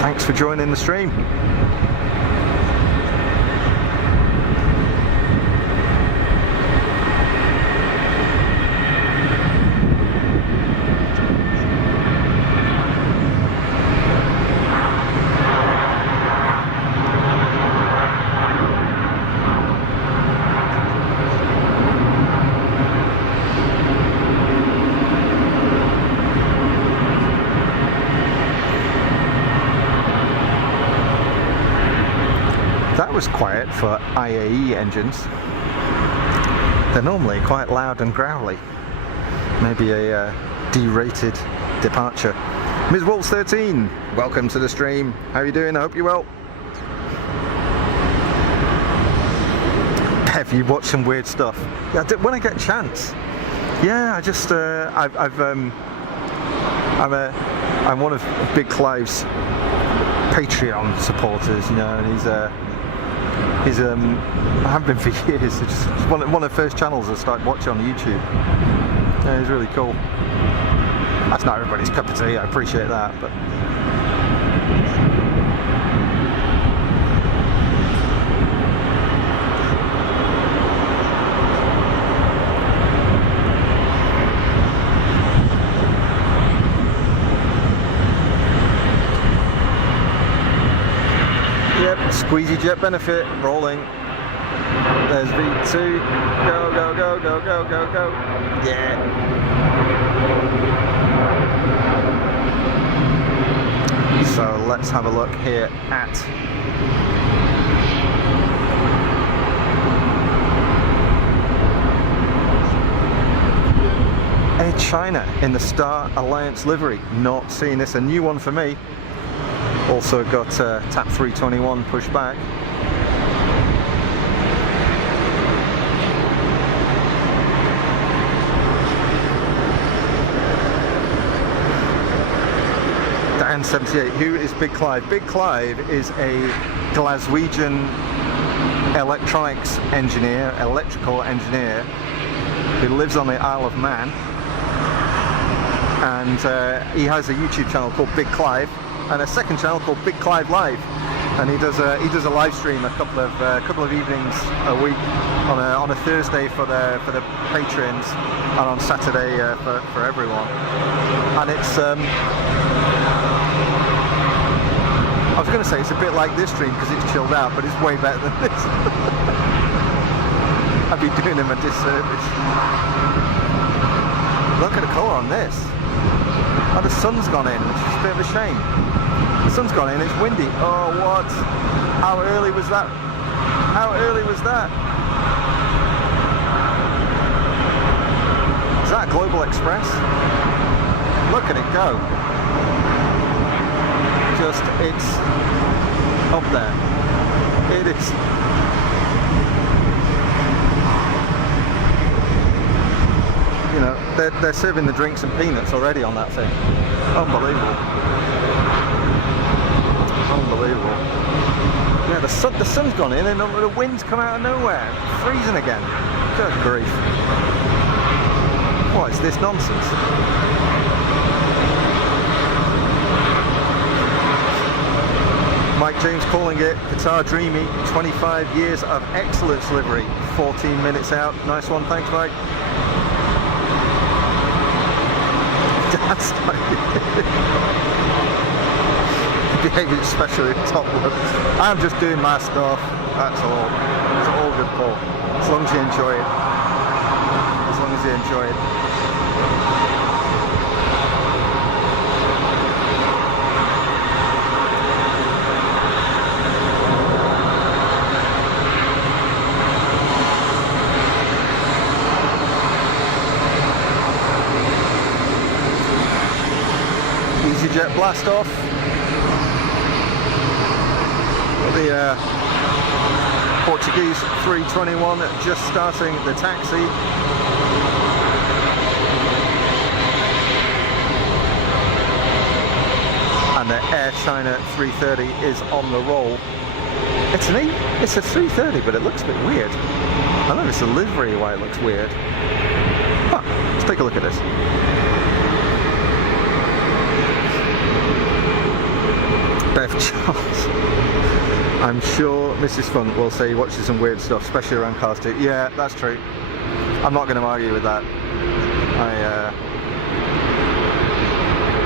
Thanks for joining the stream. That was quiet for IAE engines. They're normally quite loud and growly. Maybe a derated departure. Ms. Waltz 13, welcome to the stream. How are you doing? I hope you're well. Have you watched some weird stuff? Yeah, when I get a chance. Yeah, I just I'm one of Big Clive's Patreon supporters, you know, and he's I haven't been for years. It's just one of the first channels I started watching on YouTube. Yeah, he's really cool. That's not everybody's cup of tea, I appreciate that, but yep, easyJet benefit, rolling. There's V2. Go, go, go, go, go, go, go. Yeah. So let's have a look here at Air China in the Star Alliance livery. Not seeing this, a new one for me. Also got TAP 321 pushed back. and 78. Who is Big Clive? Big Clive is a Glaswegian electronics engineer, electrical engineer, who lives on the Isle of Man, and he has a YouTube channel called Big Clive and a second channel called Big Clive Live, and he does a live stream a couple of evenings a week on a Thursday for the patrons and on Saturday for everyone. And it's I was going to say it's a bit like this stream because it's chilled out, but it's way better than this. I'd be doing him a disservice. Look at the colour on this. Oh, the sun's gone in, which is a bit of a shame. The sun's gone in, it's windy. Oh, what? How early was that? How early was that? Is that Global Express? Look at it go. Just, it's up there. It is. You know, they're serving the drinks and peanuts already on that thing. Unbelievable. Unbelievable. Yeah, the sun's gone in and the wind's come out of nowhere. Freezing again. Good grief. What is this nonsense? Mike James calling it Qatar Dreamy, 25 years of excellence livery, 14 minutes out. Nice one, thanks Mike. That's behaving especially top look. I'm just doing my stuff, that's all. It's all good, Paul. As long as you enjoy it. As long as you enjoy it. easyJet blast off. The Portuguese 321 just starting the taxi. And the Air China 330 is on the roll. It's a 330, but it looks a bit weird. I know it's a livery why it looks weird. Huh, let's take a look at this. Bev Charles. I'm sure Mrs. Fun will say he watches some weird stuff, especially around cars too. Yeah, that's true. I'm not going to argue with that.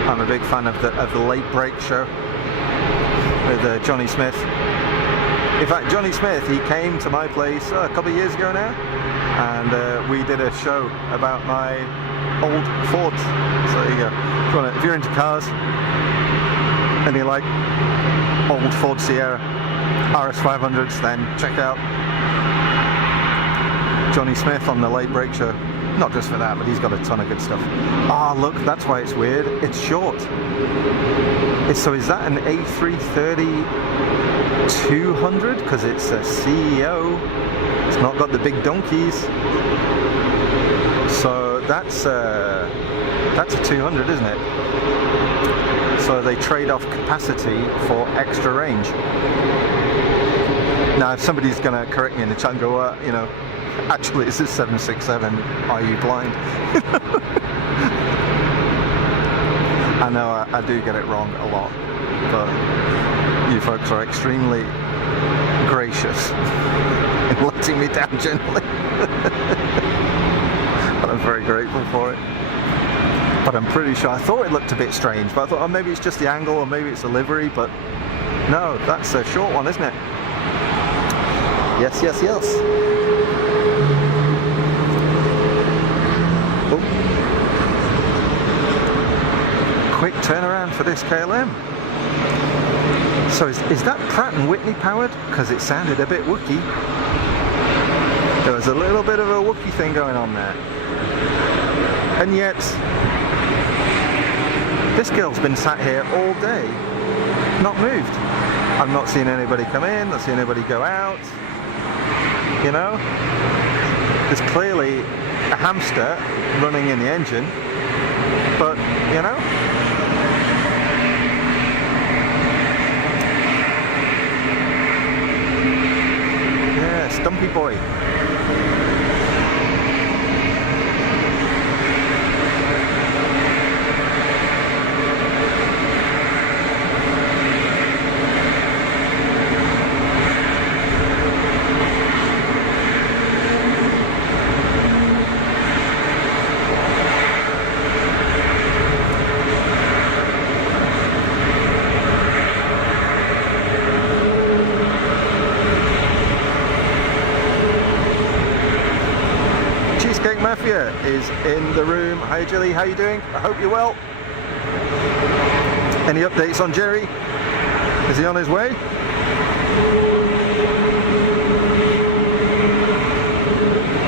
I'm a big fan of the Late Break show with Johnny Smith. In fact, Johnny Smith, he came to my place a couple of years ago now, and we did a show about my old Ford. So there you go. If you're into cars and you like old Ford Sierra RS500s, then check out Johnny Smith on the Late Break show. Not just for that, but he's got a ton of good stuff. Ah, look, that's why it's weird. It's short. So is that an A330 200? Because it's a CEO. It's not got the big donkeys. So that's a 200, isn't it? So they trade off capacity for extra range. Now, if somebody's going to correct me in the chat and go, you know, actually it's a 767, are you blind? I know I do get it wrong a lot, but you folks are extremely gracious in letting me down gently. But I'm very grateful for it. But I'm pretty sure, I thought it looked a bit strange, but I thought, oh, maybe it's just the angle or maybe it's a livery, but no, that's a short one, isn't it? Yes, yes, yes. Oh. Quick turnaround for this KLM. So is that Pratt & Whitney powered? Because it sounded a bit Wookiee. There was a little bit of a Wookiee thing going on there. And yet, this girl's been sat here all day, not moved. I've not seen anybody come in, not seen anybody go out. You know, there's clearly a hamster running in the engine, but you know, Stumpy boy. Mafia is in the room. Hi Jilly, how you doing? I hope you're well. Any updates on Jerry? Is he on his way?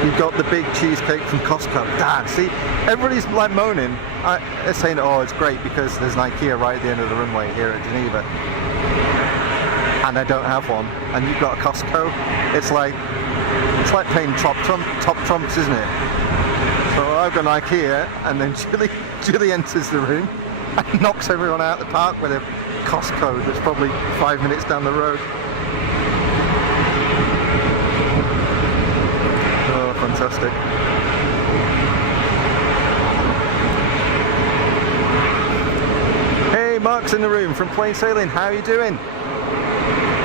You've got the big cheesecake from Costco. Dad, see, everybody's like moaning. They're saying, oh, it's great because there's an IKEA right at the end of the runway here at Geneva. And I don't have one. And you've got a Costco. It's like playing top trumps, isn't it? So I've got an IKEA, and then Julie enters the room and knocks everyone out of the park with a Costco that's probably 5 minutes down the road. Oh, fantastic. Hey, Mark's in the room from Plain Sailing. How are you doing?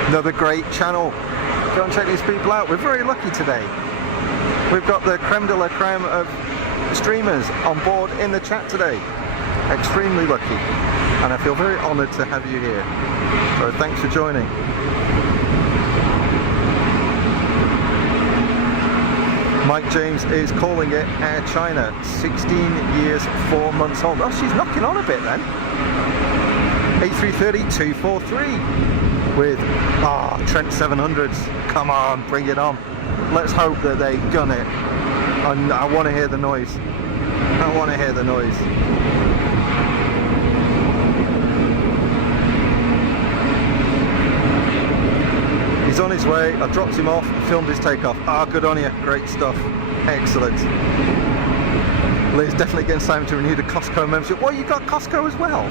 Another great channel. Go and check these people out. We're very lucky today. We've got the creme de la creme of streamers on board in the chat today. Extremely lucky. And I feel very honoured to have you here. So thanks for joining. Mike James is calling it Air China. 16 years, 4 months old. Oh, she's knocking on a bit then. A330-243 with Trent 700s. Come on, bring it on. Let's hope that they gun it. I want to hear the noise. I want to hear the noise. He's on his way. I dropped him off and filmed his takeoff. Good on you. Great stuff. Excellent. Lee's definitely getting Simon to renew the Costco membership. Well, you got Costco as well?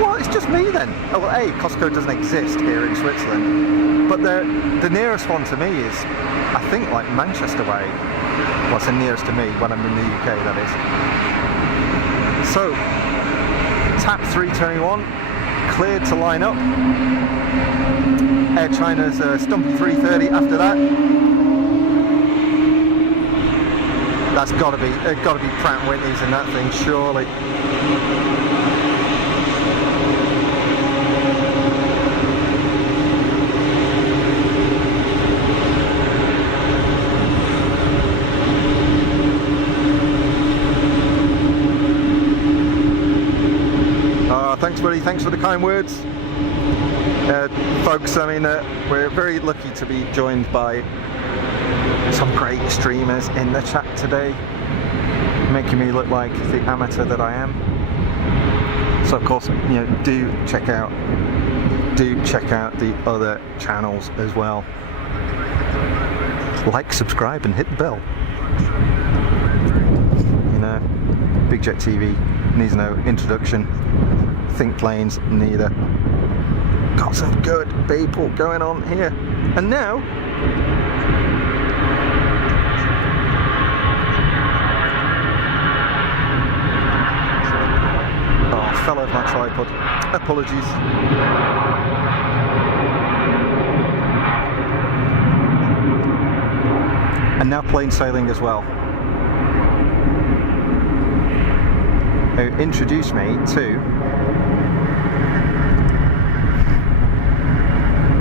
Well, it's just me then. Oh, well, A, Costco doesn't exist here in Switzerland. But the nearest one to me is, I think, like Manchester way. Well, it's the nearest to me when I'm in the UK, that is. So, tap 321, cleared to line up. Air China's Stumpy 330 after that. That's got to be Pratt & Whitney's in that thing, surely. Thanks, buddy. Thanks for the kind words. Folks, I mean, we're very lucky to be joined by some great streamers in the chat today, making me look like the amateur that I am. So, of course, you know, do check out the other channels as well. Like, subscribe, and hit the bell. You know, BigJet TV needs no introduction. Think Planes neither. Got some good people going on here. And now fell off my tripod. Apologies. And now Plain Sailing as well, who introduced me to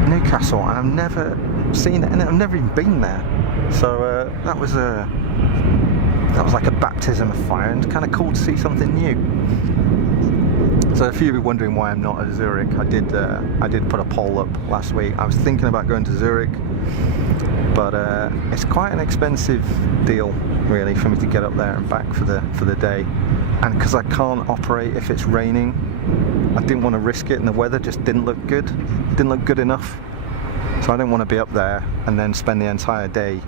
Newcastle, and I've never seen it, and I've never even been there. So that was like a baptism of fire, and kind of cool to see something new. So if you're wondering why I'm not at Zurich, I did put a poll up last week. I was thinking about going to Zurich, but it's quite an expensive deal, really, for me to get up there and back for the day. And because I can't operate if it's raining, I didn't want to risk it, and the weather just didn't look good. Didn't look good enough. So I didn't want to be up there and then spend the entire day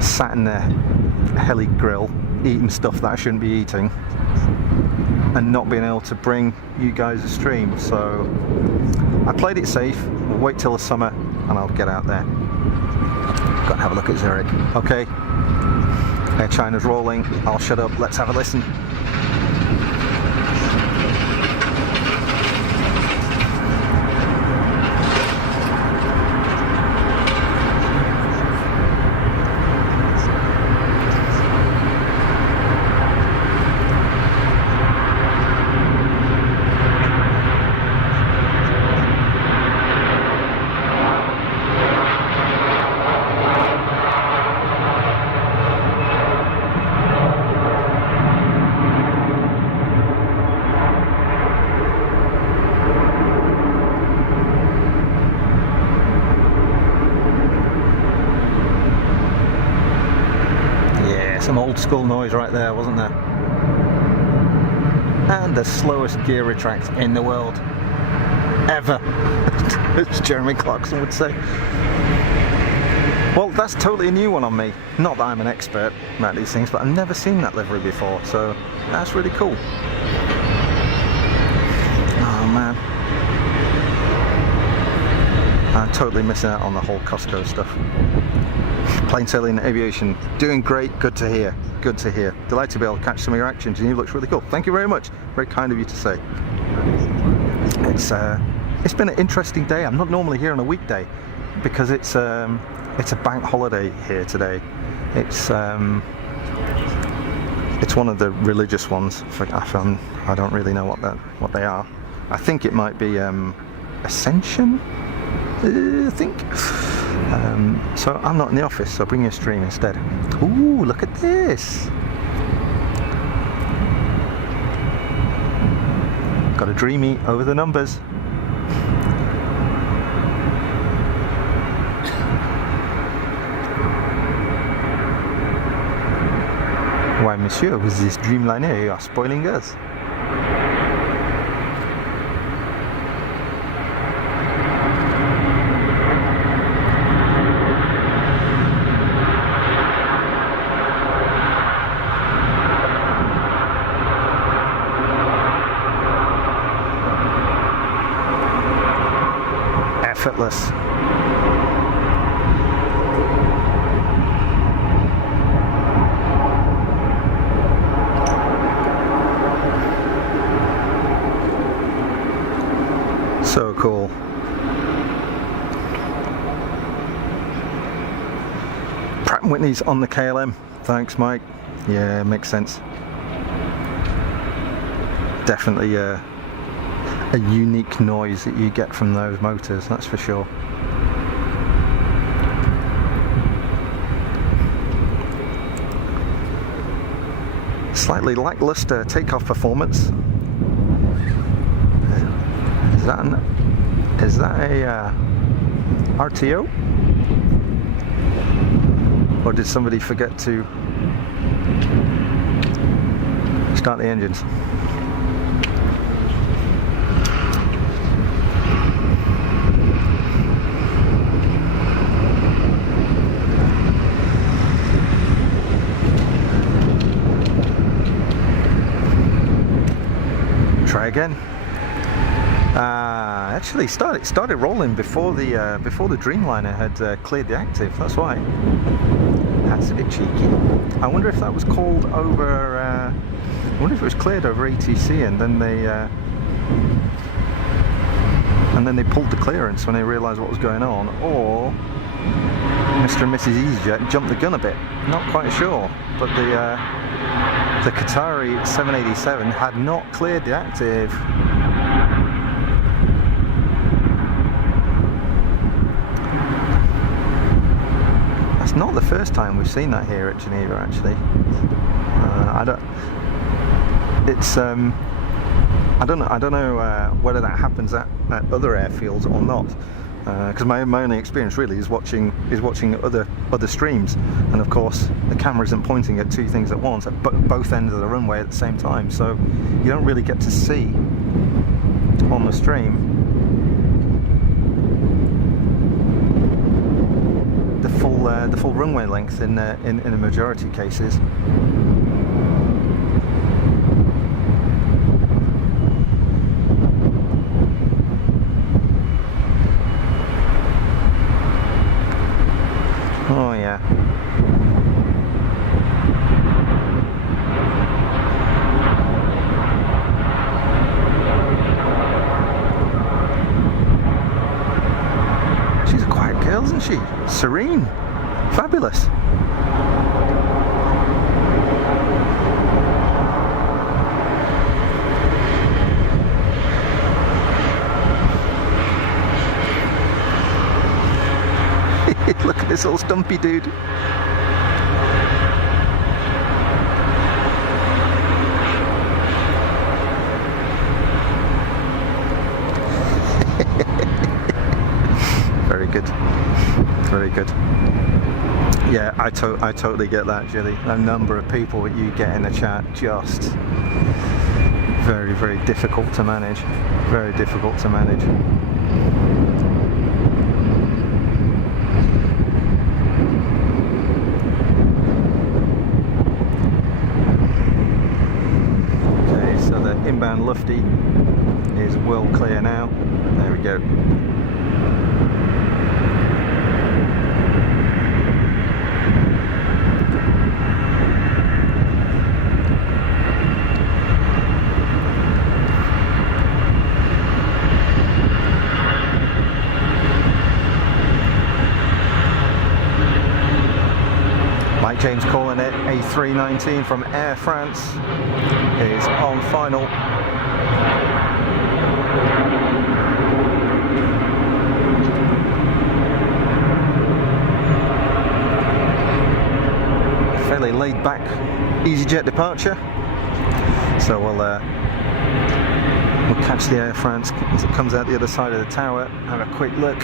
sat in the heli grill eating stuff that I shouldn't be eating and not being able to bring you guys a stream. So I played it safe. We'll wait till the summer and I'll get out there. Got to have a look at Zurich. Okay, Air China's rolling. I'll shut up. Let's have a listen. Some old school noise right there, wasn't there? And the slowest gear retract in the world ever, as Jeremy Clarkson would say. Well, that's totally a new one on me. Not that I'm an expert about these things, but I've never seen that livery before, so that's really cool. Oh man, I'm totally missing out on the whole Costco stuff. Plain sailing aviation, doing great, good to hear, good to hear. Delighted to be able to catch some of your action. Geneva looks really cool. Thank you very much, very kind of you to say. It's been an interesting day. I'm not normally here on a weekday because it's a bank holiday here today. It's one of the religious ones. I don't really know what they are. I think it might be Ascension, I think. So I'm not in the office, so I'll bring you a stream instead. Ooh, look at this! Got a dreamy over the numbers. Why, monsieur, with this Dreamliner, you are spoiling us. Effortless. So cool. Pratt & Whitney's on the KLM. Thanks, Mike. Yeah, makes sense. Definitely a unique noise that you get from those motors, that's for sure. Slightly lackluster takeoff performance. Is that a RTO? Or did somebody forget to start the engines? Try again. Actually started rolling before the Dreamliner had cleared the active. That's why. That's a bit cheeky. I wonder if that was called over. I wonder if it was cleared over ATC, and then they pulled the clearance when they realised what was going on, or Mr. and Mrs. easyJet jumped the gun a bit. Not quite sure, but the Qatari 787 had not cleared the active. That's not the first time we've seen that here at Geneva, actually. I don't know whether that happens at other airfields or not. Because my only experience really is watching other streams, and of course the camera isn't pointing at two things at once at both ends of the runway at the same time, so you don't really get to see on the stream the full runway length in a majority cases. serene, fabulous. Look at this little stumpy dude. Very good. Very good. Yeah, I totally get that, Jilly. A number of people that you get in the chat, just very, very difficult to manage. Very difficult to manage. Inbound lufty is well clear now. There we go. Mike James calling it. A319 from Air France is on final. Fairly laid back easyJet departure, so we'll catch the Air France as it comes out the other side of the tower. Have a quick look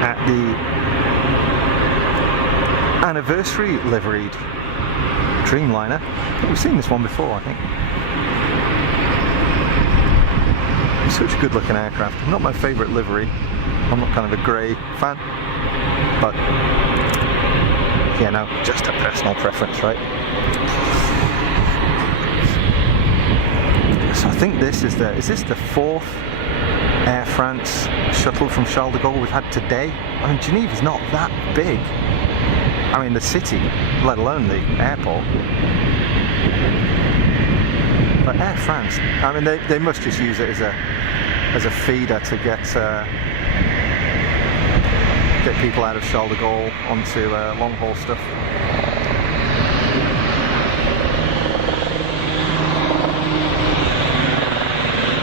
at the anniversary liveried Dreamliner. We've seen this one before, I think. It's such a good looking aircraft. Not my favourite livery. I'm not kind of a grey fan, but yeah, no, just a personal preference, right? So I think this is this the fourth Air France shuttle from Charles de Gaulle we've had today? I mean, Geneva's not that big. I mean, the city, let alone the airport. But Air France, I mean, they must just use it as a feeder to get people out of Charles de Gaulle onto long haul stuff.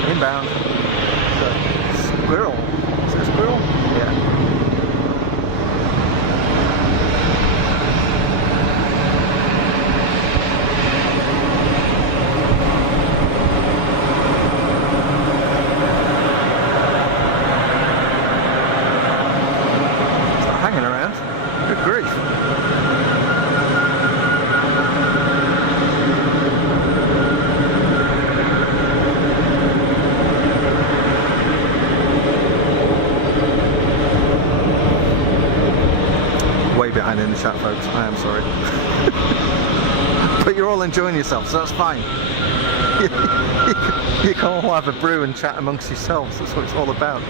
Inbound. Squirrel. Is it a squirrel? Yeah. Behind in the chat, folks. I am sorry. But you're all enjoying yourselves, so that's fine. You can all have a brew and chat amongst yourselves. That's what it's all about.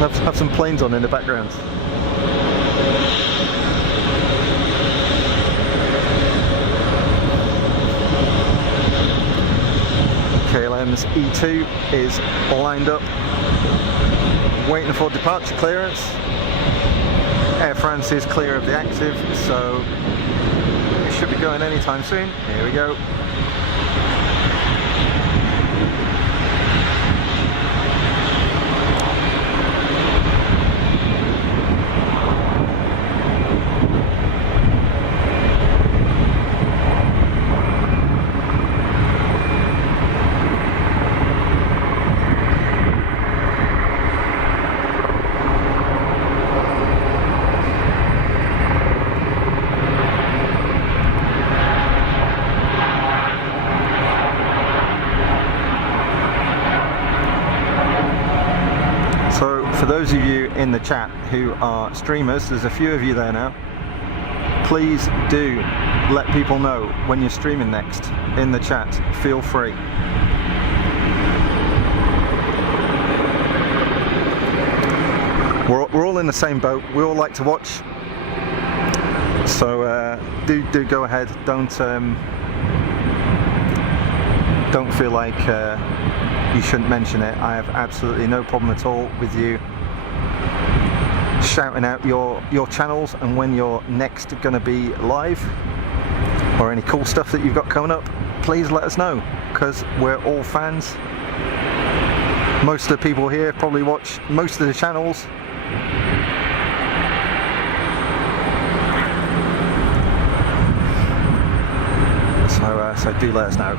Have some planes on in the background. KLM's E2 is lined up, waiting for departure clearance. Air France is clear of the active, so it should be going anytime soon. Here we go. For those of you in the chat who are streamers, there's a few of you there now, please do let people know when you're streaming next in the chat. Feel free. We're all in the same boat. We all like to watch, so do go ahead. Don't feel like you shouldn't mention it. I have absolutely no problem at all with you shouting out your channels and when you're next going to be live, or any cool stuff that you've got coming up, please let us know, because we're all fans. Most of the people here probably watch most of the channels. So do let us know.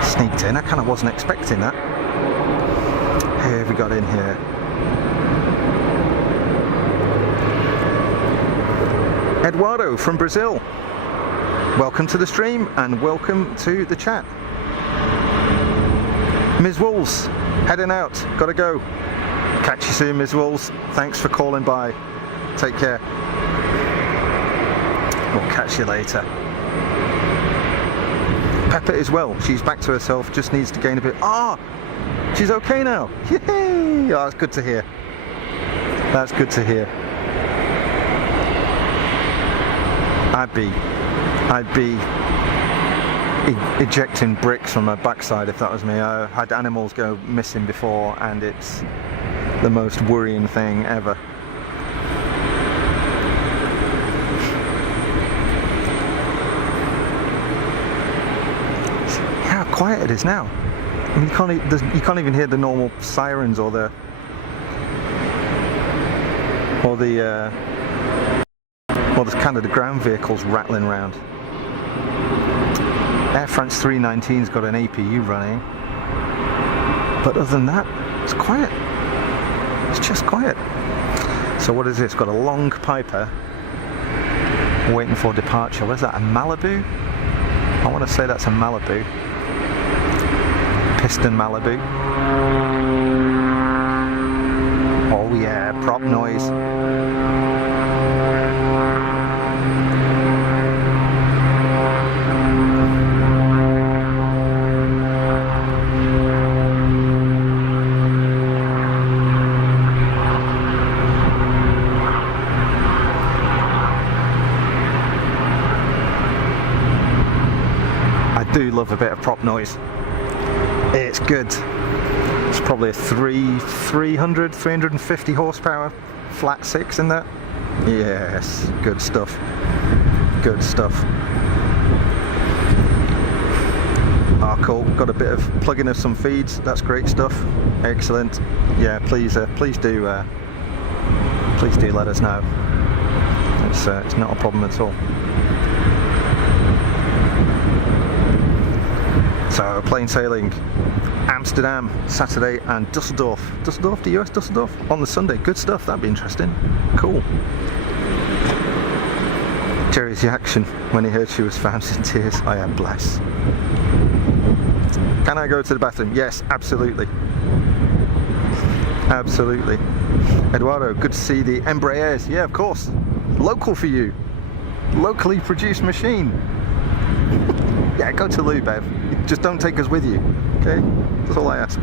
Sneaked in, I kind of wasn't expecting that. Who have we got in here? Eduardo from Brazil. Welcome to the stream and welcome to the chat. Ms. Wolves, heading out, gotta go. Catch you soon, Ms. Wolves. Thanks for calling by. Take care. We'll catch you later. Pepper as well, she's back to herself, just needs to gain a bit. She's okay now. Yay! Oh, that's good to hear. That's good to hear. I'd be ejecting bricks from my backside if that was me. I had animals go missing before, and it's the most worrying thing ever. See how quiet it is now. I mean, you can't even hear the normal sirens or the kind of the ground vehicles rattling around. Air France 319's got an APU running, but other than that, it's quiet. It's just quiet. So what is this? Got a long Piper waiting for departure. What is that? A Malibu? I want to say that's a Malibu. Piston Malibu. Oh yeah, prop noise. I do love a bit of prop noise. It's good. It's probably a 350 horsepower flat 6 in that. Yes, good stuff. Good stuff. Cool. Got a bit of plugging of some feeds. That's great stuff. Excellent. Yeah, please do let us know. It's not a problem at all. So, plain sailing, Amsterdam, Saturday, and Dusseldorf, the US Dusseldorf, on the Sunday. Good stuff, that'd be interesting. Cool. Jerry's reaction when he heard she was found in tears. I am blessed. Can I go to the bathroom? Yes, absolutely. Absolutely. Eduardo, good to see the Embraers. Yeah, of course. Local for you. Locally produced machine. Yeah, go to Lou, Bev. Just don't take us with you, okay? That's all I ask.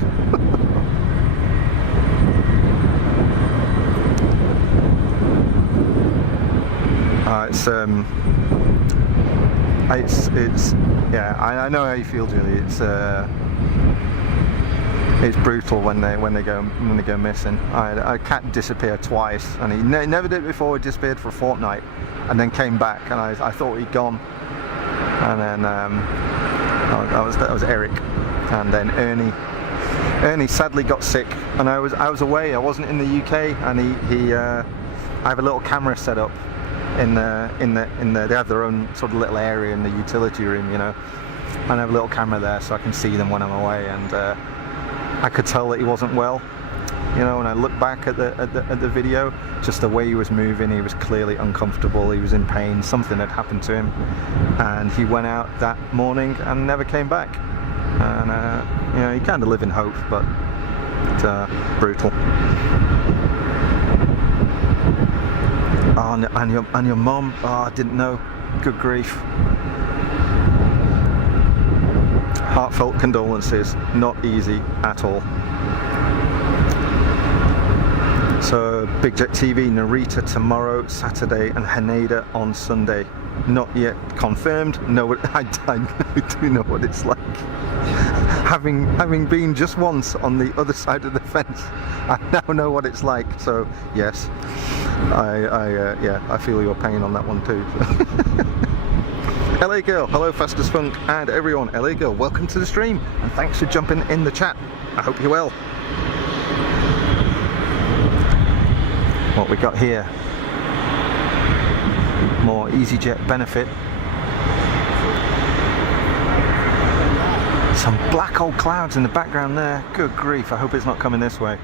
Yeah, I know how you feel, Julie. It's brutal when they go missing. A cat disappeared twice, and he never did it before. He disappeared for a fortnight, and then came back, and I thought he'd gone. And then that was Eric, and then Ernie sadly got sick, and I was away. I wasn't in the UK, and I have a little camera set up in the they have their own sort of little area in the utility room, you know, and I have a little camera there so I can see them when I'm away, and I could tell that he wasn't well, you know. When I look back at the video, just the way he was moving, he was clearly uncomfortable, he was in pain, something had happened to him, and he went out that morning and never came back. And you know, you kind of live in hope, but it's brutal. Oh, and your mum, oh, I didn't know. Good grief. Heartfelt condolences. Not easy at all. So BigJet TV, Narita tomorrow, Saturday, and Haneda on Sunday. Not yet confirmed. No, I do know what it's like. Having been just once on the other side of the fence, I now know what it's like. So yes, I feel your pain on that one too. LA Girl, hello Fast as Funk, and everyone, LA Girl, welcome to the stream, and thanks for jumping in the chat. I hope you're well. What we got here? More easyJet benefit. Some black old clouds in the background there. Good grief, I hope it's not coming this way.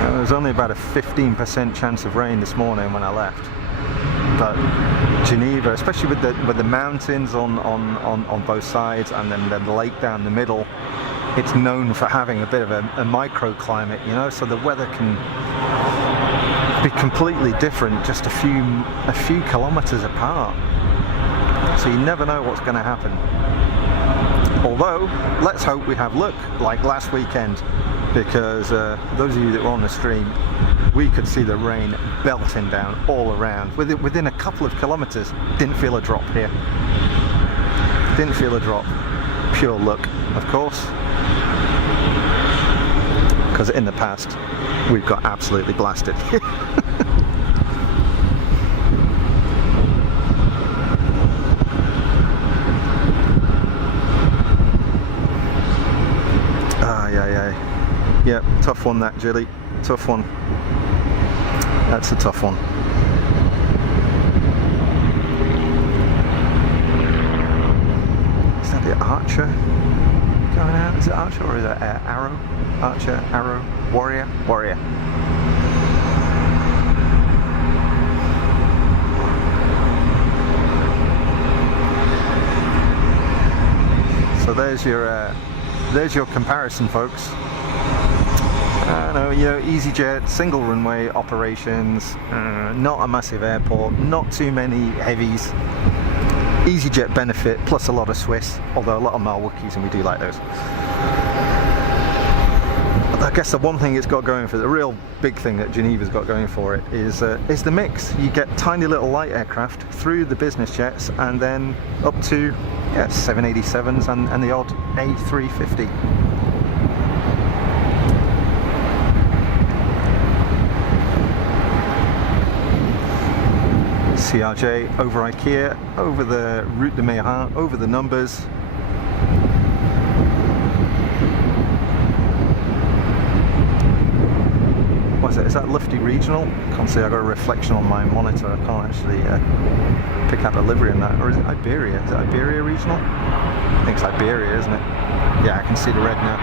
There was only about a 15% chance of rain this morning when I left. But Geneva, especially with the mountains on both sides, and then the lake down the middle, it's known for having a bit of a microclimate, you know, so the weather can be completely different just a few kilometers apart. So you never know what's going to happen. Although, let's hope we have luck like last weekend, because those of you that were on the stream, we could see the rain belting down all around. Within a couple of kilometers, didn't feel a drop here. Didn't feel a drop. Pure luck, of course. Because in the past, we've got absolutely blasted. Yeah, tough one that, Jilly. Tough one. That's a tough one. Is that the Archer going out? Is it Archer or is it Arrow? Archer, Arrow, Warrior? Warrior. So there's your comparison, folks. I know, you know, easyJet, single runway operations, not a massive airport, not too many heavies. easyJet benefit plus a lot of Swiss, although a lot of them are Wookiees and we do like those. But I guess the one thing it's got going for it, the real big thing that Geneva's got going for it is the mix. You get tiny little light aircraft through the business jets, and then up to 787s and the odd A350. CRJ over IKEA, over the Route de Meyrin, over the numbers. What is it? Is that Lufty Regional? Can't see, I've got a reflection on my monitor. I can't actually pick out the livery in that. Or is it Iberia? Is it Iberia Regional? I think it's Iberia, isn't it? Yeah, I can see the red now.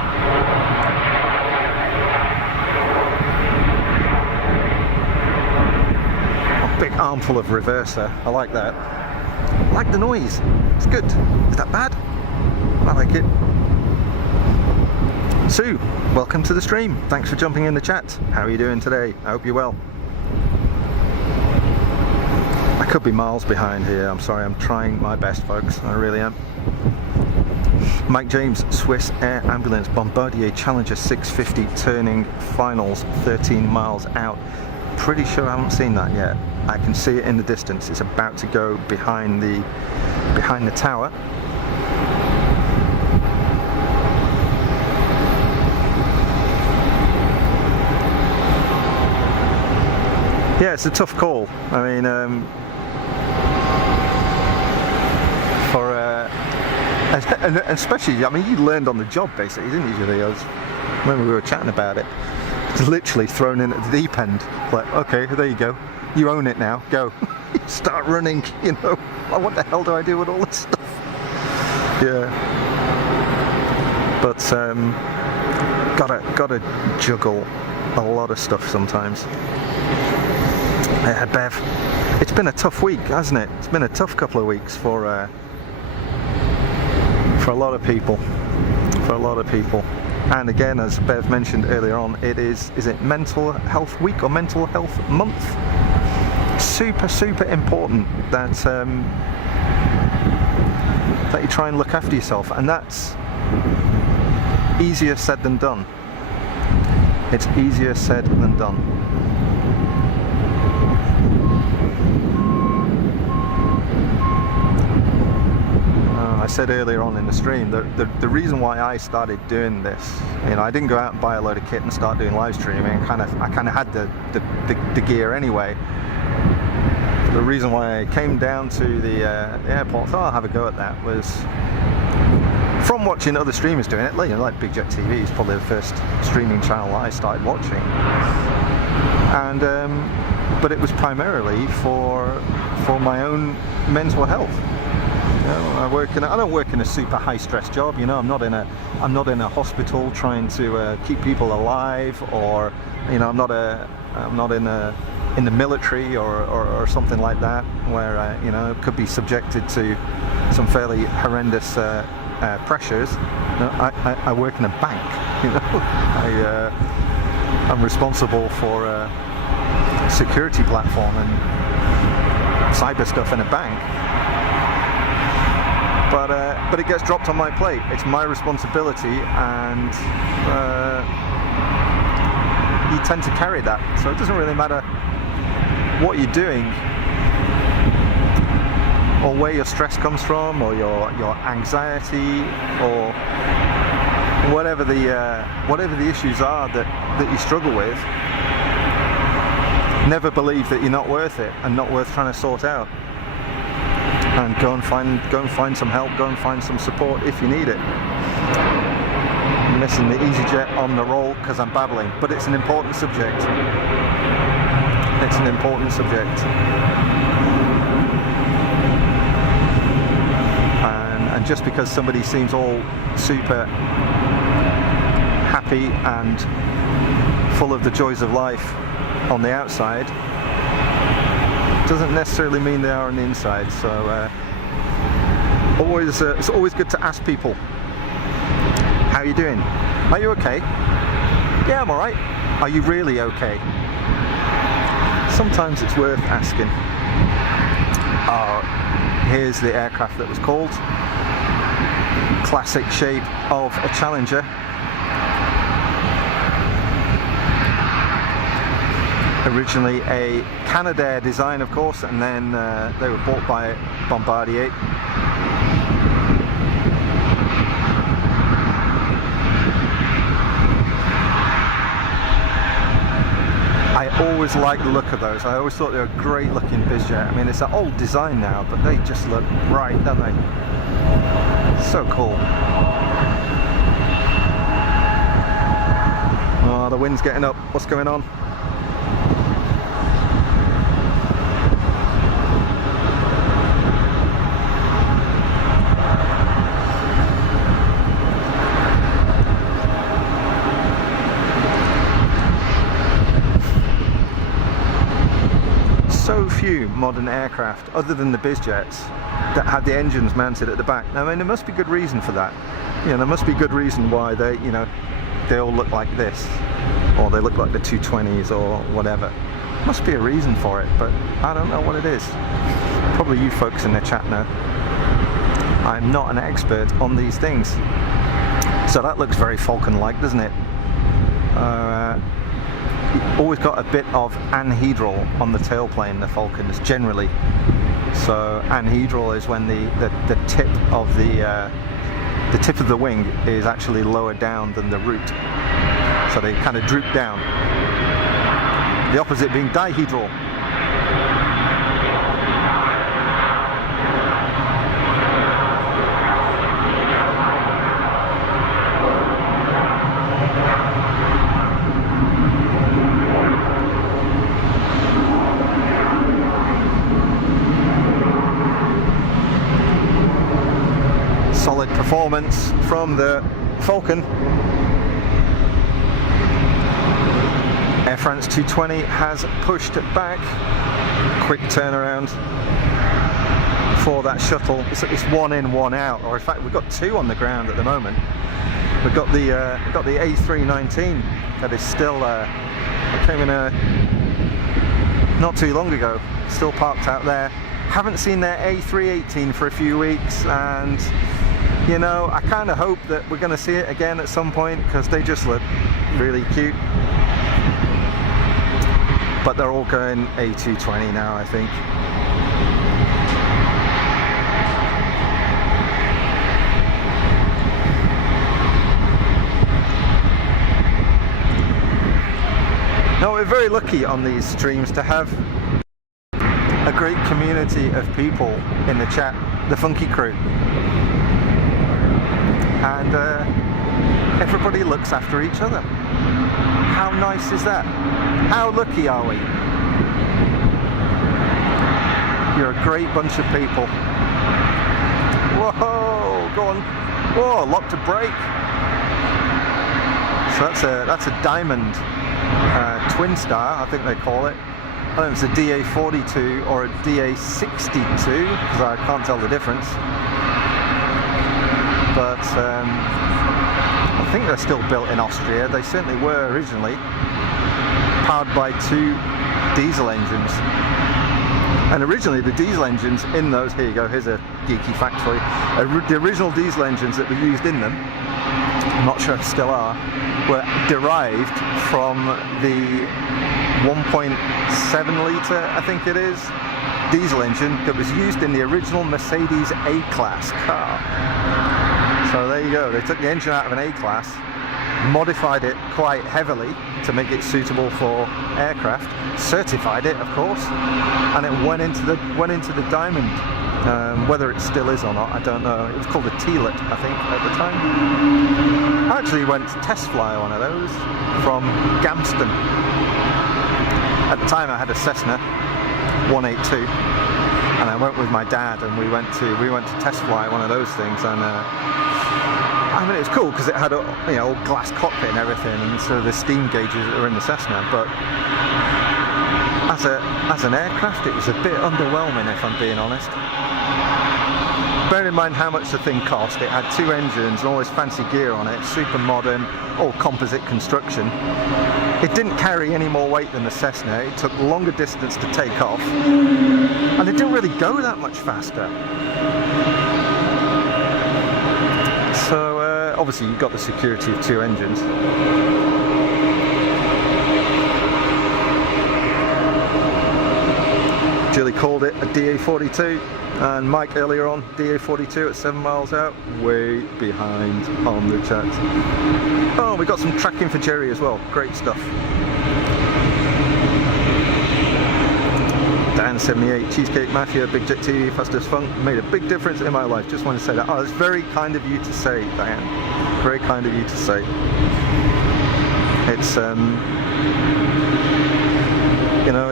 Big armful of reverser. I like that. I like the noise. It's good. Is that bad? I like it. Sue, welcome to the stream. Thanks for jumping in the chat. How are you doing today? I hope you're well. I could be miles behind here. I'm sorry. I'm trying my best, folks. I really am. Mike James, Swiss Air Ambulance Bombardier Challenger 650 turning finals 13 miles out. Pretty sure I haven't seen that yet. I can see it in the distance. It's about to go behind the tower. Yeah, it's a tough call. I mean, and especially, I mean, you learned on the job basically, didn't you, Julie? I remember we were chatting about it. It's literally thrown in at the deep end. Like, okay, there you go. You own it now. Go. Start running. You know. Oh, what the hell do I do with all this stuff? Yeah. But gotta juggle a lot of stuff sometimes. Yeah, Bev. It's been a tough week, hasn't it? It's been a tough couple of weeks for a lot of people. For a lot of people. And again, as Bev mentioned earlier on, is it Mental Health Week or Mental Health Month? Super important that you try and look after yourself, and that's easier said than done. It's easier said than done. I said earlier on in the stream that the reason why I started doing this, I didn't go out and buy a load of kit and start doing live streaming. I kind of had the gear anyway. The reason why I came down to the airport, thought I'll have a go at that, was from watching other streamers doing it. Like easyJet TV is probably the first streaming channel I started watching, and but it was primarily for my own mental health. I don't work in a super high stress job. I'm not in a hospital trying to keep people alive, or I'm not in the military or something like that, where could be subjected to some fairly horrendous pressures. I work in a bank. I'm responsible for a security platform and cyber stuff in a bank. But it gets dropped on my plate. It's my responsibility, and you tend to carry that. So it doesn't really matter what you're doing, or where your stress comes from, or your anxiety, or whatever the issues are that you struggle with. Never believe that you're not worth it and not worth trying to sort out. And go and find some help, go and find some support if you need it. I'm missing the easyJet on the roll because I'm babbling, but it's an important subject. It's an important subject. And just because somebody seems all super happy and full of the joys of life on the outside, doesn't necessarily mean they are on the inside. So it's always good to ask people, how are you doing? Are you okay? Yeah, I'm alright. Are you really okay? Sometimes it's worth asking. Here's the aircraft that was called. Classic shape of a Challenger. Originally a Canadair design, of course, and then they were bought by Bombardier. I always liked the look of those. I always thought they were a great looking bizjet. I mean, it's an old design now, but they just look right, don't they? So cool. Oh, the wind's getting up. What's going on? So few modern aircraft, other than the bizjets, that have the engines mounted at the back. Now, I mean, there must be good reason for that. There must be good reason why they all look like this, or they look like the 220s or whatever. Must be a reason for it, but I don't know what it is. Probably you folks in the chat know. I'm not an expert on these things. So that looks very Falcon-like, doesn't it? Always got a bit of anhedral on the tailplane, the Falcons, generally. So anhedral is when the tip of the tip of the wing is actually lower down than the root. So they kind of droop down. The opposite being dihedral. Solid performance from the Falcon. Air France 220 has pushed it back. Quick turnaround for that shuttle. It's one in, one out, or in fact we've got two on the ground at the moment. We've got the A319 that is still came in not too long ago, still parked out there. Haven't seen their A318 for a few weeks, and You know, I kind of hope that we're going to see it again at some point because they just look really cute. But they're all going A220 now, I think. Now, we're very lucky on these streams to have a great community of people in the chat, the Funky Crew. And everybody looks after each other. How nice is that? How lucky are we? You're a great bunch of people. Whoa, go on. Whoa, lock to brake. So that's a Diamond Twin Star, I think they call it. I don't know if it's a DA42 or a DA62 because I can't tell the difference. But I think they're still built in Austria. They certainly were originally, powered by 2 diesel engines. And originally the diesel engines in those, here you go, here's a geeky fact for you. The original diesel engines that were used in them, I'm not sure if still are, were derived from the 1.7 litre, I think it is, diesel engine that was used in the original Mercedes A-Class car. So there you go, they took the engine out of an A-Class, modified it quite heavily to make it suitable for aircraft, certified it of course, and it went into the Diamond. Whether it still is or not, I don't know. It was called a Teal-it, I think, at the time. I actually went to test fly one of those from Gamston. At the time I had a Cessna 182, and I went with my dad, and we went to test fly one of those things, and I mean, it was cool because it had a glass cockpit and everything, and so the steam gauges that were in the Cessna. But as an aircraft, it was a bit underwhelming, if I'm being honest. Bearing in mind how much the thing cost, it had 2 engines and all this fancy gear on it, super modern, all composite construction. It didn't carry any more weight than the Cessna, it took longer distance to take off, and it didn't really go that much faster. So obviously you've got the security of 2 engines. Julie called it a DA42, and Mike earlier on, DA42 at 7 miles out, way behind on the chat. Oh, we got some tracking for Jerry as well, great stuff. Dan78, Cheesecake Mafia, Big Jet TV, Fast as Funk, made a big difference in my life. Just want to say that. Oh, it's very kind of you to say, Diane. Very kind of you to say. It's, you know,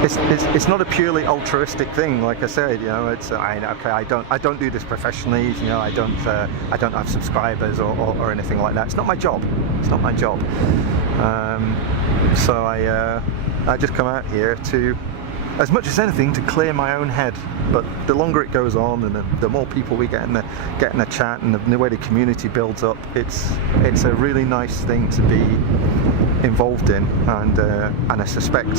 it's not a purely altruistic thing, like I said. You know, it's okay. I don't do this professionally. You know, I don't have subscribers or anything like that. It's not my job. It's not my job. So I just come out here to, as much as anything, to clear my own head. But the longer it goes on, and the more people we get in the chat, and the way the community builds up, it's a really nice thing to be involved in, and I suspect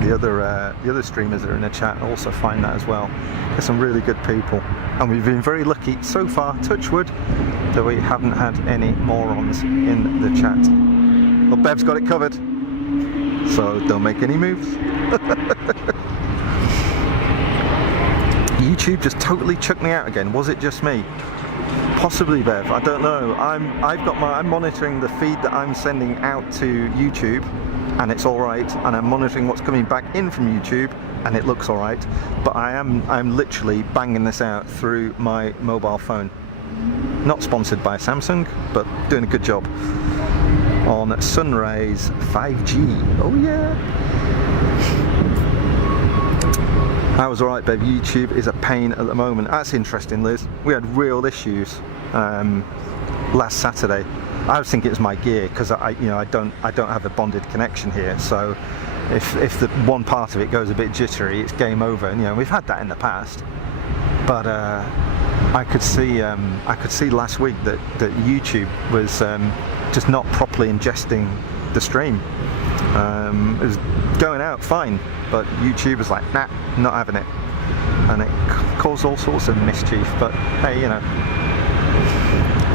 the other streamers that are in the chat also find that as well. There's some really good people, and we've been very lucky so far, touch wood, that we haven't had any morons in the chat. Well, Bev's got it covered, so don't make any moves. YouTube just totally chucked me out again. Was it just me? Possibly, Bev. I don't know. I'm monitoring the feed that I'm sending out to YouTube, and it's all right. And I'm monitoring what's coming back in from YouTube, and it looks all right. But I'm literally banging this out through my mobile phone. Not sponsored by Samsung, but doing a good job on Sunrise 5G. Oh yeah. I was alright, babe. YouTube is a pain at the moment. That's interesting, Liz. We had real issues last Saturday. I was thinking it was my gear because I don't have a bonded connection here. So if the one part of it goes a bit jittery, it's game over. And we've had that in the past. But I could see last week that YouTube was just not properly ingesting the stream. It was going out fine, but YouTube was like, nah, not having it. and it caused all sorts of mischief. But hey, you know,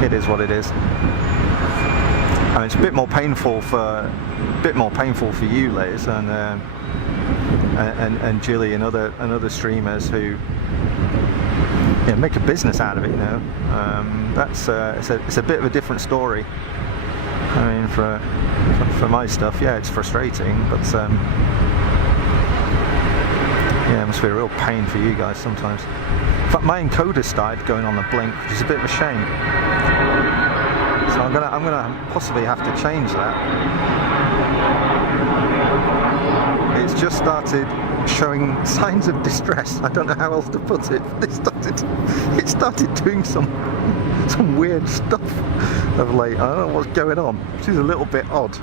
it is what it is. I mean, it's a bit more painful for you, Liz, and Jilly and other streamers who, you know, make a business out of it. You know, it's a bit of a different story. I mean, for my stuff, yeah, it's frustrating, but yeah, it must be a real pain for you guys sometimes. In fact, my encoder started going on the blink, which is a bit of a shame. So I'm gonna possibly have to change that. It's just started showing signs of distress. I don't know how else to put it. It started doing some weird stuff of late. I don't know what's going on. Which is a little bit odd.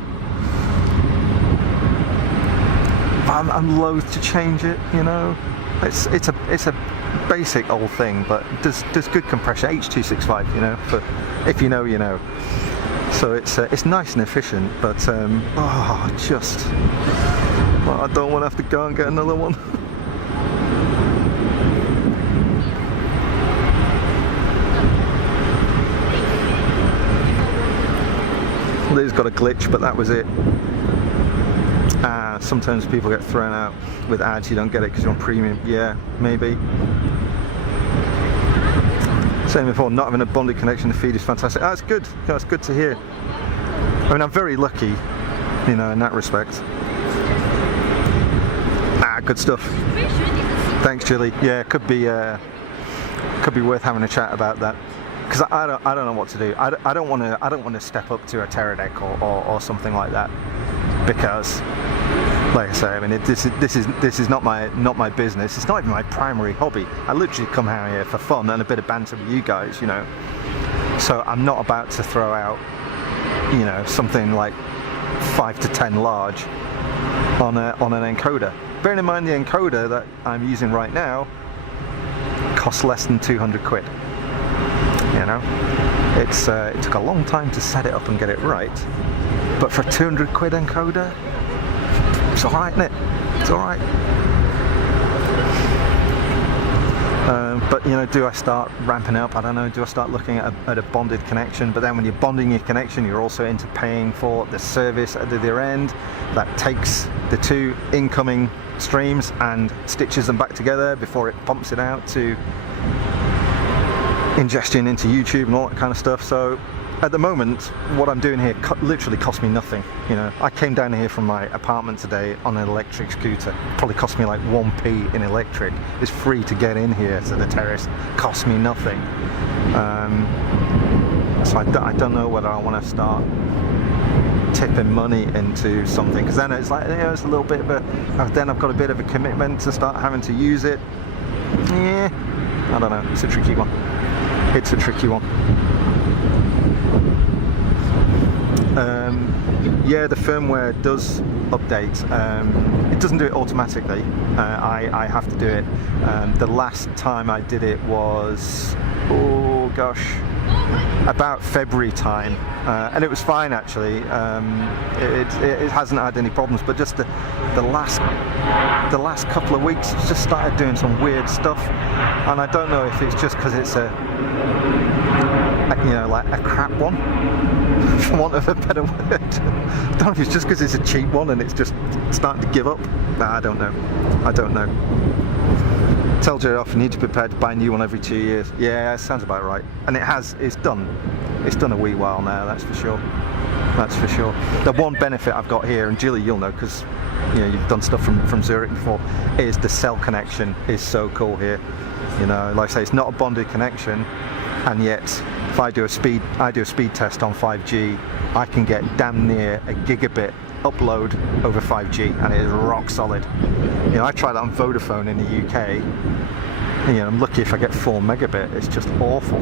I'm loath to change it. You know, it's a basic old thing, but does good compression. H.265. You know, but if you know, you know. So it's nice and efficient, but well, I don't want to have to go and get another one. Liz's got a glitch, but that was it. Sometimes people get thrown out with ads, you don't get it because you're on premium. Yeah, maybe. Same before, not having a bonded connection, the feed is fantastic. That's good. That's good to hear. I mean, I'm very lucky, you know, in that respect. Good stuff. Thanks, Jilly. Yeah, could be worth having a chat about that, because I don't know what to do. I don't want to step up to a Teradek or something like that, because, like I say, I mean, this is not my business. It's not even my primary hobby. I literally come out here for fun and a bit of banter with you guys, you know. So I'm not about to throw out, you know, something like 5 to 10 large on an encoder. Bearing in mind the encoder that I'm using right now costs less than 200 quid. You know, it took a long time to set it up and get it right, but for a 200 quid encoder, it's alright, isn't it? It's alright. But you know, do I start ramping up? I don't know. Do I start looking at a bonded connection? But then when you're bonding your connection, you're also into paying for the service at the other end that takes the two incoming streams and stitches them back together before it pumps it out to ingestion into YouTube and all that kind of stuff. So at the moment, what I'm doing here literally cost me nothing. You know, I came down here from my apartment today on an electric scooter. Probably cost me like 1p in electric. It's free to get in here to the terrace. Cost me nothing. So I don't know whether I want to start tipping money into something, because then it's like, you know, it's a little bit of a. Then I've got a bit of a commitment to start having to use it. Yeah, I don't know. It's a tricky one. It's a tricky one. Yeah, the firmware does update. It doesn't do it automatically. I have to do it. The last time I did it was, oh gosh, about February time, and it was fine actually. It hasn't had any problems, but just the last couple of weeks, it's just started doing some weird stuff, and I don't know if it's just because it's you know, like a crap one, for want of a better word. I don't know if it's just because it's a cheap one and it's just starting to give up. I don't know. Tell Jerry off, you need to be prepared to buy a new one every 2 years. Yeah, sounds about right. And it's done a wee while now, that's for sure. That's for sure. The one benefit I've got here, and Jilly, you'll know, because you know, you've done stuff from Zurich before, is the cell connection is so cool here. You know, like I say, it's not a bonded connection, and yet if I do a speed test on 5G, I can get damn near a gigabit upload over 5G, and it is rock solid. You know, I tried that on Vodafone in the UK. You know, I'm lucky if I get 4 megabit. It's just awful.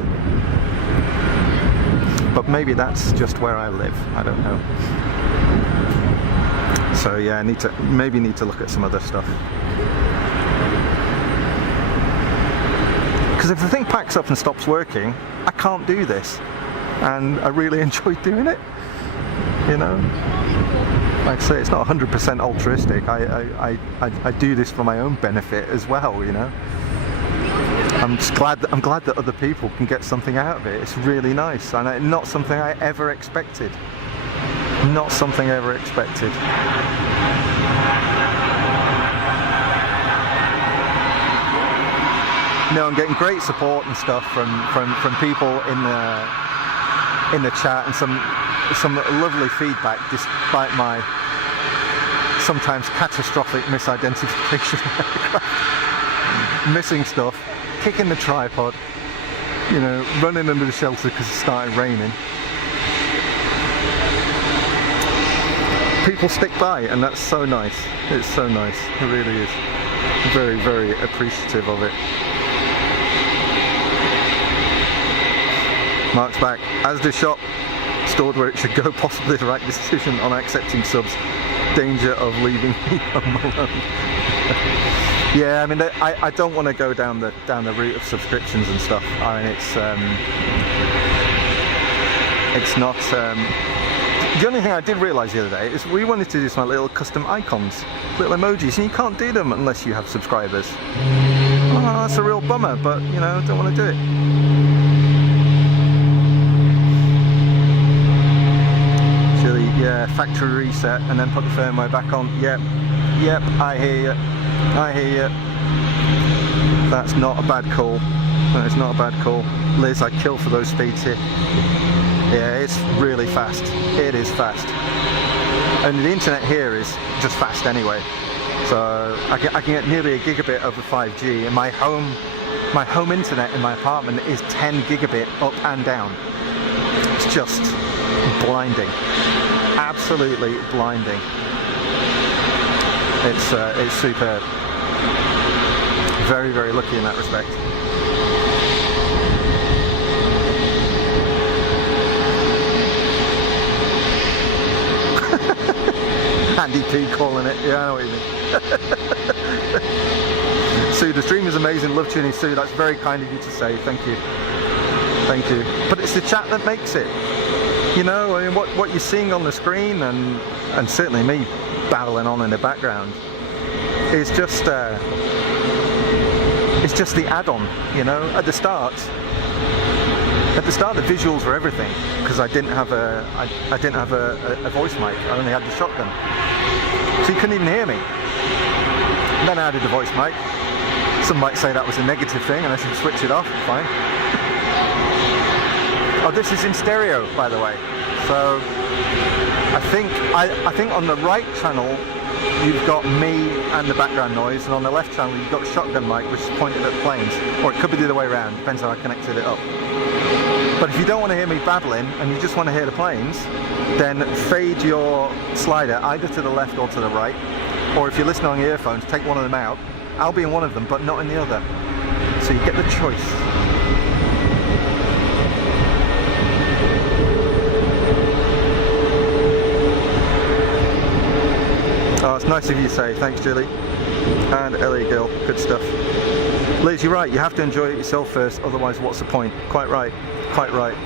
But maybe that's just where I live. I don't know. So yeah, I need to look at some other stuff. Because if the thing packs up and stops working, I can't do this, and I really enjoy doing it. You know, like I say, it's not 100% altruistic. I do this for my own benefit as well. You know, I'm glad that other people can get something out of it. It's really nice, and not something I ever expected. Not something I ever expected. No, I'm getting great support and stuff from people in the chat, and some lovely feedback despite my sometimes catastrophic misidentification, missing stuff, kicking the tripod, you know, running under the shelter because it started raining. People stick by, and that's so nice. It's so nice. It really is. Very, very appreciative of it. Mark's back. Asda shop stored where it should go. Possibly the right decision on accepting subs. Danger of leaving me home alone. Yeah, I mean, I don't want to go down the route of subscriptions and stuff. I mean, it's not. The only thing I did realise the other day is we wanted to do some little custom icons, little emojis, and you can't do them unless you have subscribers. Oh, that's a real bummer, but you know, don't want to do it. Yeah, factory reset and then put the firmware back on. Yep, I hear you. I hear you. That's not a bad call. That is not a bad call. Liz, I kill for those speeds here. Yeah, it's really fast. It is fast. And the internet here is just fast anyway. So I can get nearly a gigabit over 5G, and my home internet in my apartment is 10 gigabit up and down. It's just blinding. Absolutely blinding. It's superb. Very, very lucky in that respect. Andy P calling it. Yeah, I know what you mean. Sue, the stream is amazing. Love tuning, Sue. That's very kind of you to say. Thank you. Thank you. But it's the chat that makes it. You know, I mean, what you're seeing on the screen, and certainly me babbling on in the background, is just it's just the add-on. You know, at the start the visuals were everything, because I didn't have a voice mic. I only had the shotgun, so you couldn't even hear me. And then I added the voice mic. Some might say that was a negative thing, and I should switch it off. Fine. Oh, this is in stereo, by the way. So I think on the right channel you've got me and the background noise, and on the left channel you've got the shotgun mic, which is pointed at planes. Or it could be the other way around, depends how I connected it up. But if you don't want to hear me babbling and you just want to hear the planes, then fade your slider either to the left or to the right. Or if you're listening on earphones, take one of them out. I'll be in one of them, but not in the other. So you get the choice. Oh, it's nice of you to say. Thanks, Julie. And Ellie Girl, good stuff. Liz, you're right. You have to enjoy it yourself first, otherwise what's the point? Quite right. Quite right.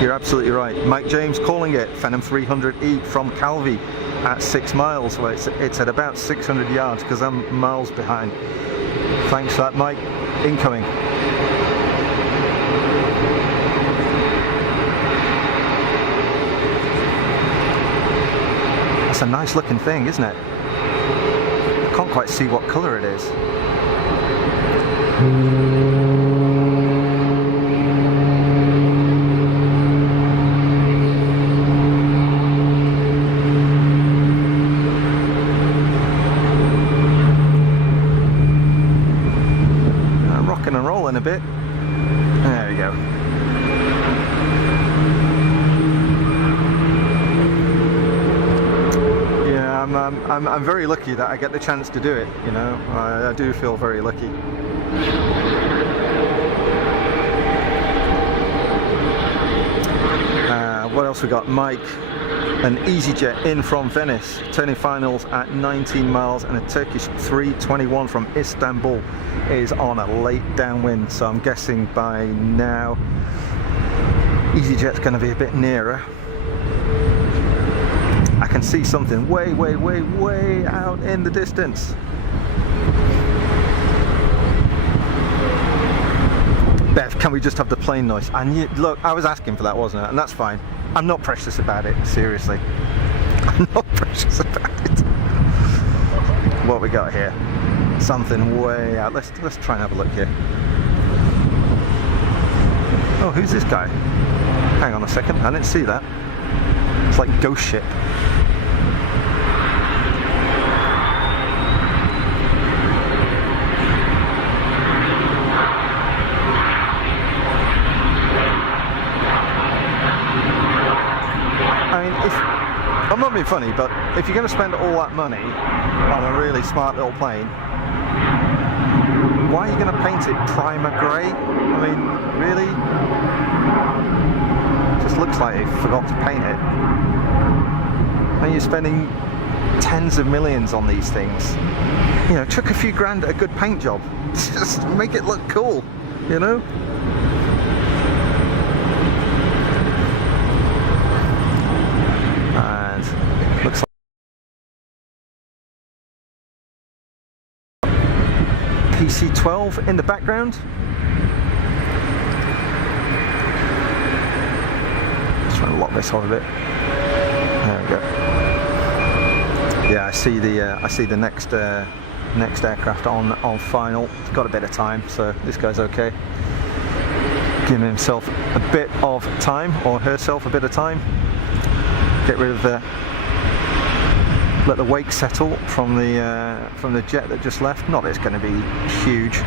You're absolutely right. Mike James calling it Phenom 300E from Calvi at 6 miles. Well, it's at about 600 yards because I'm miles behind. Thanks for that, Mike. Incoming. It's a nice looking thing, isn't it? I can't quite see what colour it is. Rocking and rolling a bit. There we go. I'm very lucky that I get the chance to do it, you know. I do feel very lucky. What else we got? Mike, an easyJet in from Venice, turning finals at 19 miles, and a Turkish 321 from Istanbul is on a late downwind, so I'm guessing by now easyJet's going to be a bit nearer. I can see something way, way, way, way out in the distance. Bev, can we just have the plane noise? And you, look, I was asking for that, wasn't it? And that's fine. I'm not precious about it, seriously. I'm not precious about it. What we got here? Something way out. Let's try and have a look here. Oh, who's this guy? Hang on a second, I didn't see that. It's like Ghost Ship. I mean, I'm not being funny, but if you're going to spend all that money on a really smart little plane, why are you going to paint it primer grey? I mean, really? Just looks like they forgot to paint it. And you're spending tens of millions on these things. You know, chuck a few grand at a good paint job. Just make it look cool, you know? And looks like PC-12 in the background. Just trying to lock this on a bit. There we go. Yeah, I see the next aircraft on final. It's got a bit of time, so this guy's okay. Giving himself a bit of time, or herself a bit of time. Get rid of the. Let the wake settle from the jet that just left. Not that it's going to be huge.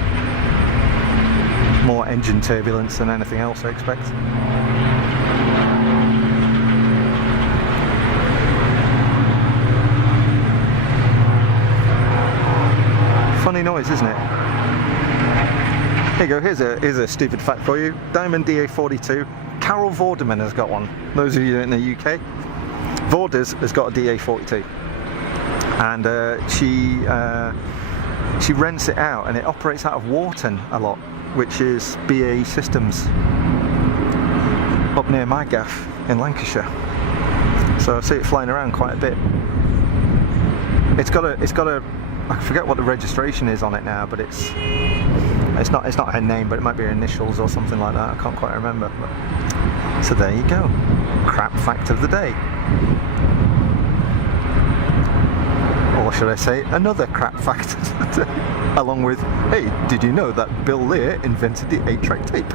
More engine turbulence than anything else, I expect. Funny noise, isn't it? Here you go. Here's a stupid fact for you. Diamond DA42. Carol Vorderman has got one. Those of you in the UK, Vorders has got a DA42. And she rents it out, and it operates out of Wharton a lot, which is BAE Systems up near my gaff in Lancashire. So I see it flying around quite a bit. It's got a I forget what the registration is on it now, but it's not her name, but it might be her initials or something like that. I can't quite remember. But, so there you go. Crap fact of the day. Or should I say, another crap fact, along with, hey, did you know that Bill Lear invented the 8-track tape?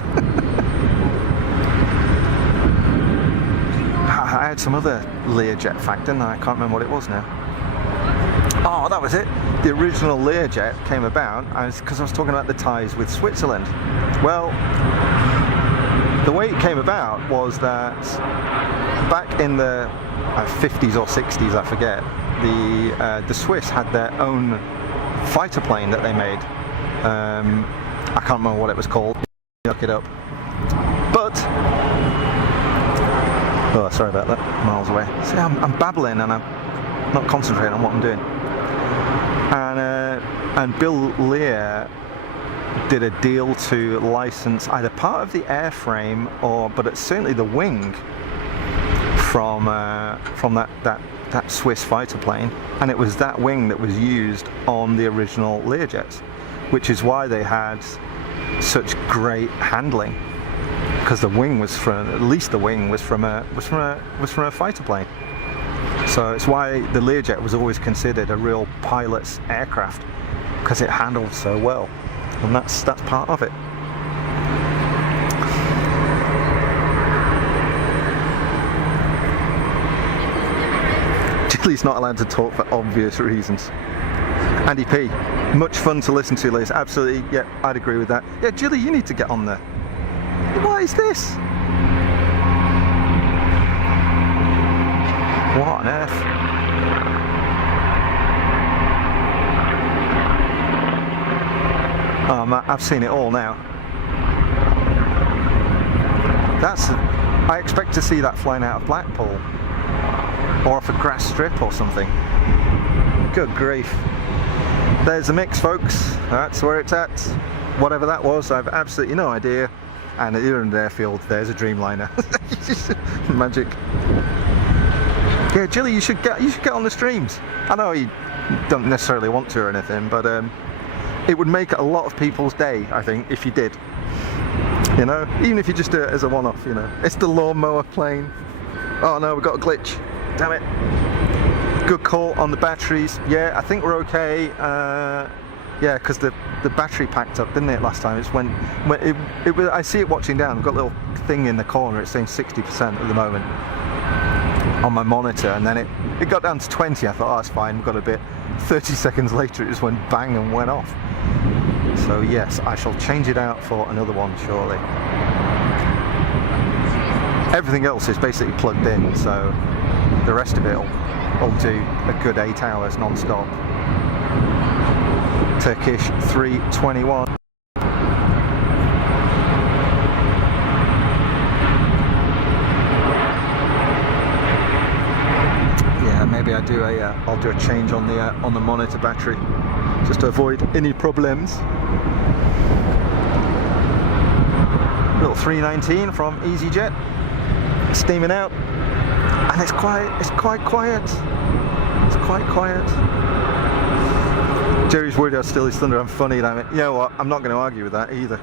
I had some other Learjet fact, didn't I? I can't remember what it was now. Oh, that was it. The original Learjet came about because I was talking about the ties with Switzerland. Well, the way it came about was that back in the 50s or 60s, I forget, the Swiss had their own fighter plane that they made. I can't remember what it was called. Look it up. But oh, sorry about that. Miles away. See, I'm babbling and I'm not concentrating on what I'm doing. And Bill Lear did a deal to license either part of the airframe but it's certainly the wing from that Swiss fighter plane, and it was that wing that was used on the original Learjets, which is why they had such great handling, because the wing was from a fighter plane. So it's why the Learjet was always considered a real pilot's aircraft, because it handled so well, and that's part of it. He's not allowed to talk for obvious reasons. Andy P, much fun to listen to, Liz. Absolutely, yeah, I'd agree with that. Yeah, Julie, you need to get on there. What is this? What on earth? Oh, man, I've seen it all now. I expect to see that flying out of Blackpool. Or off a grass strip or something. Good grief. There's the mix, folks. That's where it's at. Whatever that was, I've absolutely no idea. And at the other end of the airfield, there's a Dreamliner. Magic. Yeah, Jilly, you should get on the streams. I know you don't necessarily want to or anything, but it would make a lot of people's day, I think, if you did. You know, even if you just do it as a one-off, you know. It's the lawnmower plane. Oh no, we've got a glitch. Damn it. Good call on the batteries. Yeah, I think we're okay. Yeah, because the battery packed up, didn't it, last time? It's when it was. I see it watching down. I've got a little thing in the corner. It's saying 60% at the moment on my monitor, and then it got down to 20. I thought, oh, that's fine. We've got a bit. 30 seconds later, it just went bang and went off. So yes, I shall change it out for another one shortly. Everything else is basically plugged in, so the rest of it will do a good 8 hours non-stop. Turkish 321. Yeah, maybe I'll do a change on the monitor battery just to avoid any problems. Little 319 from easyJet, steaming out, and it's quite quiet. It's quite quiet. Jerry's worried I'll steal his thunder. I'm funny, damn it. You know what? I'm not going to argue with that either.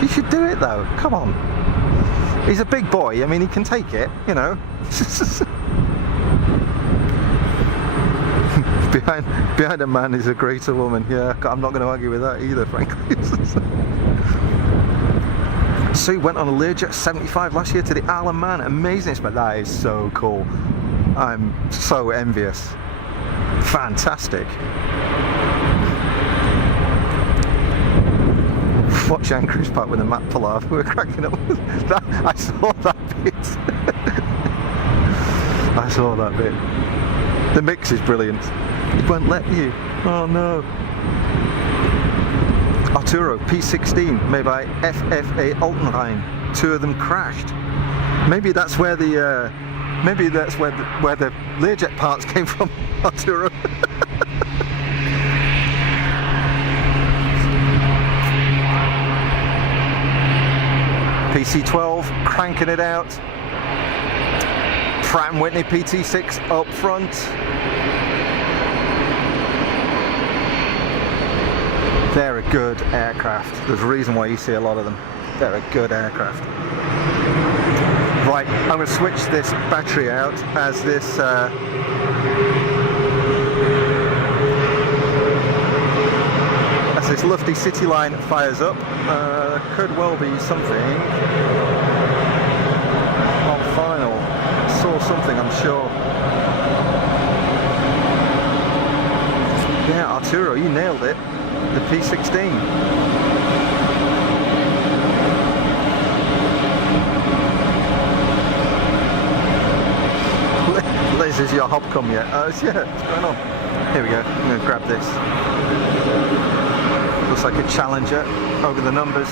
You should do it though. Come on. He's a big boy. I mean, he can take it. You know. Behind a man is a greater woman. Yeah, I'm not going to argue with that either, frankly. Sue went on a Learjet 75 last year to the Isle of Man. Amazing, but that is so cool. I'm so envious. Fantastic. Watch Anchorage Park with a map pull off. We were cracking up with that. I saw that bit. I saw that bit. The mix is brilliant. It won't let you. Oh no. Arturo P16 made by FFA Altenrhein. 2 of them crashed. Maybe that's where the where the Learjet parts came from, Arturo. PC12 cranking it out. Pratt & Whitney PT6 up front. They're a good aircraft. There's a reason why you see a lot of them. They're a good aircraft. Right, I'm going to switch this battery out as this lofty city line fires up. Could well be something on final. Saw something, I'm sure. Yeah, Arturo, you nailed it. The P16. Liz, is your hob come yet? Yeah, what's going on? Here we go. I'm going to grab this. Looks like a Challenger over the numbers.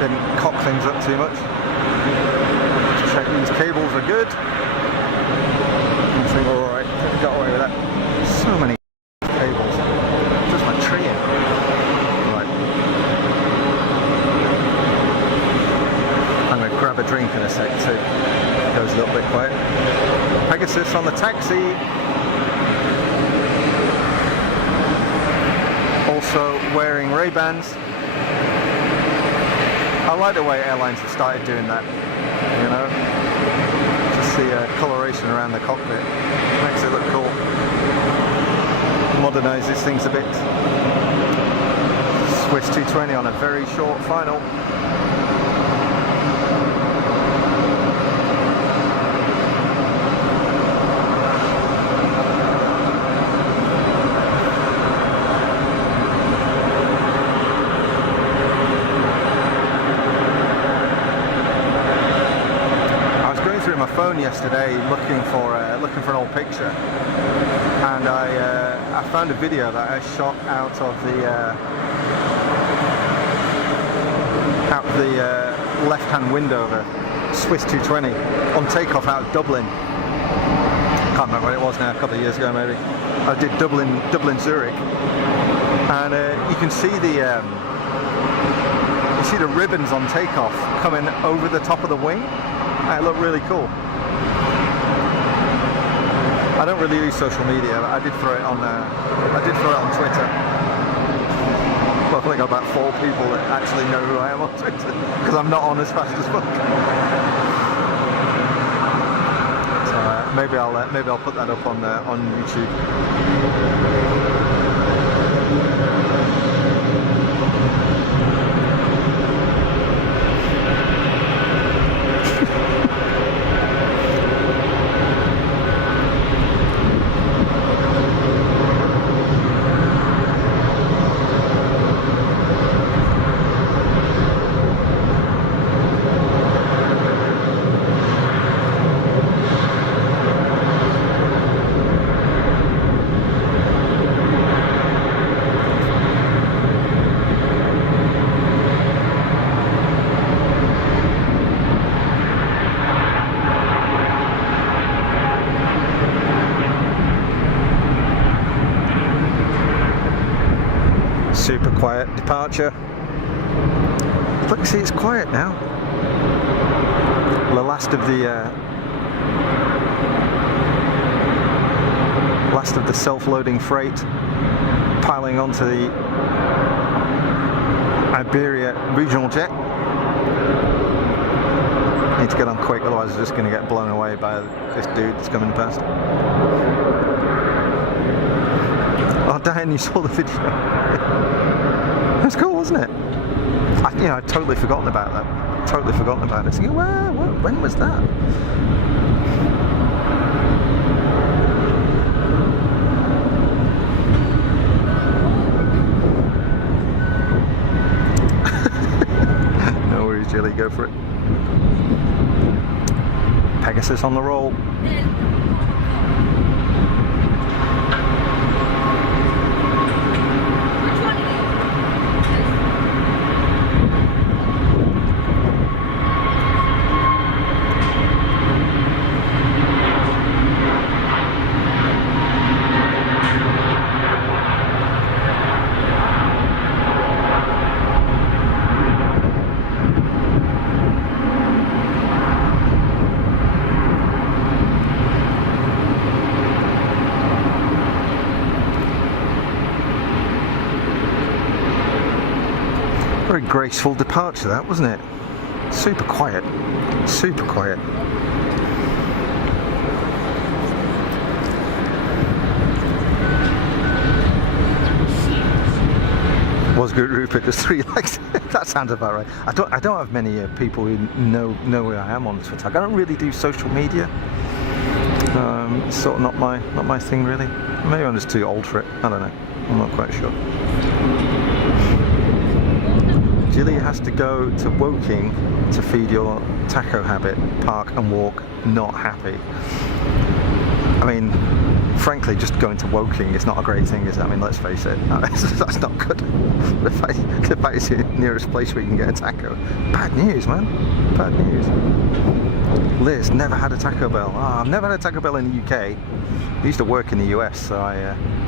Didn't cock things up too much. Just check these cables are good. I think we're alright. I think we got away with that. So many cables. Just my tree in. Right. I'm going to grab a drink in a sec too. It goes a little bit quiet. Pegasus on the taxi. Also wearing Ray-Bans. I like the way airlines have started doing that, you know, just the coloration around the cockpit makes it look cool, modernises things a bit. Swiss 220 on a very short final. Phone yesterday looking for an old picture, and I found a video that I shot out of the left-hand window of a Swiss 220 on takeoff out of Dublin. Can't remember what it was now, a couple of years ago maybe. I did Dublin Zurich, and you can see the ribbons on takeoff coming over the top of the wing. It looked really cool. I don't really use social media, but I did throw it on Twitter. Well, I think I've got about 4 people that actually know who I am on Twitter, because I'm not on as fast as fuck. So maybe I'll put that up on YouTube. Super quiet departure. Look, see, it's quiet now. The last of the self-loading freight piling onto the Iberia regional jet. Need to get on quick, otherwise I'm just going to get blown away by this dude that's coming past. Oh, Dan, you saw the video. That's cool, wasn't it? I'd totally forgotten about that. Totally forgotten about it. Thinking, when was that? No worries, Jilly, go for it. Pegasus on the roll. Very graceful departure, that, wasn't it? Super quiet. Super quiet. Was good, Rupert. There's 3 likes. That sounds about right. I don't have many people who know where I am on Twitter. I don't really do social media. It's sort of not my thing really. Maybe I'm just too old for it. I don't know. I'm not quite sure. Jilly has to go to Woking to feed your taco habit. Park and walk. Not happy. I mean, frankly, just going to Woking is not a great thing, is it? I mean, let's face it, that's not good. The fact it's the nearest place where you can get a taco. Bad news, man. Bad news. Liz, never had a Taco Bell. I've never had a Taco Bell in the UK. I used to work in the US, so I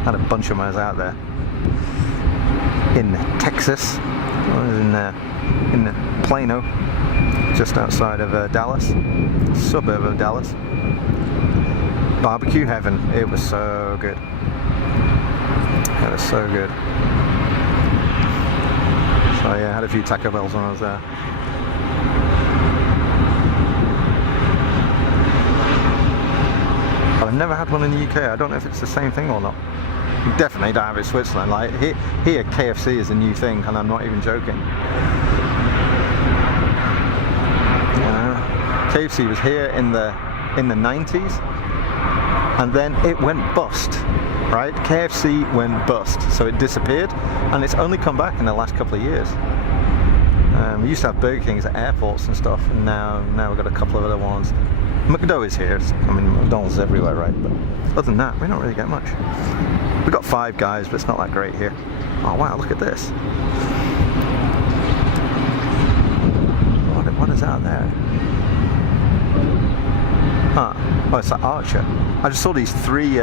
had a bunch of mine out there. In Texas, I was in Plano, just outside of Dallas, suburb of Dallas. Barbecue heaven. It was so good. It was so good. So yeah, I had a few Taco Bells when I was there. But I've never had one in the UK. I don't know if it's the same thing or not. Definitely don't have it in Switzerland. Like here KFC is a new thing, and I'm not even joking. KFC was here in the 90s, and then it went bust. Right? KFC went bust, so it disappeared, and it's only come back in the last couple of years. We used to have Burger Kings at airports and stuff, and now we've got a couple of other ones. McDo is here. I mean, McDonald's is everywhere, right? But other than that, we don't really get much. We've got Five Guys, but it's not that great here. Oh wow, look at this. What is out there? Huh. Oh, it's that Archer. I just saw these three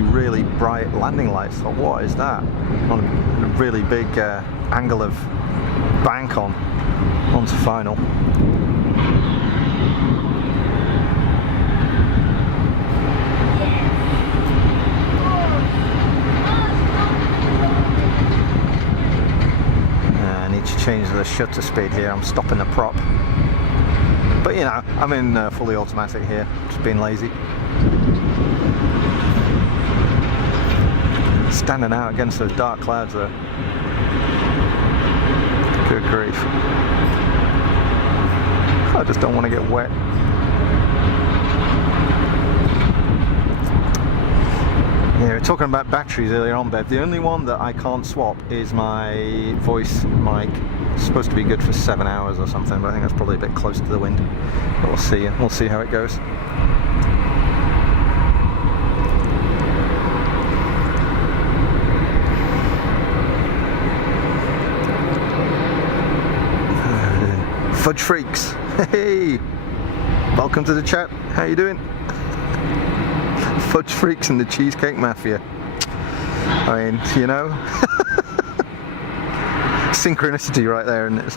really bright landing lights. So what is that? On a really big angle of bank onto final. I need to change the shutter speed here. I'm stopping the prop. But you know, I'm in fully automatic here, just being lazy. Standing out against those dark clouds there. Good grief. I just don't want to get wet. Yeah, we were talking about batteries earlier on, Bev. The only one that I can't swap is my voice mic. It's supposed to be good for 7 hours or something, but I think that's probably a bit close to the wind. But we'll see. We'll see how it goes. Fudge Freaks, hey! Welcome to the chat. How you doing? Fudge Freaks and the Cheesecake Mafia. I mean, you know, synchronicity right there, isn't it?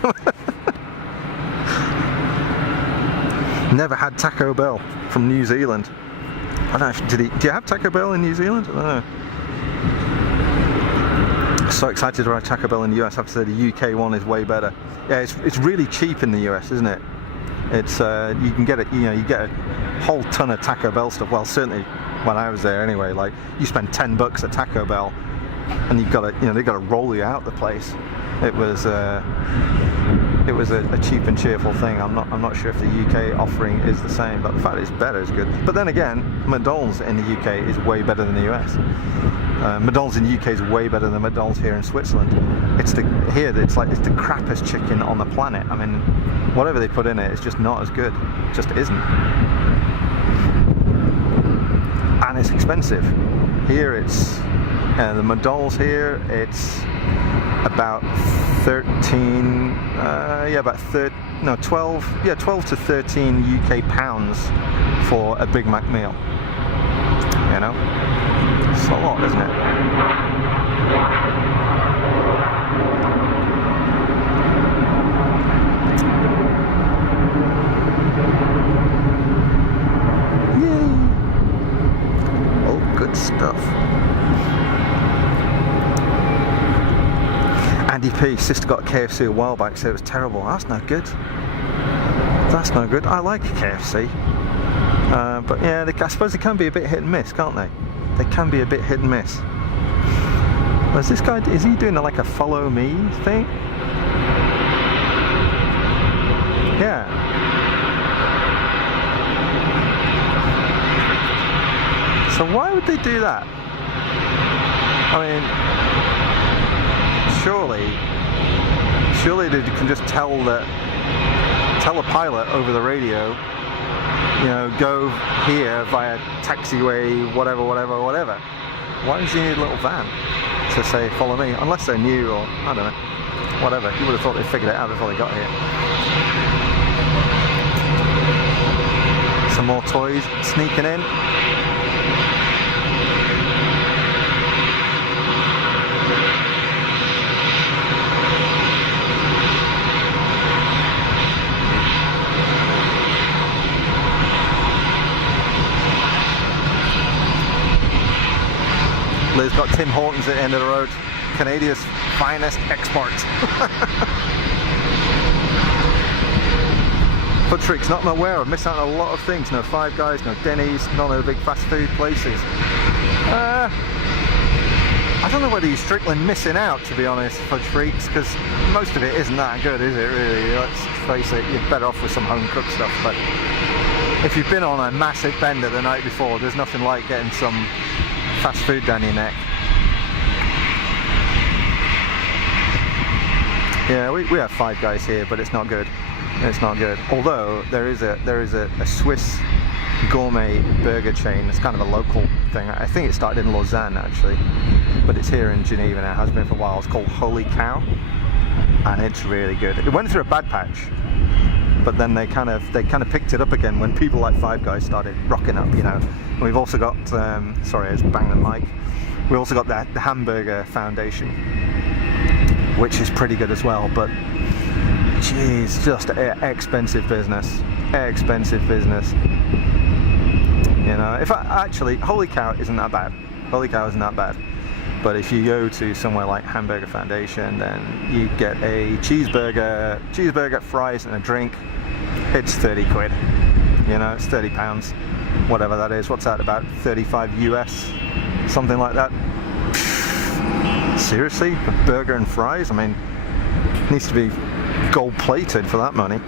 Never had Taco Bell from New Zealand. I don't know. Do you have Taco Bell in New Zealand? I don't know. So excited to try Taco Bell in the US. I have to say the UK one is way better. Yeah, it's really cheap in the US, isn't it? It's you can get it. You know, you get a whole ton of Taco Bell stuff. Well, certainly when I was there, anyway. Like you spend $10 at Taco Bell, and you've got to, you know, they've got to roll you out the place. It was a cheap and cheerful thing. I'm not sure if the UK offering is the same, but the fact it's better is good. But then again, McDonald's in the UK is way better than the US. McDonald's in the UK is way better than McDonald's here in Switzerland. It's the crappiest chicken on the planet. I mean, whatever they put in it, it's just not as good. It just isn't. And it's expensive. Here it's the McDonald's here. It's about 12 to 13 UK pounds for a Big Mac meal. You know, it's a lot, isn't it? Yay! Oh, good stuff. Andy P, sister got a KFC a while back, so it was terrible. That's no good. That's no good. I like KFC. But yeah, I suppose they can be a bit hit and miss, can't they? They can be a bit hit and miss. Is this guy, is he doing like a follow me thing? Yeah. So why would they do that? I mean, surely they can just tell a pilot over the radio, you know, go here via taxiway, whatever. Why does he need a little van to say follow me? Unless they're new, or I don't know, whatever. You would have thought they figured it out before they got here. Some more toys sneaking in. Liz got Tim Hortons at the end of the road. Canada's finest export. Food tricks, not aware of. Missed out on a lot of things. No Five Guys, no Denny's, none of the big fast food places. I don't know whether you're strictly missing out, to be honest, fudge freaks, because most of it isn't that good, is it, really? Let's face it, you're better off with some home-cooked stuff, but if you've been on a massive bender the night before, there's nothing like getting some fast food down your neck. Yeah, we have Five Guys here, but it's not good. It's not good. Although there is a Swiss gourmet burger chain. It's kind of a local thing. I think it started in Lausanne actually, but it's here in Geneva now. It has been for a while. It's called Holy Cow, and it's really good. It went through a bad patch, but then they kind of picked it up again when people like Five Guys started rocking up, you know. And we've also got sorry, I was banging the mic. We also got the Hamburger Foundation, which is pretty good as well, but geez, just expensive business. Expensive business. You know, actually, Holy Cow isn't that bad. Holy Cow isn't that bad. But if you go to somewhere like Hamburger Foundation, then you get a cheeseburger, fries, and a drink. It's 30 quid. You know, it's 30 pounds, whatever that is. What's that, about 35 US? Something like that. Seriously? A burger and fries? I mean, it needs to be gold plated for that money.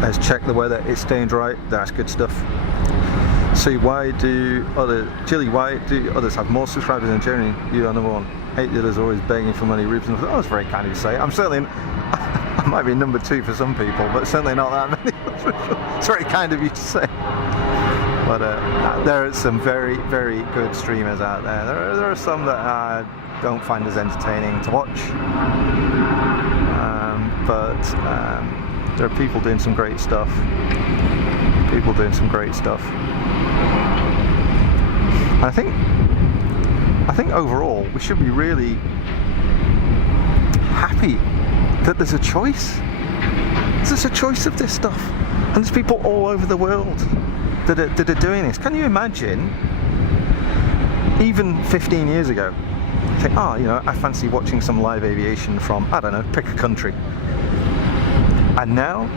Has checked the weather, it's staying dry, that's good stuff. See, why do others have more subscribers than Jeremy? You are number one. Hate the others always begging for money. Rubes, oh, that's very kind of you to say. I'm certainly, I might be number 2 for some people, but certainly not that many. It's very kind of you to say. But there are some very, very good streamers out there. There are some that I don't find as entertaining to watch, but there are people doing some great stuff. People doing some great stuff. I think overall we should be really happy that there's a choice. There's a choice of this stuff, and there's people all over the world that are doing this. Can you imagine? Even 15 years ago, you think, oh, you know, I fancy watching some live aviation from, I don't know, pick a country. And now,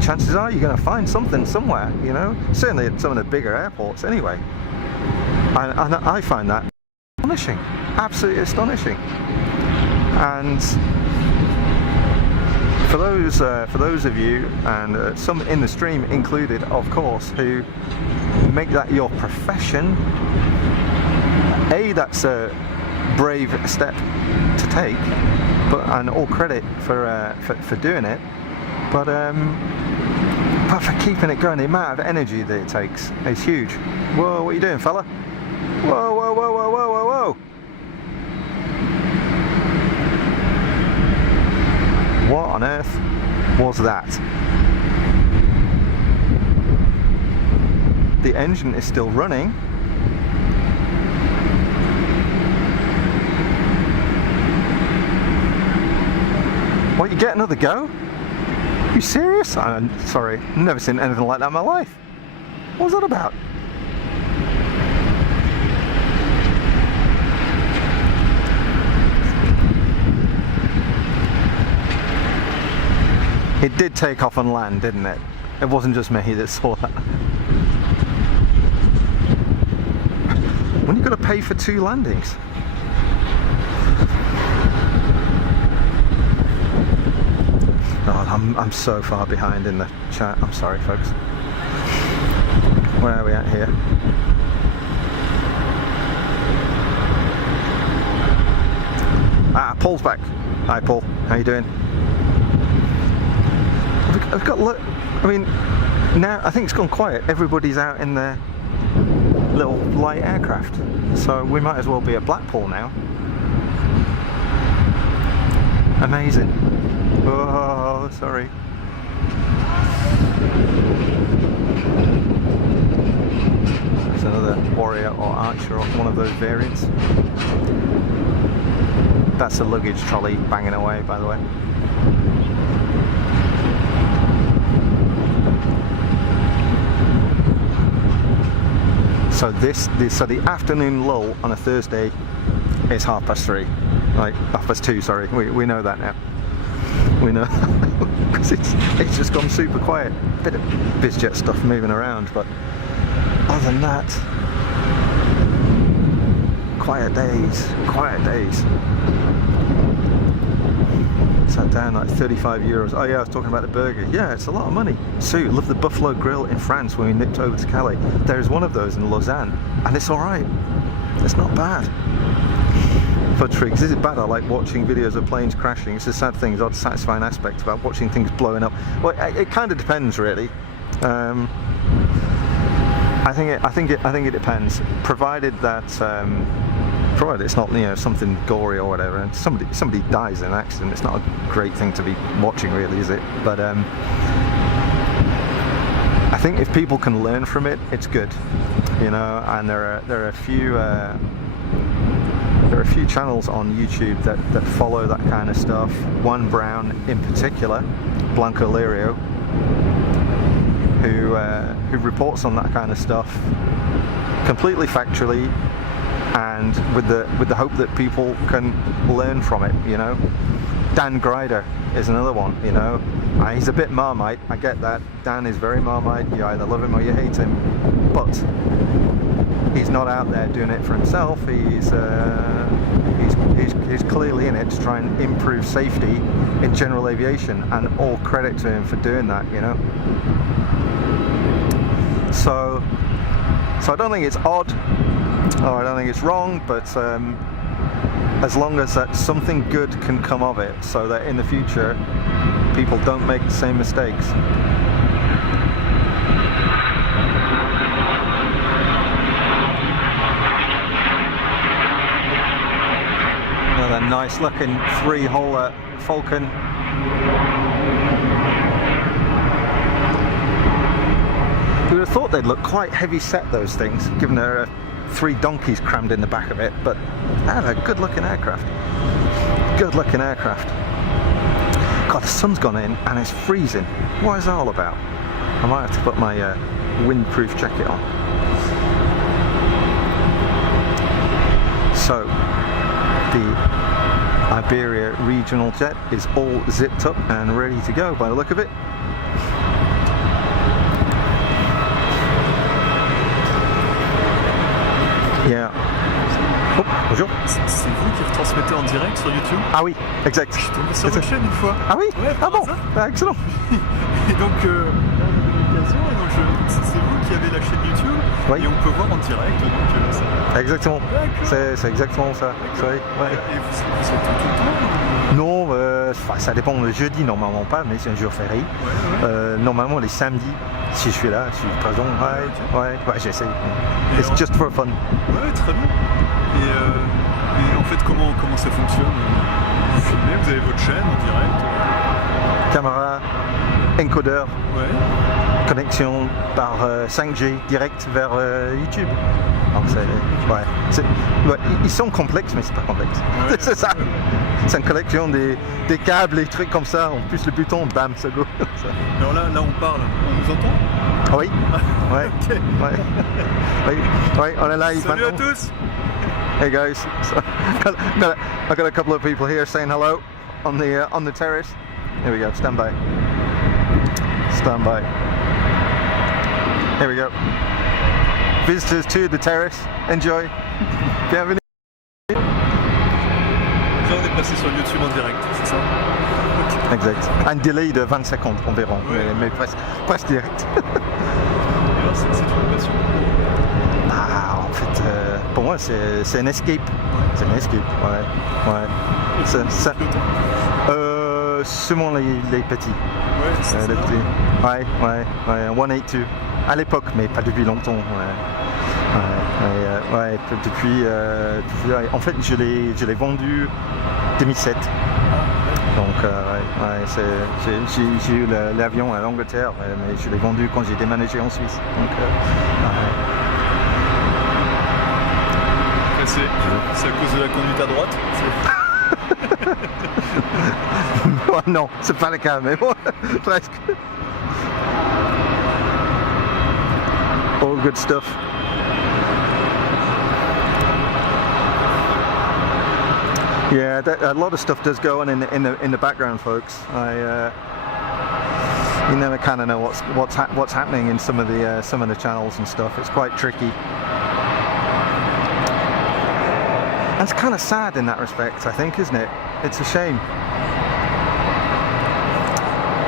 chances are you're going to find something somewhere, you know, certainly at some of the bigger airports anyway. And I find that astonishing, absolutely astonishing. And for those of you, and some in the stream included, of course, who make that your profession, that's a brave step to take, and all credit for doing it. But for keeping it going, the amount of energy that it takes is huge. Whoa, what are you doing, fella? Whoa, whoa, whoa, whoa, whoa, whoa, whoa. What on earth was that? The engine is still running. What, you get another go? Are you serious? I'm sorry, I've never seen anything like that in my life. What was that about? It did take off and land, didn't it? It wasn't just me that saw that. When you got to pay for 2 landings? God, I'm so far behind in the chat. I'm sorry, folks. Where are we at here? Ah, Paul's back. Hi, Paul. How you doing? I've got. I mean, now I think it's gone quiet. Everybody's out in their little light aircraft, so we might as well be at Blackpool now. Amazing. Oh, sorry. There's another Warrior or Archer or one of those variants. That's a luggage trolley banging away, by the way. So the afternoon lull on a Thursday is 3:30, like 2:30. Sorry, we know that now. We know because it's just gone super quiet. Bit of bizjet stuff moving around, but other than that, quiet days. Sat down like 35 euros. Oh yeah, I was talking about the burger. Yeah, it's a lot of money. Sue, love the Buffalo Grill in France when we nipped over to Calais. There's one of those in Lausanne, and it's alright. It's not bad. But is it bad? I like watching videos of planes crashing. It's a sad thing. There's odd satisfying aspects about watching things blowing up. Well, it kind of depends, really. I think it depends. Provided that, provided it's not, you know, something gory or whatever, and somebody dies in an accident. It's not a great thing to be watching, really, is it? But I think if people can learn from it, it's good. You know, and there are a few. There are a few channels on YouTube that follow that kind of stuff. One Brown in particular, Blanco Lirio, who reports on that kind of stuff completely factually, and with the hope that people can learn from it. You know, Dan Grider is another one. You know, he's a bit Marmite. I get that. Dan is very Marmite. You either love him or you hate him, but he's not out there doing it for himself. He's clearly in it to try and improve safety in general aviation, and all credit to him for doing that, you know. So I don't think it's odd, or I don't think it's wrong, but as long as that something good can come of it, so that in the future people don't make the same mistakes. Another nice looking 3-hole Falcon. You would have thought they'd look quite heavy set, those things, given there are 3 donkeys crammed in the back of it, but they're a good looking aircraft. Good looking aircraft. God, the sun's gone in and it's freezing. What is that all about? I might have to put my windproof jacket on. So, the Iberia regional jet is all zipped up and ready to go by the look of it. Yeah. Oh, bonjour. C'est vous qui retransmettez en direct sur YouTube? Ah oui, exact. Je suis tombé sur votre chaîne une fois. Ah oui? Ouais, Ah bon? Ah, excellent. Et donc, c'est vous qui avez la chaîne YouTube, oui. Et on peut voir en direct. Donc, ça... Exactement. C'est exactement ça. Ouais. Et vous êtes tout le temps? Non, ça dépend. Le jeudi, normalement pas, mais c'est un jour férié. Ouais. Normalement, les samedis, si je suis là, je suis présent. Ouais, j'essaie. It's just for fun. Ouais, très bien. Et en fait, comment ça fonctionne? Vous filmez, vous avez votre chaîne en direct? Caméra, encodeur, ouais. Connexion par 5G direct vers YouTube. Donc ils sont complexes, mais c'est pas complexe. Ouais, c'est ça. C'est une collection des câbles et trucs comme ça. En plus le bouton, bam, ça go. Alors là on parle. On nous entend? Oui. Ouais. Okay. Ouais, on est là. Salut à tous. Hey guys. So, I got a couple of people here saying hello on the terrace. Here we go. Stand by. Stand by. Here we go. Visitors to the terrace. Enjoy. Bienvenue. Là, on est passé sur YouTube en direct, c'est ça? Okay. Exact. Un délai de 20 secondes environ, ouais. mais presque direct. Et alors, c'est une passion? En fait, pour moi, c'est un escape. C'est un escape, ouais. Seulement les petits. Ouais, c'est ça. Les petits. Ouais, 182. À l'époque, mais pas depuis longtemps. Depuis, en fait, je l'ai vendu 2007. Donc, j'ai eu l'avion à l'Angleterre, mais je l'ai vendu quand j'ai déménagé en Suisse. Donc, c'est à cause de la conduite à droite? Non, c'est pas le cas, mais bon, presque. All good stuff. Yeah, a lot of stuff does go on in the background, folks. You never kind of know what's happening in some of the channels and stuff. It's quite tricky. And it's kind of sad in that respect, I think, isn't it? It's a shame.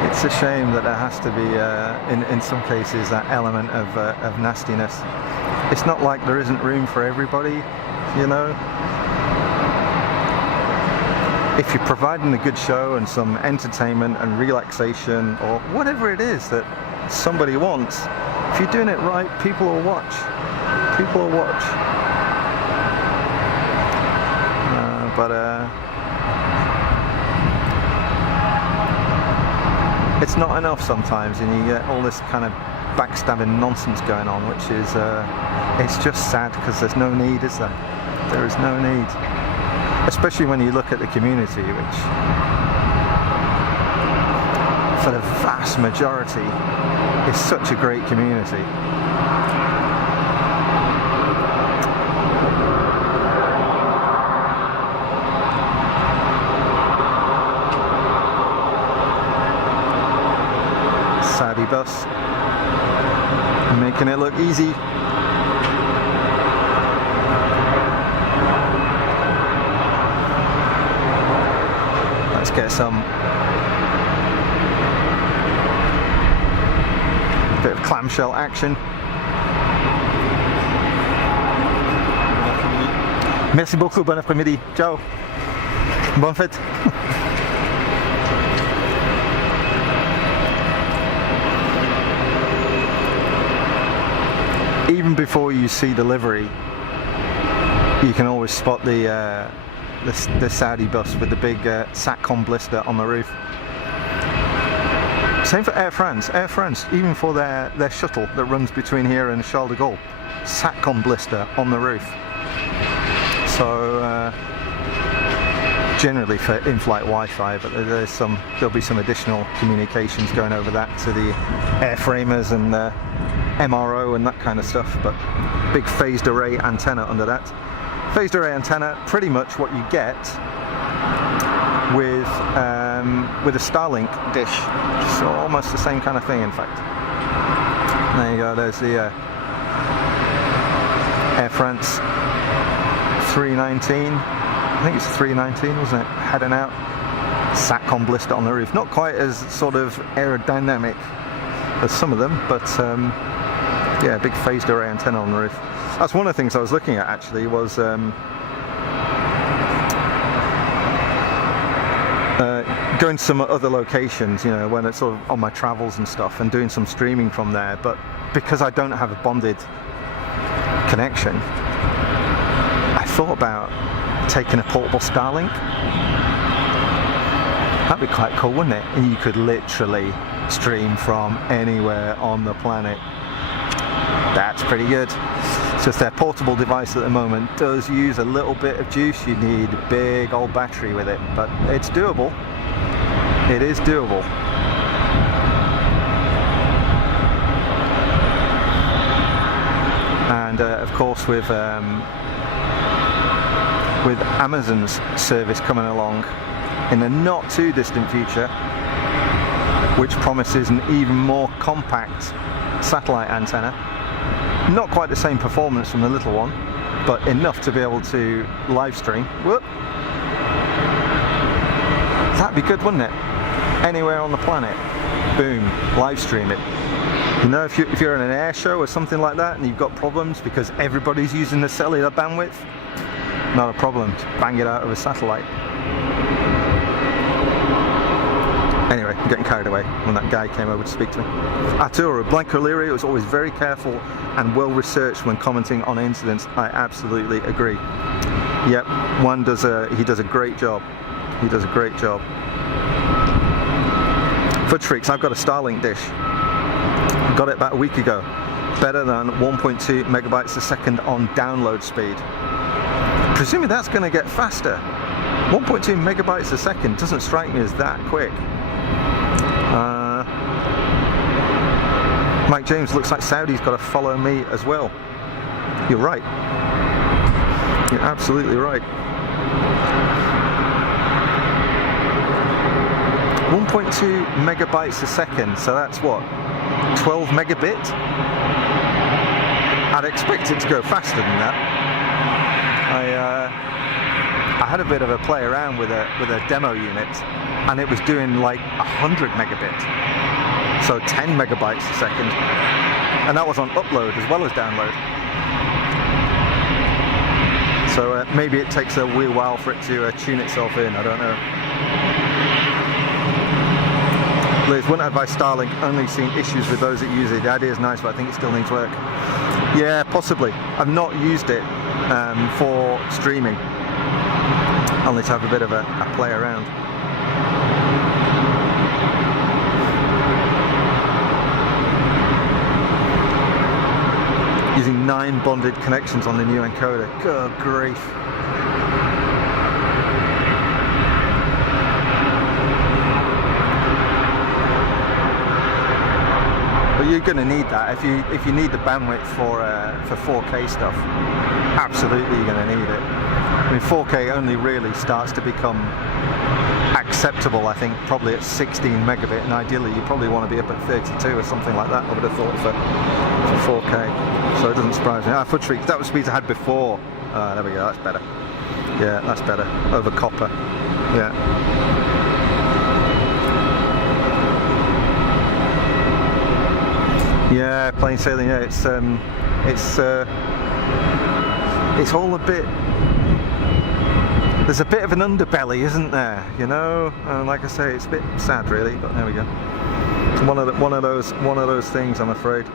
It's a shame that there has to be, in some cases, that element of nastiness. It's not like there isn't room for everybody, you know. If you're providing a good show and some entertainment and relaxation or whatever it is that somebody wants, if you're doing it right, people will watch. People will watch. It's not enough sometimes, and you get all this kind of backstabbing nonsense going on, which is, it's just sad because there's no need, is there? There is no need. Especially when you look at the community, which for the vast majority is such a great community. Saudi bus, making it look easy. Get some bit of clamshell action. Merci beaucoup, bon après-midi. Ciao. Bonne fête. Even before you see the livery, you can always spot the Saudi bus with the big SATCOM blister on the roof. Same for Air France. Air France, even for their shuttle that runs between here and Charles de Gaulle, SATCOM blister on the roof. So generally for in-flight Wi-Fi, but there'll be some additional communications going over that to the airframers and the MRO and that kind of stuff. But big phased array antenna under that. Phased array antenna, pretty much what you get with a Starlink dish, so almost the same kind of thing, in fact. There you go. There's the Air France 319. I think it's 319, wasn't it? Heading out. SATCOM blister on the roof. Not quite as sort of aerodynamic as some of them, but yeah, big phased array antenna on the roof. That's one of the things I was looking at, actually, was going to some other locations, you know, when it's sort of on my travels and stuff, and doing some streaming from there. But because I don't have a bonded connection, I thought about taking a portable Starlink. That'd be quite cool, wouldn't it? And you could literally stream from anywhere on the planet. That's pretty good. It's just their portable device at the moment does use a little bit of juice. You need a big old battery with it, but it's doable. It is doable. And of course, with Amazon's service coming along in the not too distant future, which promises an even more compact satellite antenna. Not quite the same performance from the little one, but enough to be able to live stream. Whoop. That'd be good, wouldn't it? Anywhere on the planet, boom, live stream it. You know, if you're in an air show or something like that and you've got problems because everybody's using the cellular bandwidth, not a problem, just bang it out of a satellite. Anyway, I'm getting carried away when that guy came over to speak to me. Arturo Blanco Leary was always very careful and well researched when commenting on incidents. I absolutely agree. Yep, he does a great job. He does a great job. Fudge Freaks, I've got a Starlink dish. Got it about a week ago. Better than 1.2 megabytes a second on download speed. Presuming that's going to get faster. 1.2 megabytes a second doesn't strike me as that quick. Mike James, looks like Saudi's got to follow me as well. You're right. You're absolutely right. 1.2 megabytes a second, so that's what, 12 megabit? I'd expect it to go faster than that. I had a bit of a play around with a demo unit, and it was doing like 100 megabit, so 10 megabytes a second, and that was on upload as well as download. So maybe it takes a wee while for it to tune itself in, I don't know. Liz, wouldn't advise Starlink, only seen issues with those that use it. The idea is nice, but I think it still needs work. Yeah, possibly. I've not used it for streaming, only to have a bit of a play around. Using 9 bonded connections on the new encoder. Good grief. But you're going to need that if you need the bandwidth for 4K stuff. Absolutely, you're going to need it. I mean, 4K only really starts to become acceptable, I think, probably at 16 megabit, and ideally you probably want to be up at 32 or something like that, I would have thought, for 4K. So it doesn't surprise me. Foot streaks, that was speeds I had before. There we go, that's better. Yeah, that's better. Over copper. Yeah. Yeah, plain sailing. Yeah, it's all a bit. There's a bit of an underbelly, isn't there? You know, like I say, it's a bit sad, really. But there we go. One of those things, I'm afraid.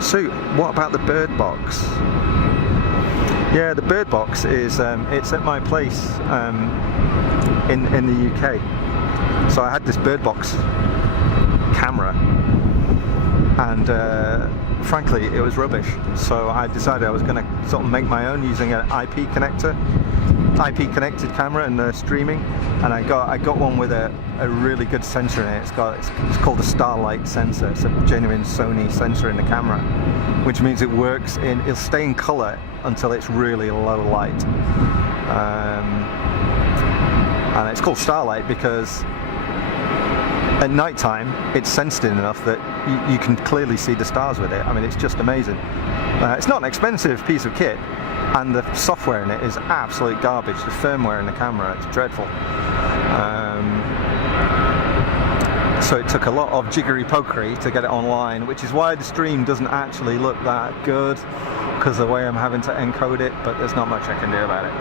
So, what about the bird box? Yeah, the bird box is it's at my place in the UK. So I had this bird box camera, and frankly, it was rubbish. So I decided I was going to sort of make my own using an IP connected camera and streaming. And I got one with a really good sensor in it. It's called a Starlight sensor. It's a genuine Sony sensor in the camera, which means it works it'll stay in color until it's really low light. And it's called Starlight because at night time it's sensitive enough that you can clearly see the stars with it. I mean, it's just amazing. It's not an expensive piece of kit, and the software in it is absolute garbage. The firmware in the camera, it's dreadful. So it took a lot of jiggery-pokery to get it online, which is why the stream doesn't actually look that good, because of the way I'm having to encode it, but there's not much I can do about it.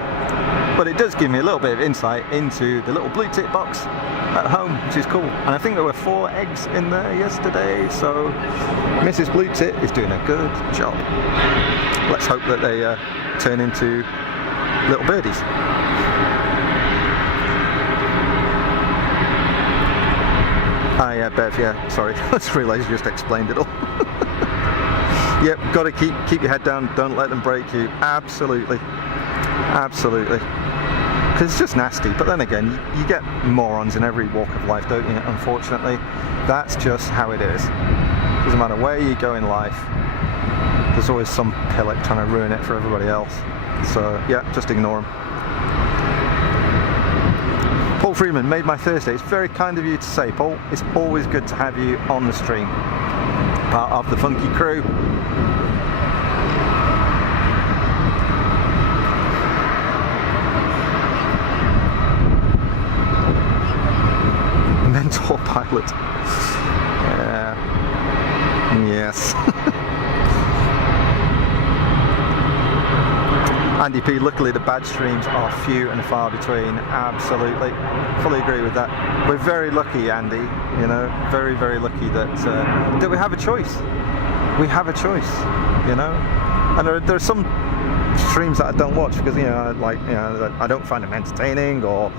But it does give me a little bit of insight into the little blue tit box at home, which is cool. And I think there were 4 eggs in there yesterday, so Mrs. Blue Tit is doing a good job. Let's hope that they turn into little birdies. Yeah, Bev, yeah, sorry, I just realised you just explained it all. Yep, got to keep your head down, don't let them break you. Absolutely, absolutely. Because it's just nasty, but then again, you get morons in every walk of life, don't you? Unfortunately, that's just how it is. Doesn't matter where you go in life, there's always some pillock trying to ruin it for everybody else. So yeah, just ignore them. Paul Freeman made my Thursday. It's very kind of you to say, Paul. It's always good to have you on the stream. Part of the funky crew. Mentor pilot. Yes. Andy P, luckily the bad streams are few and far between. Absolutely, fully agree with that. We're very lucky, Andy, you know, very, very lucky that we have a choice. We have a choice, you know. And there are some streams that I don't watch because, you know, I don't find them entertaining, or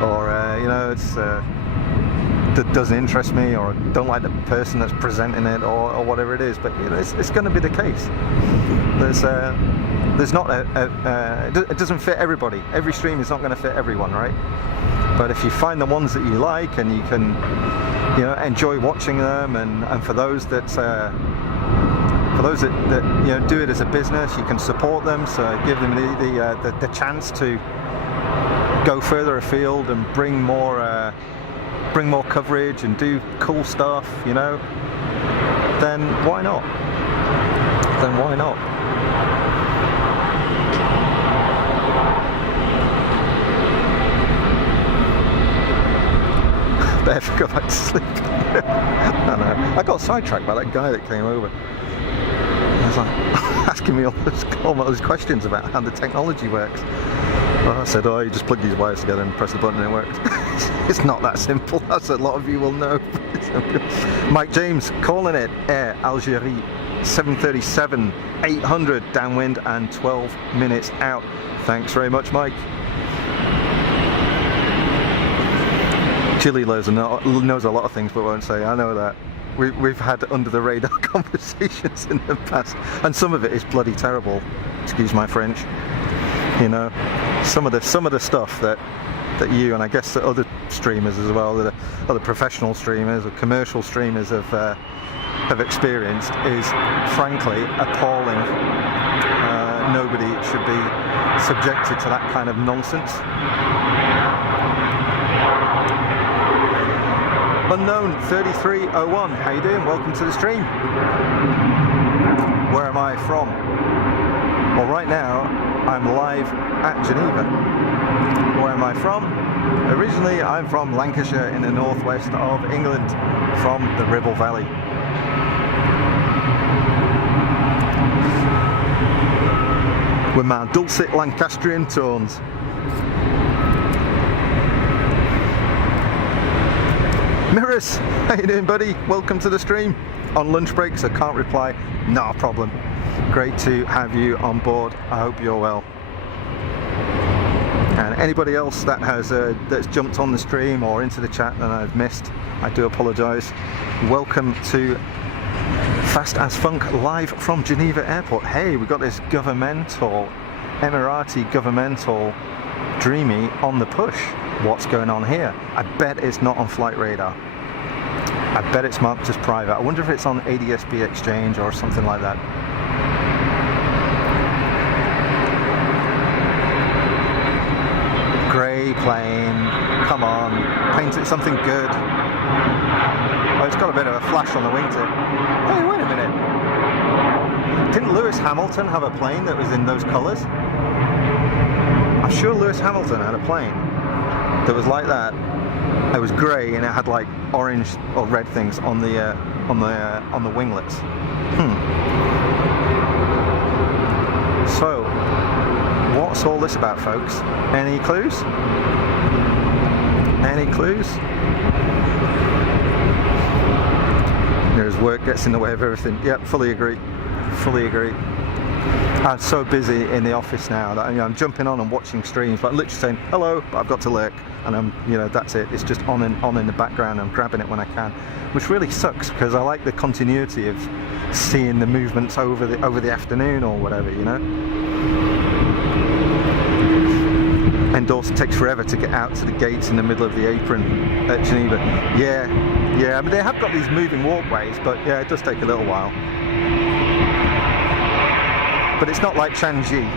you know, it's that doesn't interest me, or don't like the person that's presenting it, or whatever it is. But you know, it's going to be the case. There's not it doesn't fit everybody. Every stream is not going to fit everyone, right? But if you find the ones that you like and you can, you know, enjoy watching them, and for those that you know, do it as a business, you can support them. So give them the chance to go further afield and bring more coverage and do cool stuff, you know, then why not? Then why not? Better go back to sleep. I know. I got sidetracked by that guy that came over. I was like asking me all those questions about how the technology works. Well, I said, oh, you just plug these wires together and press the button and it works. It's not that simple, as a lot of you will know. Mike James calling it Air Algérie 737 800 downwind and 12 minutes out. Thanks very much, Mike. Chile knows a lot of things but won't say. I know that. We've had under the radar conversations in the past, and some of it is bloody terrible. Excuse my French. You know, some of the stuff that you, and I guess that other streamers as well, that other professional streamers or commercial streamers have experienced is frankly appalling. Nobody should be subjected to that kind of nonsense. Unknown 3301, how you doing? Welcome to the stream. Where am I from? Well, right now I'm live at Geneva. Where am I from? Originally I'm from Lancashire in the northwest of England, from the Ribble Valley. With my dulcet Lancastrian tones. Mirrors, how you doing, buddy? Welcome to the stream. On lunch break, so can't reply. Not a problem. Great to have you on board. I hope you're well. And anybody else that has that's jumped on the stream or into the chat that I've missed, I do apologise. Welcome to Fast as Funk live from Geneva Airport. Hey, we've got this governmental, Emirati governmental Dreamy on the push. What's going on here? I bet it's not on flight radar. I bet it's marked as private. I wonder if it's on ADSB Exchange or something like that. Grey plane, come on, paint it something good. Oh, it's got a bit of a flash on the wingtip. Hey, wait a minute. Didn't Lewis Hamilton have a plane that was in those colours? I'm sure Lewis Hamilton had a plane that was like that. It was grey and it had like orange or red things on the winglets. So, what's all this about, folks? Any clues? Any clues? There's work gets in the way of everything. Yep, fully agree. Fully agree. I'm so busy in the office now that I'm jumping on and watching streams, but literally saying hello, but I've got to lurk, and that's it. It's just on in the background. I'm grabbing it when I can, which really sucks because I like the continuity of seeing the movements over the afternoon or whatever, you know. Endorse takes forever to get out to the gates in the middle of the apron at Geneva. Yeah. I mean, they have got these moving walkways, but yeah, it does take a little while. But it's not like Changi.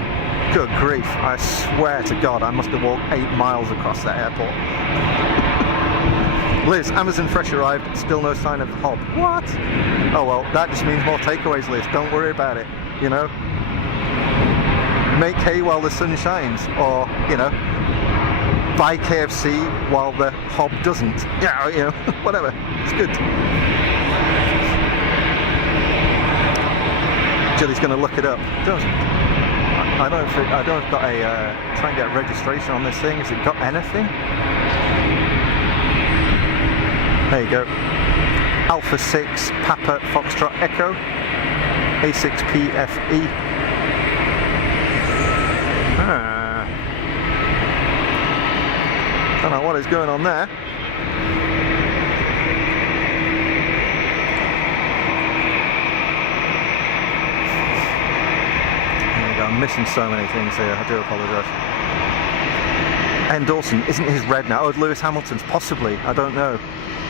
Good grief, I swear to God, I must have walked 8 miles across that airport. Liz, Amazon Fresh arrived, still no sign of the hob. What? Oh well, that just means more takeaways, Liz, don't worry about it, you know. Make hay while the sun shines, or, you know, buy KFC while the hob doesn't. Yeah, you know, whatever, it's good. Jilly's going to look it up. I don't know if I've got a try and get a registration on this thing. Has it got anything? There you go. Alpha 6 Papa Foxtrot Echo A6PFE. Don't know what is going on there. I'm missing so many things here, I do apologise. N. Dawson, isn't his red now? Oh, Lewis Hamilton's, possibly, I don't know.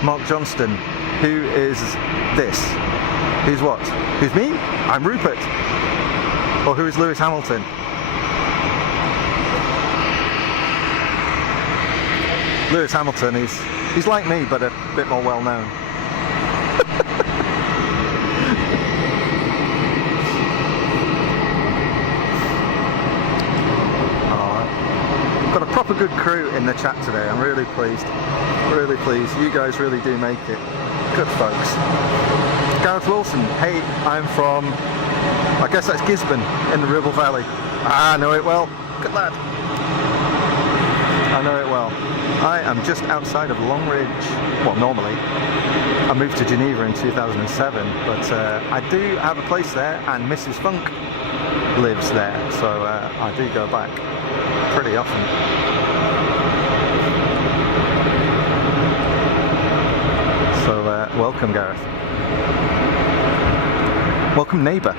Mark Johnston, who is this? Who's what? Who's me? I'm Rupert. Or who is Lewis Hamilton? Lewis Hamilton, he's like me, but a bit more well known. Got a proper good crew in the chat today. I'm really pleased. Really pleased. You guys really do make it. Good folks. Gareth Wilson. Hey, I'm from, I guess that's Gisborne in the Ribble Valley. I know it well. Good lad. I know it well. I am just outside of Longridge. Well, normally. I moved to Geneva in 2007, but I do have a place there, and Mrs. Funk lives there, so I do go back pretty often. So welcome, Gareth. Welcome, neighbour.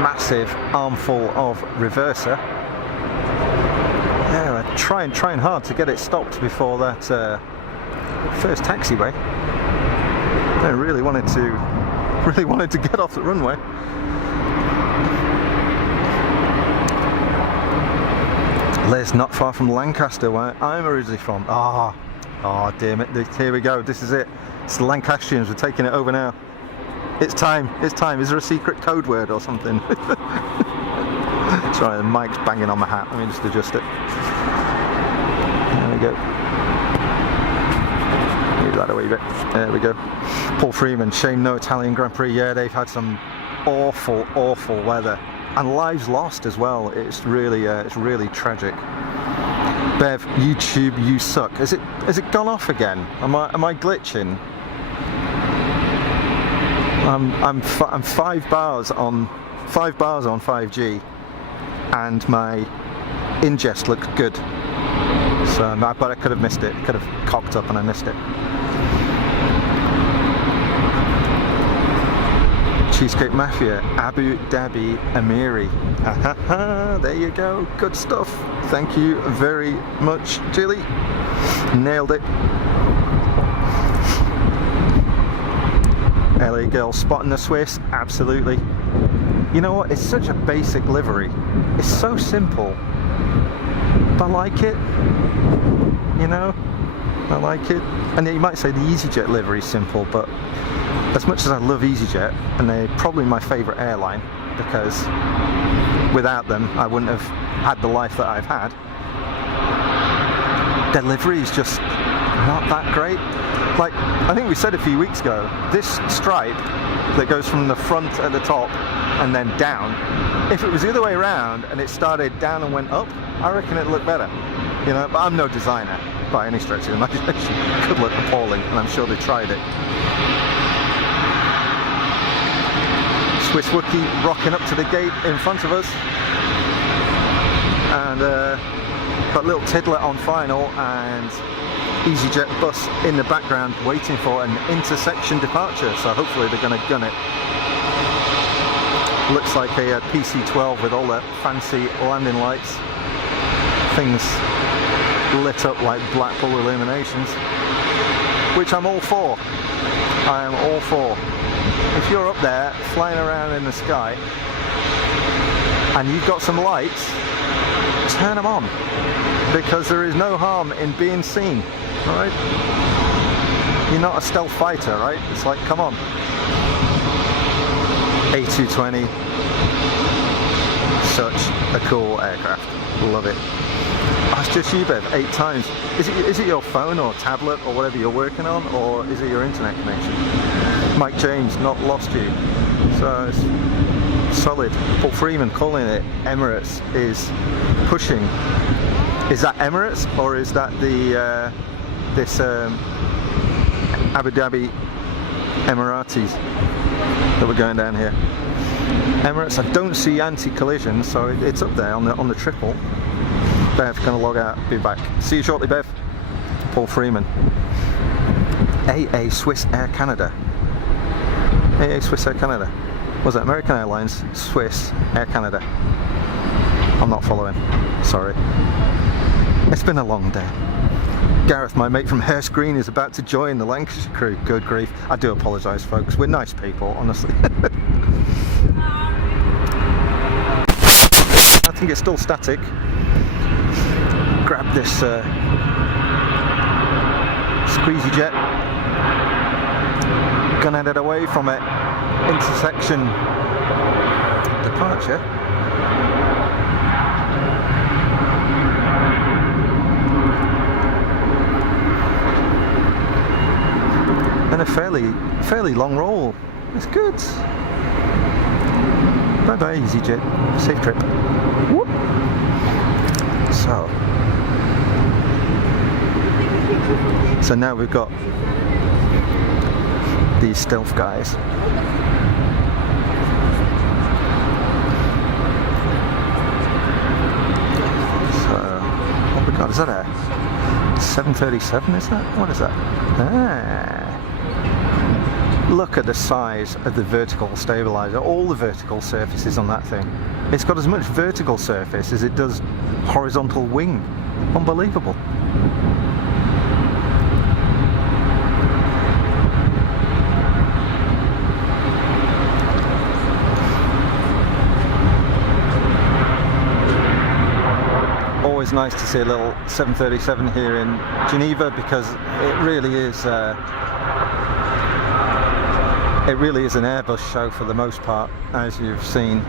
Massive armful of reverser. Yeah, trying hard to get it stopped before that first taxiway. I really wanted to get off the runway. Les, not far from Lancaster, where I'm originally from. Oh damn it, here we go, this is it. It's the Lancastrians, we're taking it over now. It's time, it's time. Is there a secret code word or something? Sorry, the mic's banging on my hat, let me just adjust it. There we go. Move that a wee bit. There we go. Paul Freeman, shame no Italian Grand Prix. Yeah, they've had some awful weather. And lives lost as well. It's really tragic. Bev, YouTube, you suck. Has it gone off again? Am I glitching? I'm 5 bars on 5G, and my ingest looked good. So, but I could have missed it. Could have cocked up and I missed it. Cheesecake Mafia, Abu Dhabi Amiri. There you go. Good stuff. Thank you very much, Jilly. Nailed it. LA girl spotting the Swiss, absolutely. You know what, it's such a basic livery. It's so simple, but I like it. You know, I like it. And you might say the easyJet livery is simple, but as much as I love easyJet, and they're probably my favourite airline, because without them I wouldn't have had the life that I've had, their livery is just not that great. Like, I think we said a few weeks ago, this stripe that goes from the front at the top and then down, if it was the other way around and it started down and went up, I reckon it'd look better. You know, but I'm no designer by any stretch of the imagination. It could look appalling, and I'm sure they tried it. Swiss Wookie rocking up to the gate in front of us, and got a little Tiddler on final, and easyJet bus in the background waiting for an intersection departure, so hopefully they're going to gun it. Looks like a PC-12 with all the fancy landing lights, things lit up like Blackpool illuminations, which I'm all for. I am all for. If you're up there flying around in the sky and you've got some lights, turn them on, because there is no harm in being seen. Right? You're not a stealth fighter, right? It's like, come on. A220, such a cool aircraft. Love it. Oh, it's just you, Bev, 8 times. Is it your phone or tablet or whatever you're working on, or is it your internet connection? Mike James, not lost you. So it's solid. Paul Freeman calling it Emirates is pushing. Is that Emirates, or is that the this Abu Dhabi Emiratis that we're going down here? Emirates, I don't see anti-collision, so it's up there on the triple. Bev, gonna log out, be back. See you shortly, Bev. Paul Freeman. AA Swiss Air Canada. AA Swiss Air Canada. Was that American Airlines, Swiss Air Canada? I'm not following. Sorry. It's been a long day. Gareth, my mate from Hurst Green, is about to join the Lancashire crew. Good grief. I do apologise, folks. We're nice people, honestly. I think it's still static. Grab this squeezy jet. Gonna head away from it. Intersection departure. And a fairly long roll. It's good. Bye bye easyJet. Safe trip. Whoop. So now we've got these stealth guys. So what we got? Is that a 737? Is that? What is that? Look at the size of the vertical stabilizer, all the vertical surfaces on that thing. It's got as much vertical surface as it does horizontal wing. Unbelievable. Always nice to see a little 737 here in Geneva, because it really is an Airbus show for the most part, as you've seen.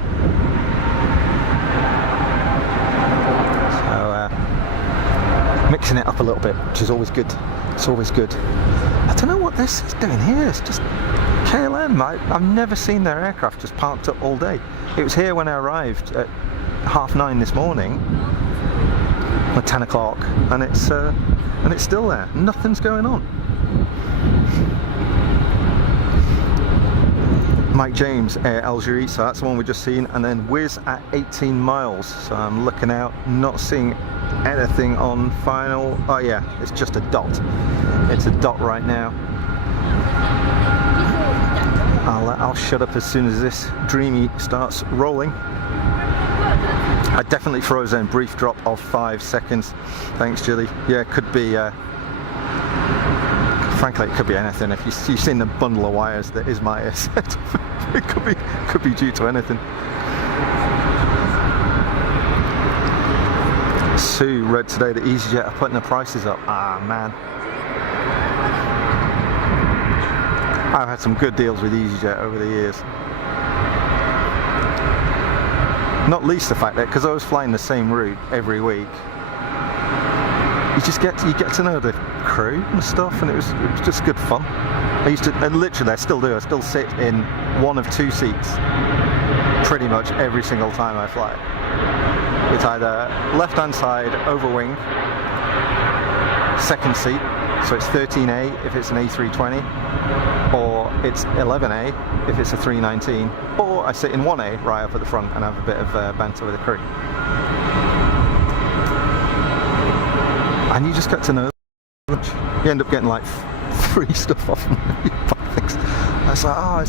So mixing it up a little bit, which is always good. It's always good. I don't know what this is doing here. It's just KLM. I've never seen their aircraft just parked up all day. It was here when I arrived at 9:30 this morning, or 10 o'clock, and it's still there. Nothing's going on. Mike James, Air Algerie, so that's the one we've just seen, and then Wizz at 18 miles. So I'm looking out, not seeing anything on final. Oh yeah, it's just a dot. It's a dot right now. I'll shut up as soon as this dreamy starts rolling. I definitely froze in. Brief drop of 5 seconds. Thanks, Julie. Yeah, it could be. Frankly, it could be anything. If you've seen the bundle of wires that is my set, it could be due to anything. Sue read today that easyJet are putting the prices up. Ah man, I've had some good deals with easyJet over the years. Not least the fact that because I was flying the same route every week, you get to know the crew and stuff, and it was just good fun. I still do. I still sit in one of 2 seats pretty much every single time I fly. It's either left-hand side over wing, second seat, so it's 13A if it's an A320, or it's 11A if it's a 319, or I sit in 1A right up at the front and have a bit of banter with the crew. And you just get to know them. You end up getting like free stuff off them. I was like, oh,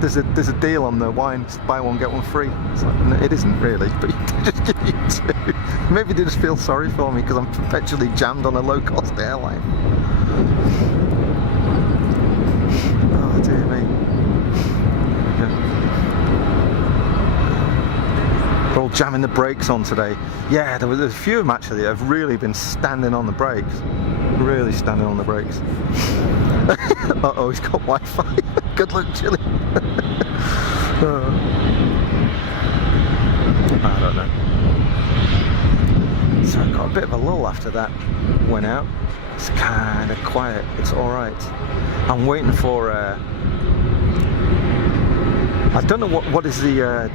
there's a deal on the wine, buy one get one free. It's like, no, it isn't really, but you can just give you 2. Maybe they just feel sorry for me because I'm perpetually jammed on a low-cost airline. Oh dear me. They're all jamming the brakes on today. Yeah, there's a few of them actually that have really been standing on the brakes. Really standing on the brakes. Uh-oh, he's got Wi-Fi. Good luck, Chili. I don't know. So I got a bit of a lull after that went out. It's kind of quiet. It's all right. I'm waiting for. I don't know what is the.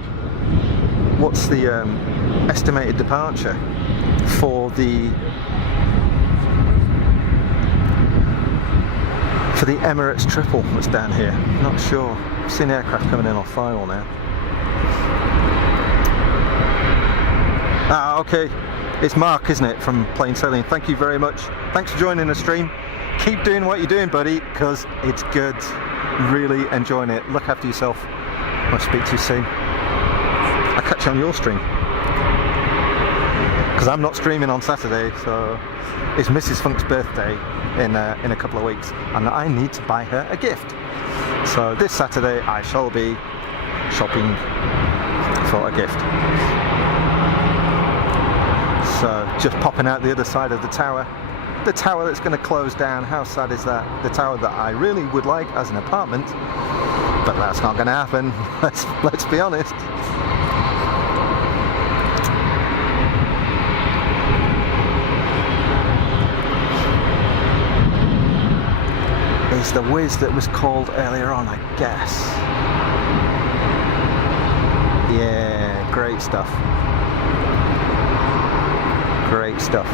What's the estimated departure for the Emirates triple that's down here? Not sure. I've seen aircraft coming in on final now. Ah, okay. It's Mark, isn't it, from Plain Sailing. Thank you very much. Thanks for joining the stream. Keep doing what you're doing, buddy, because it's good. Really enjoying it. Look after yourself. I'll speak to you soon. I'll catch you on your stream. because I'm not streaming on Saturday, so it's Mrs. Funk's birthday in a couple of weeks, and I need to buy her a gift. So this Saturday I shall be shopping for a gift. So just popping out the other side of the tower that's going to close down. How sad is that? The tower that I really would like as an apartment, but that's not going to happen. Let's be honest. It's the whiz that was called earlier on, I guess. Yeah, great stuff. Great stuff.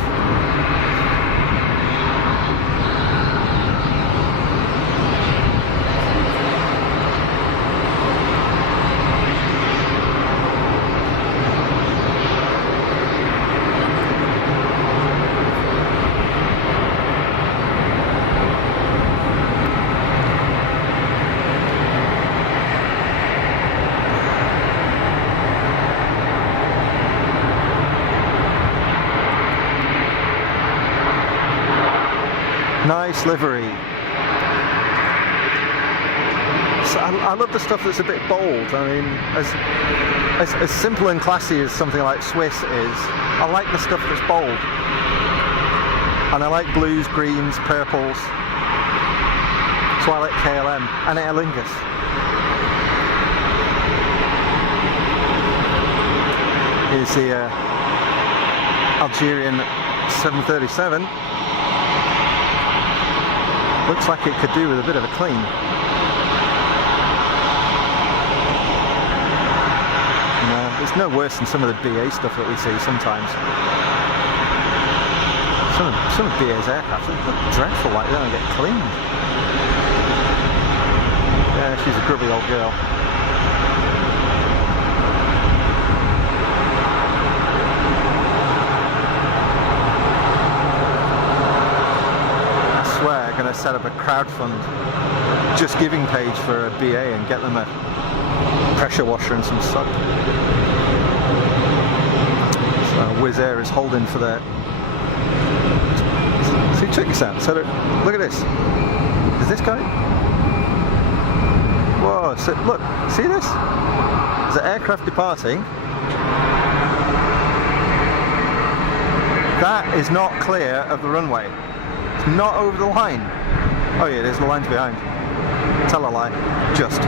Nice livery. So I love the stuff that's a bit bold. I mean, as simple and classy as something like Swiss is, I like the stuff that's bold. And I like blues, greens, purples. So I like KLM and Aer Lingus. Here's the Algerian 737. Looks like it could do with a bit of a clean. No, it's no worse than some of the BA stuff that we see sometimes. Some of BA's aircraft look dreadful, like they don't get cleaned. Yeah, she's a grubby old girl. I'm going to set up a crowdfund just giving page for a BA and get them a pressure washer and some soap. So Wizz Air is holding for their... See, check this out. So look at this. Is this guy? Whoa, so look, see this? There's an aircraft departing. That is not clear of the runway. Not over the line. Oh yeah, there's the lines behind. Tell a lie. Just.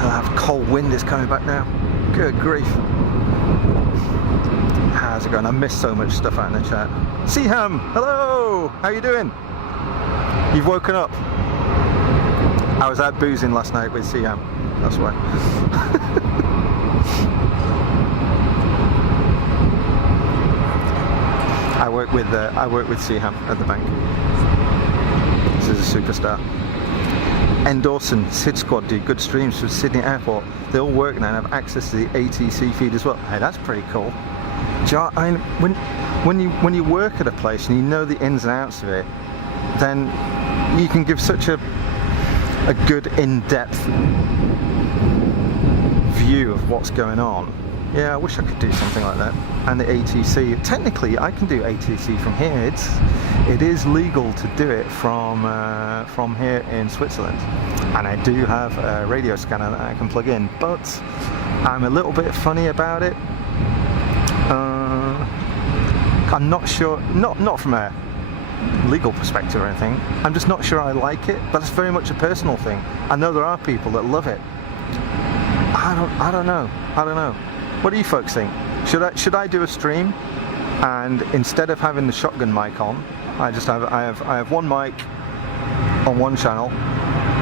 That cold wind is coming back now. Good grief. How's it going? I missed so much stuff out in the chat. Seaham, hello! How you doing? You've woken up. I was out boozing last night with Siam, that's why. I work with Siam at the bank. This is a superstar. Dawson, Sid Squad do good streams from Sydney Airport. They all work now and have access to the ATC feed as well. Hey, that's pretty cool. When you work at a place and you know the ins and outs of it, then you can give such a good in-depth view of what's going on. Yeah, I wish I could do something like that. And the ATC, technically I can do ATC from here. It is legal to do it from here in Switzerland. And I do have a radio scanner that I can plug in, but I'm a little bit funny about it. I'm not sure, not from a legal perspective or anything. I'm just not sure I like it, but it's very much a personal thing. I know there are people that love it. I don't know. What do you folks think? Should I do a stream and instead of having the shotgun mic on, I have one mic on one channel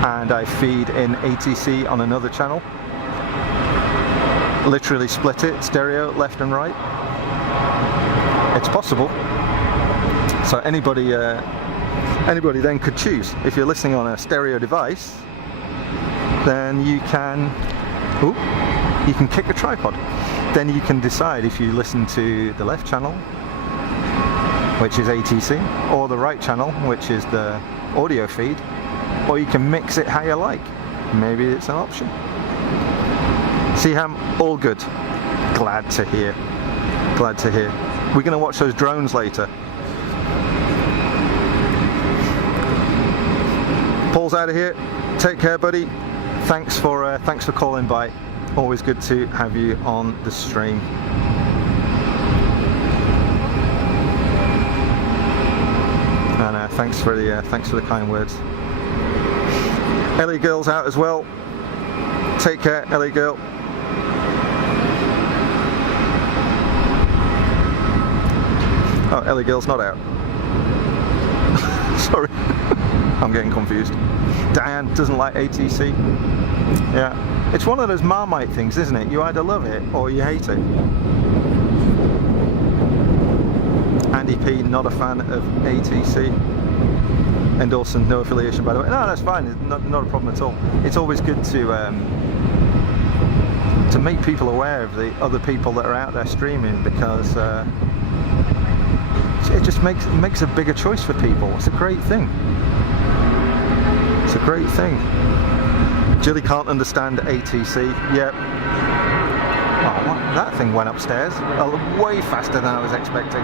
and I feed in ATC on another channel? Literally split it, stereo, left and right. It's possible. So anybody then could choose. If you're listening on a stereo device, then you can kick a tripod. Then you can decide if you listen to the left channel which is ATC, or the right channel, which is the audio feed, or you can mix it how you like. Maybe it's an option. See, I'm all good. Glad to hear. Glad to hear. We're going to watch those drones later. Paul's out of here. Take care, buddy. Thanks for calling by. Always good to have you on the stream. And thanks for the kind words. Ellie girl's out as well. Take care, Ellie girl. Oh, Ellie girl's not out. Sorry, I'm getting confused. Diane doesn't like ATC. Yeah, it's one of those Marmite things, isn't it? You either love it or you hate it. Andy P, not a fan of ATC. Endorsing, no affiliation, by the way. No, that's fine. It's not a problem at all. It's always good to make people aware of the other people that are out there streaming, because it just makes a bigger choice for people. It's a great thing. It's a great thing. Jilly can't understand ATC. Yep. Oh, what? That thing went upstairs way faster than I was expecting.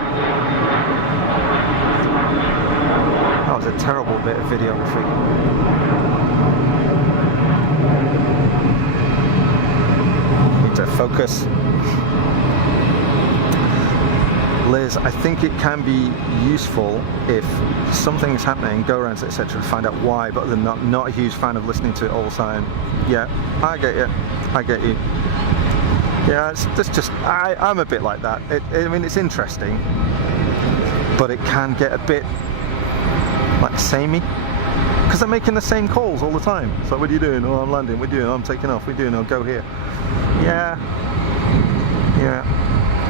That was a terrible bit of videography. Need to focus. Liz, I think it can be useful if something's happening, go around, etc., to find out why, but they're not a huge fan of listening to it all the time. Yeah, I get you. I get you. Yeah, it's just I'm a bit like that. I mean, it's interesting, but it can get a bit like samey, because they're making the same calls all the time. It's like, what are you doing? Oh, I'm landing. What are you doing? I'm taking off. What are you doing? I'll go here. Yeah.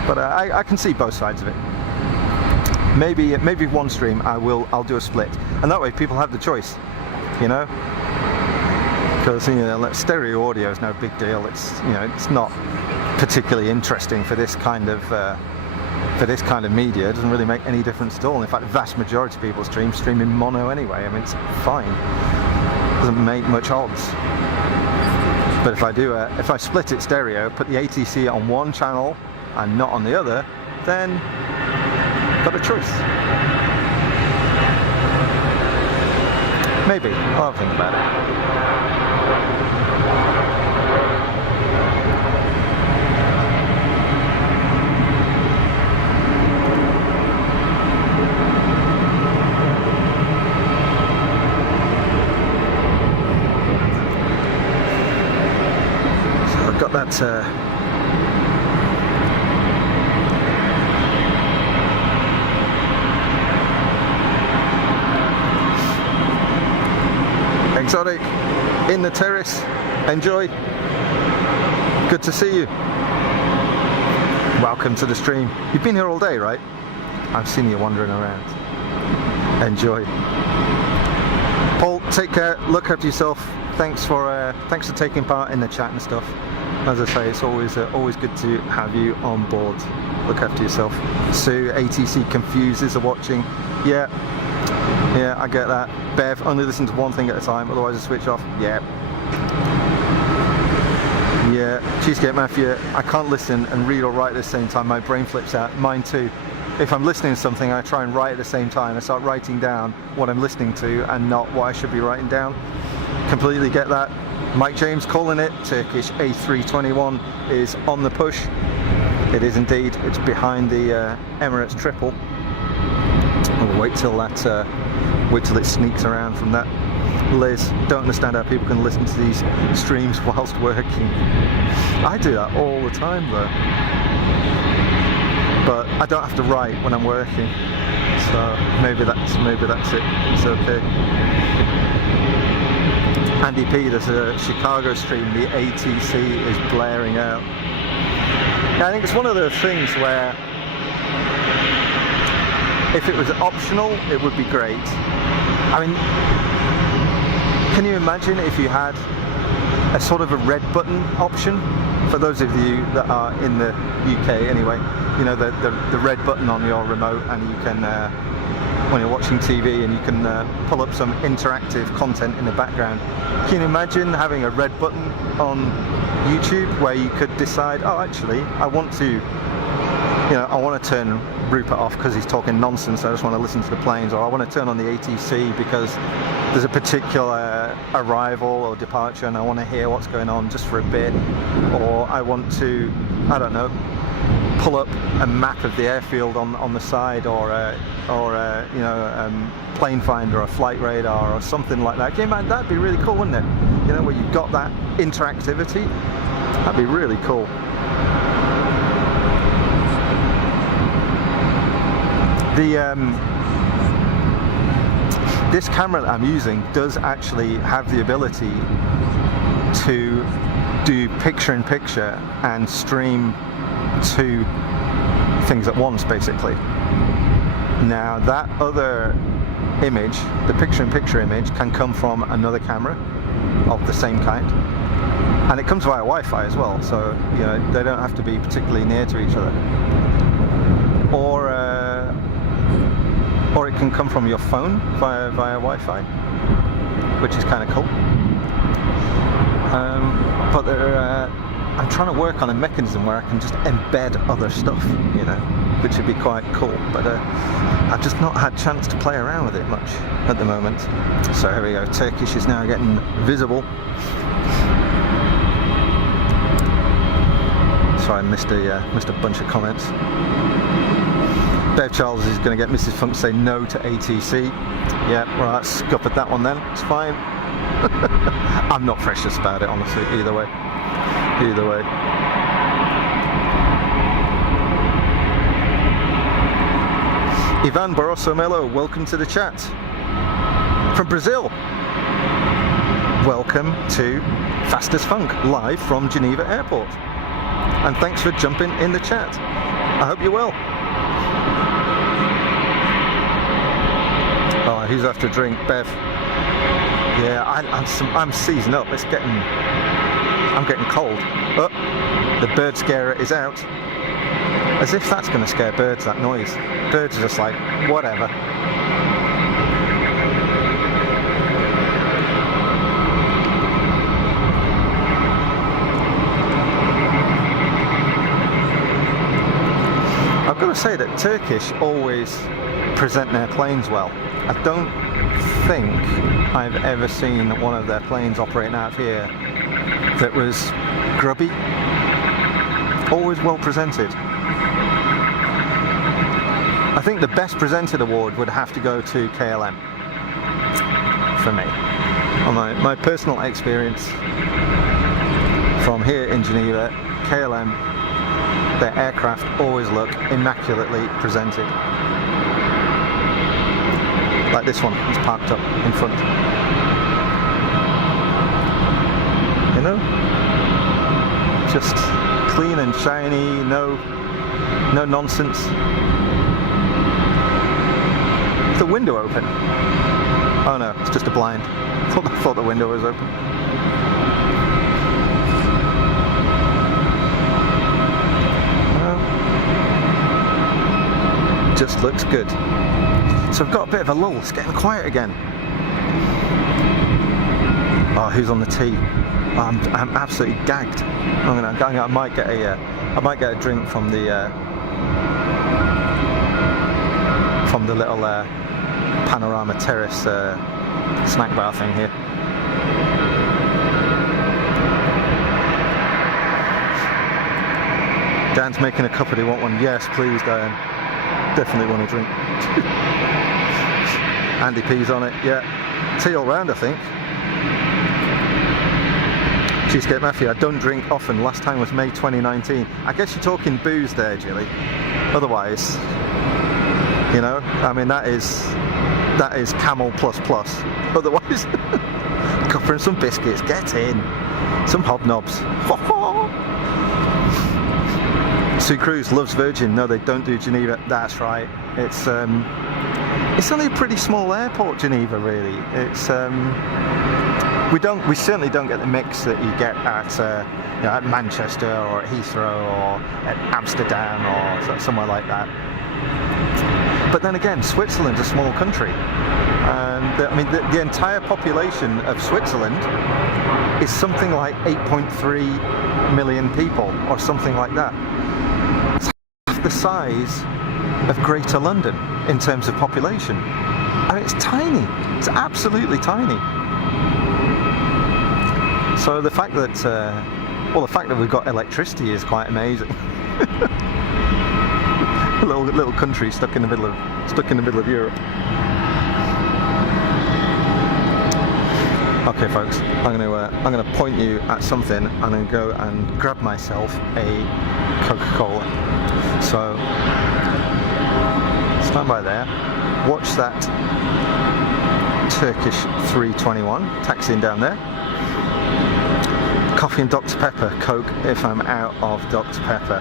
But I can see both sides of it. Maybe one stream I'll do a split, and that way people have the choice, you know. Because stereo audio is no big deal. It's it's not particularly interesting for this kind of media. It doesn't really make any difference at all. In fact, the vast majority of people stream in mono anyway. I mean, it's fine. It doesn't make much odds. But if I split it stereo, put the ATC on one channel and not on the other, then got a choice. Maybe. I'll think about it. So I've got that Exotic in the terrace. Enjoy. Good to see you. Welcome to the stream. You've been here all day, right? I've seen you wandering around. Enjoy. Paul, take care. Look after yourself. Thanks for taking part in the chat and stuff. As I say, it's always good to have you on board. Look after yourself. Sue, ATC Confuses are watching. Yeah, I get that. Bev, only listen to one thing at a time, otherwise I switch off. Yeah. Cheesecake Mafia, I can't listen and read or write at the same time. My brain flips out. Mine too. If I'm listening to something, I try and write at the same time. I start writing down what I'm listening to and not what I should be writing down. Completely get that. Mike James calling it. Turkish A321 is on the push. It is indeed. It's behind the Emirates triple. We'll wait till it sneaks around from that. Liz, don't understand how people can listen to these streams whilst working. I do that all the time though. But I don't have to write when I'm working. So maybe that's it. It's okay. Andy P, there's a Chicago stream, the ATC is blaring out. Yeah, I think it's one of those things where if it was optional, it would be great. I mean, can you imagine if you had a sort of a red button option for those of you that are in the UK anyway, you know, the red button on your remote, and you can, when you're watching TV, and you can pull up some interactive content in the background. Can you imagine having a red button on YouTube where you could decide, oh, actually, I want to turn Rupert off because he's talking nonsense, I just want to listen to the planes, or I want to turn on the ATC because there's a particular arrival or departure and I want to hear what's going on just for a bit, or I want to, I don't know, pull up a map of the airfield on the side, or plane finder or flight radar or something like that. Can you imagine? That'd be really cool, wouldn't it? You know, where you've got that interactivity. That'd be really cool. This camera that I'm using does actually have the ability to do picture-in-picture and stream two things at once, basically. Now that other image, the picture-in-picture image, can come from another camera of the same kind, and it comes via Wi-Fi as well, so you know, they don't have to be particularly near to each other. Or it can come from your phone via Wi-Fi, which is kind of cool. But I'm trying to work on a mechanism where I can just embed other stuff, you know, which would be quite cool. But I've just not had a chance to play around with it much at the moment. So here we go. Turkish is now getting visible. Sorry, I missed a bunch of comments. Dave Charles is going to get Mrs. Funk to say no to ATC. Yeah, right, scuppered that one then. It's fine. I'm not precious about it, honestly, either way. Either way. Ivan Barroso Melo, welcome to the chat. From Brazil. Welcome to Fast as Funk, live from Geneva Airport. And thanks for jumping in the chat. I hope you're well. Oh, who's after a drink? Bev. Yeah, I'm seizing up. I'm getting cold. Oh, the bird scarer is out. As if that's going to scare birds, that noise. Birds are just like, whatever. I've got to say that Turkish always present their planes well. I don't think I've ever seen one of their planes operating out of here that was grubby. Always well presented. I think the best presented award would have to go to KLM for me. On my personal experience from here in Geneva, KLM, their aircraft always look immaculately presented. Like this one, it's parked up in front. You know? Just clean and shiny, no nonsense. Is the window open? Oh no, it's just a blind. I thought the window was open. Just looks good. So I've got a bit of a lull. It's getting quiet again. Oh, who's on the tee? Oh, I'm absolutely gagged. I might get a drink from the little panorama terrace snack bar thing here. Dan's making a cup. Do you want one? Yes, please, Dan. Definitely want a drink. Andy P's on it, yeah. Tea all round, I think. Cheesecake Mafia, I don't drink often. Last time was May 2019. I guess you're talking booze there, Jilly. Otherwise, you know, I mean, that is Camel plus plus. Otherwise, copper and some biscuits, get in. Some hobnobs. Sue Cruz loves Virgin. No, they don't do Geneva. That's right. It's only a pretty small airport, Geneva, really. It's we certainly don't get the mix that you get at you know, at Manchester or at Heathrow or at Amsterdam or somewhere like that. But then again, Switzerland's a small country, and I mean the entire population of Switzerland is something like 8.3 million people or something like that. It's half the size of Greater London in terms of population. I mean, it's tiny. It's absolutely tiny. So the fact that well, the fact that we've got electricity is quite amazing. A little country stuck in the middle of Europe. Okay, folks, I'm going to point you at something. I'm going to go and grab myself a Coca-Cola. So stand by there. Watch that Turkish 321 taxiing down there. Coffee and Dr. Pepper, Coke if I'm out of Dr. Pepper.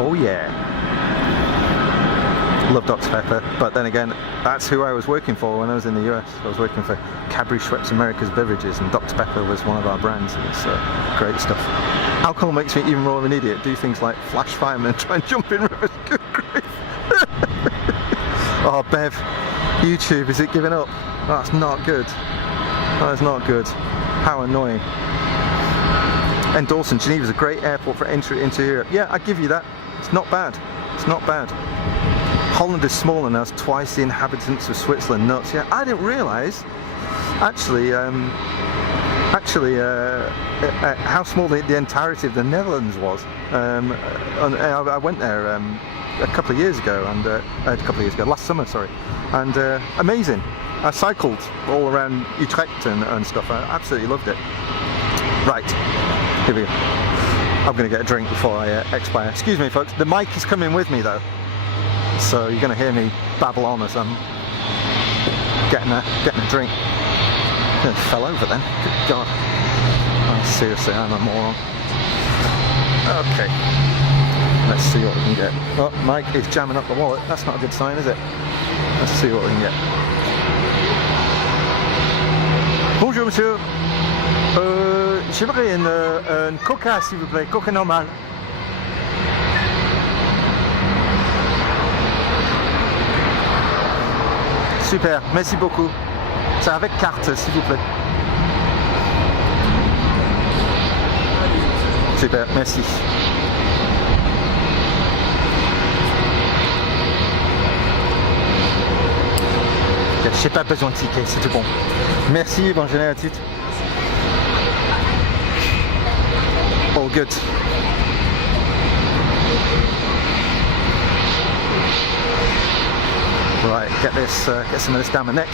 Oh yeah. Love Dr. Pepper, but then again, that's who I was working for when I was in the US. I was working for Cadbury Schweppes America's Beverages, and Dr. Pepper was one of our brands. It's great stuff. Alcohol makes me even more of an idiot. Do things like flash firemen, try and jump in rivers. Good grief. Oh, Bev, YouTube, is it giving up? That's not good. That is not good. How annoying. And Dawson, Geneva's a great airport for entry into Europe. Yeah, I give you that. It's not bad. It's not bad. Holland is small and has twice the inhabitants of Switzerland. Nuts. Yeah, I didn't realise actually how small the entirety of the Netherlands was. I went there a couple of years ago, last summer, sorry, and amazing. I cycled all around Utrecht and stuff. I absolutely loved it. Right, here we go. I'm going to get a drink before I expire. Excuse me, folks. The mic is coming with me though, so you're going to hear me babble on as I'm getting a drink. I fell over then. Good God. Oh, seriously, I'm a moron. Okay. Let's see what we can get. Oh, Mike is jamming up the wallet. That's not a good sign, is it? Let's see what we can get. Bonjour, monsieur. J'aimerais une coca, s'il vous plaît. Coca normal. Super, merci beaucoup. C'est avec carte, s'il vous plaît. Super, merci. J'ai pas besoin de ticket, c'est tout bon. Merci, bonne journée à toutes. All good. Right, get some of this down my neck.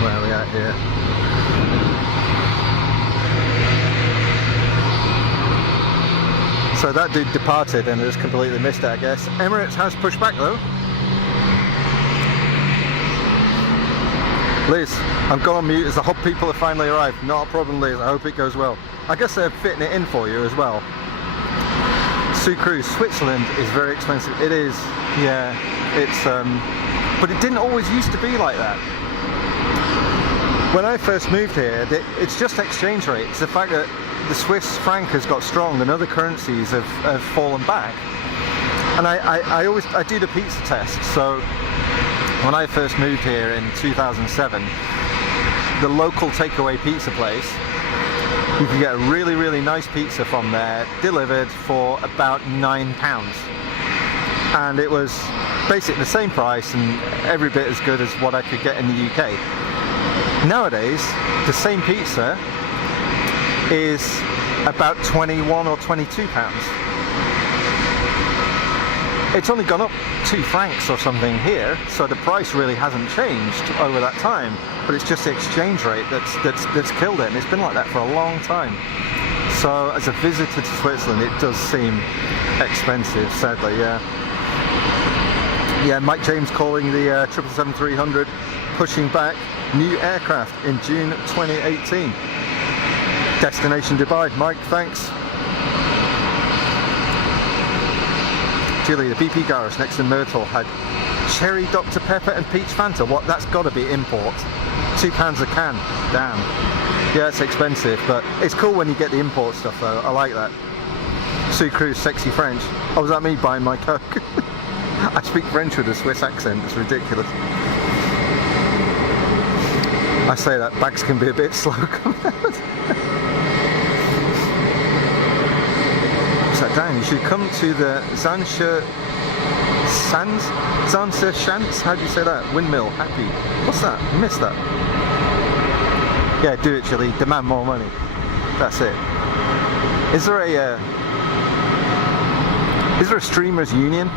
Where are we at here? So that dude departed and just completely missed it, I guess. Emirates has pushed back though. Liz, I'm gone on mute as the hot people have finally arrived. Not a problem, Liz. I hope it goes well. I guess they're fitting it in for you as well. Sue Cruz, Switzerland is very expensive. It is, yeah. It's, but it didn't always used to be like that. When I first moved here, it's just exchange rate. It's the fact that the Swiss franc has got strong and other currencies have fallen back. And I do the pizza test. So when I first moved here in 2007, the local takeaway pizza place, you can get a really, really nice pizza from there delivered for about £9. And it was basically the same price and every bit as good as what I could get in the UK. Nowadays, the same pizza is about 21 or 22 pounds. It's only gone up 2 francs or something here, so the price really hasn't changed over that time, but it's just the exchange rate that's killed it, and it's been like that for a long time. So as a visitor to Switzerland, it does seem expensive, sadly, yeah. Yeah, Mike James calling the 777-300 pushing back. new aircraft in June 2018. Destination Dubai. Mike, thanks. Julie, the BP garage next to Myrtle had cherry Dr. Pepper and peach Fanta. What? That's got to be import. £2 a can. Damn. Yeah, it's expensive, but it's cool when you get the import stuff though. I like that. Sue Cruz, sexy French. Oh, was that me buying my Coke? I speak French with a Swiss accent. It's ridiculous. I say that bags can be a bit slow coming out. So Dan, you should come to the Zansha Shants. How do you say that? Windmill. Happy. What's that? I missed that. Yeah, do it, Chile. Demand more money. That's it. Is there a streamers union?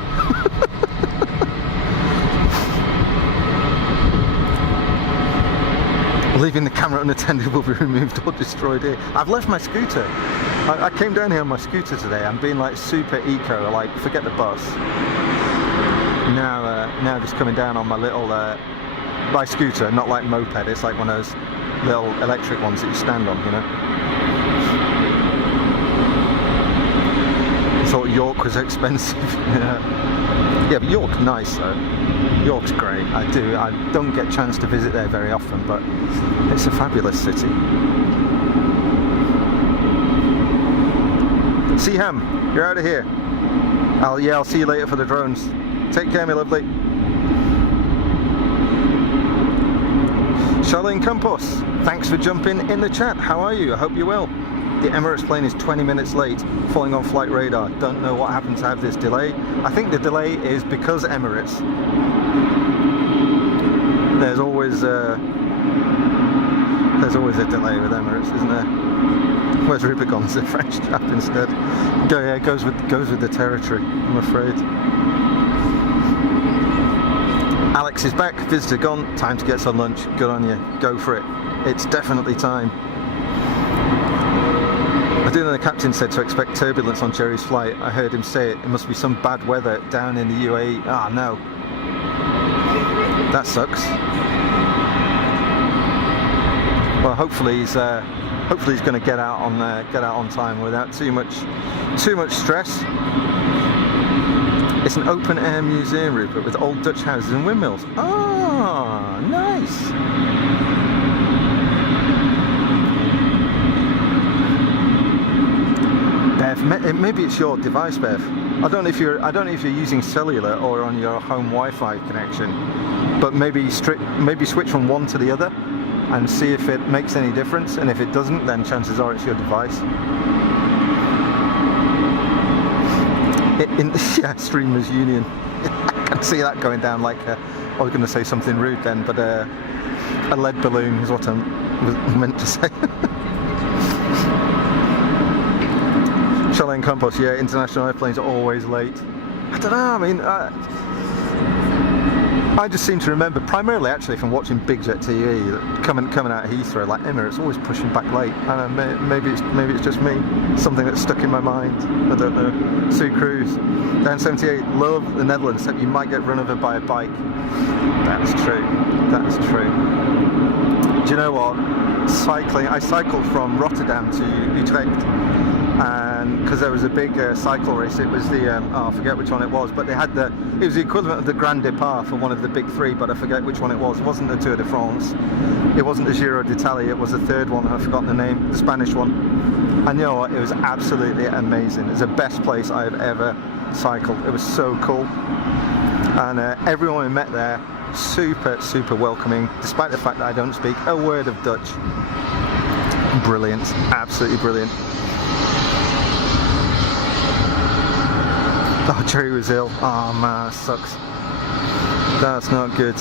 Leaving the camera unattended will be removed or destroyed here. I've left my scooter. I came down here on my scooter today. I'm being like super eco, like forget the bus. Now just coming down on my little my scooter, not like moped. It's like one of those little electric ones that you stand on, you know. I thought York was expensive. Yeah, but York's nice though. York's great. I don't get a chance to visit there very often, but it's a fabulous city. Seaham, you're out of here. I'll see you later for the drones. Take care, my lovely. Charlene Campos, thanks for jumping in the chat. How are you? I hope you're well. The Emirates plane is 20 minutes late, falling on flight radar. Don't know what happened to have this delay. I think the delay is because Emirates. There's always a delay with Emirates, isn't there? Where's Rubicon's the French chap instead? Yeah, goes with the territory, I'm afraid. Alex is back, visitor gone, time to get some lunch. Good on you, go for it. It's definitely time. I do know the captain said to expect turbulence on Jerry's flight. I heard him say it. It must be some bad weather down in the UAE. Ah, no. That sucks. Well, hopefully he's going to get out on time without too much stress. It's an open air museum, Rupert, with old Dutch houses and windmills. Ah, nice. Bev, maybe it's your device, Bev. I don't know if you're using cellular or on your home Wi-Fi connection, but maybe switch from one to the other and see if it makes any difference. And if it doesn't, then chances are it's your device. Yeah, Streamers Union. I can see that going down like I was going to say something rude then, but a lead balloon is what I was meant to say. Charlene Campos, yeah, international airplanes are always late. I don't know, I mean, I just seem to remember, primarily actually from watching Big Jet TV, coming out of Heathrow, like Emirates always pushing back late. I don't know, maybe it's just me, something that's stuck in my mind. I don't know. Sue Cruz, down 78, love the Netherlands, except you might get run over by a bike. That's true. That's true. Do you know what? Cycling. I cycled from Rotterdam to Utrecht. And because there was a big cycle race, it was the I forget which one it was, but it was the equivalent of the Grand Depart for one of the big three, but I forget which one it was. It wasn't the Tour de France, it wasn't the Giro d'Italia, it was the third one, I've forgotten the name, the Spanish one. And you know what, it was absolutely amazing. It's the best place I've ever cycled. It was so cool, and everyone we met there, super welcoming, despite the fact that I don't speak a word of Dutch. Brilliant, absolutely brilliant. Oh, Jerry was ill. Oh man, that sucks. That's not good.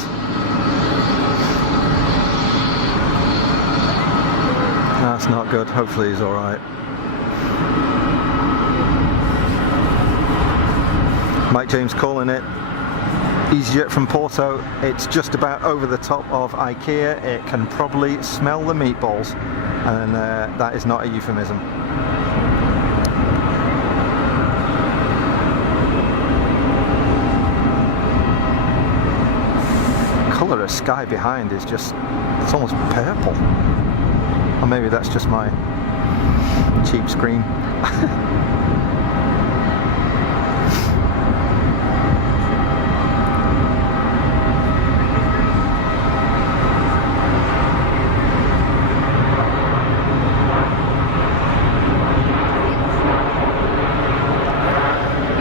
That's not good. Hopefully he's alright. Mike James calling it. easyJet from Porto. It's just about over the top of IKEA. It can probably smell the meatballs. And that is not a euphemism. colour of sky behind is just, it's almost purple. Or maybe that's just my cheap screen.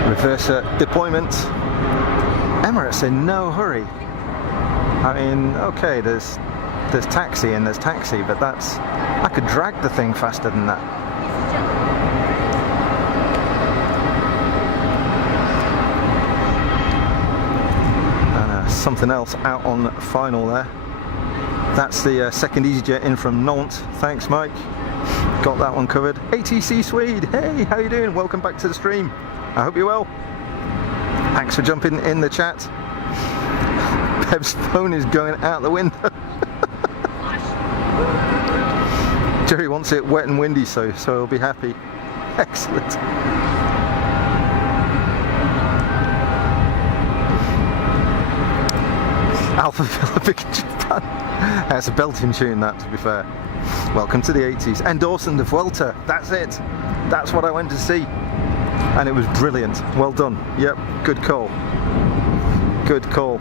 Reverse deployment. Emirates in no hurry. I mean, okay, there's taxi and there's taxi, but that's, I could drag the thing faster than that. And something else out on final there. That's the second easyJet in from Nantes. Thanks, Mike. Got that one covered. ATC Swede, hey, how you doing? Welcome back to the stream. I hope you're well. Thanks for jumping in the chat. Peb's phone is going out the window. Jerry wants it wet and windy, so he'll be happy. Excellent. Alpha Villa Big Japan. That's a belting tune, that, to be fair. Welcome to the 80s. Endorsing the Vuelta. That's it. That's what I went to see. And it was brilliant. Well done. Yep, good call. Good call.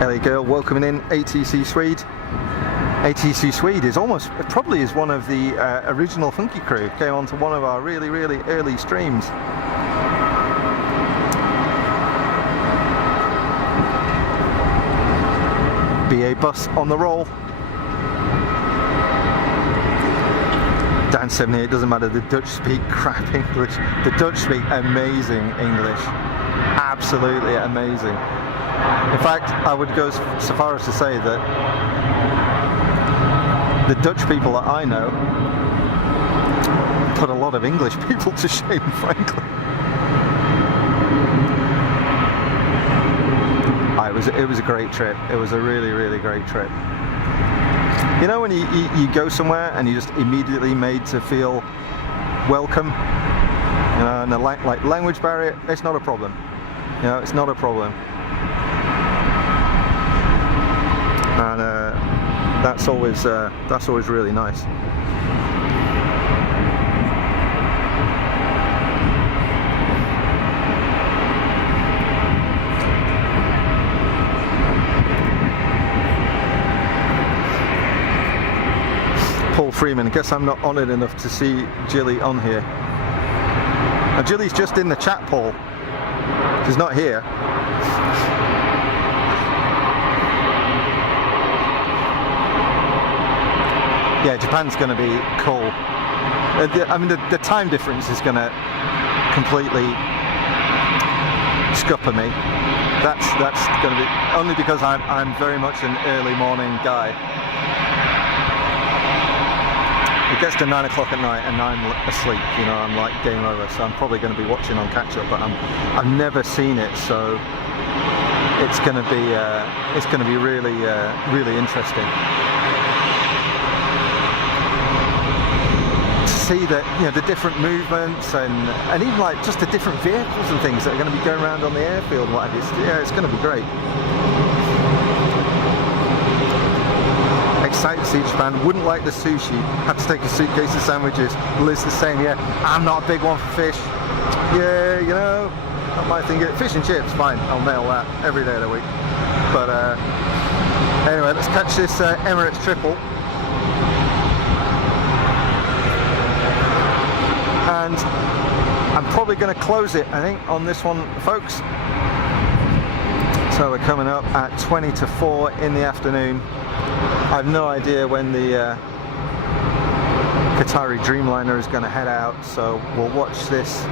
LA Girl welcoming in ATC Swede. ATC Swede is almost, probably is one of the original Funky crew. Came on to one of our really, really early streams. BA bus on the roll. Dan 78, doesn't matter, the Dutch speak crap English. The Dutch speak amazing English. Absolutely amazing. In fact, I would go so far as to say that the Dutch people that I know put a lot of English people to shame, frankly. It was a great trip. It was a really, really great trip. You know when you go somewhere and you're just immediately made to feel welcome, you know, and the like language barrier, it's not a problem. You know, it's not a problem. And that's always really nice. Paul Freeman, guess I'm not honoured enough to see Jilly on here. Now Jilly's just in the chat, Paul. She's not here. Yeah, Japan's going to be cool. I mean, the time difference is going to completely scupper me. That's going to be only because I'm very much an early morning guy. It gets to 9 o'clock at night and I'm asleep, you know, I'm like game over, so I'm probably going to be watching on catch up, but I've never seen it, so it's going to be really really interesting to see that, you know, the different movements and even like just the different vehicles and things that are going to be going around on the airfield and what have you. Yeah, it's going to be great. Excited to see Japan. Wouldn't like the sushi. Had to take a suitcase of sandwiches. Liz is saying, yeah, I'm not a big one for fish. Yeah, you know, not my thing. Fish and chips, fine. I'll nail that every day of the week. But anyway, let's catch this Emirates triple. And I'm probably going to close it, I think, on this one, folks. So we're coming up at 20 to 4 in the afternoon. I have no idea when the Qatari Dreamliner is going to head out, so we'll watch this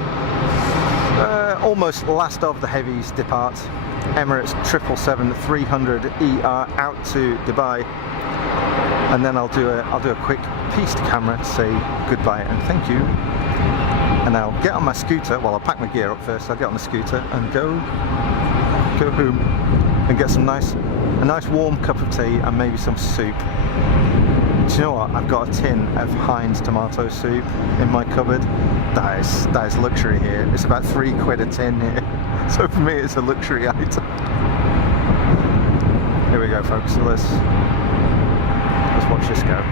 almost last of the heavies depart. Emirates 777-300ER out to Dubai, and then I'll do a quick piece to camera to say goodbye and thank you. And I'll get on my scooter. Well, I'll pack my gear up first. I'll get on the scooter and go home and get a nice warm cup of tea and maybe some soup. Do you know what? I've got a tin of Heinz tomato soup in my cupboard. That is luxury here. It's about £3 a tin here. So for me, it's a luxury item. Here we go, folks. So let's watch this go.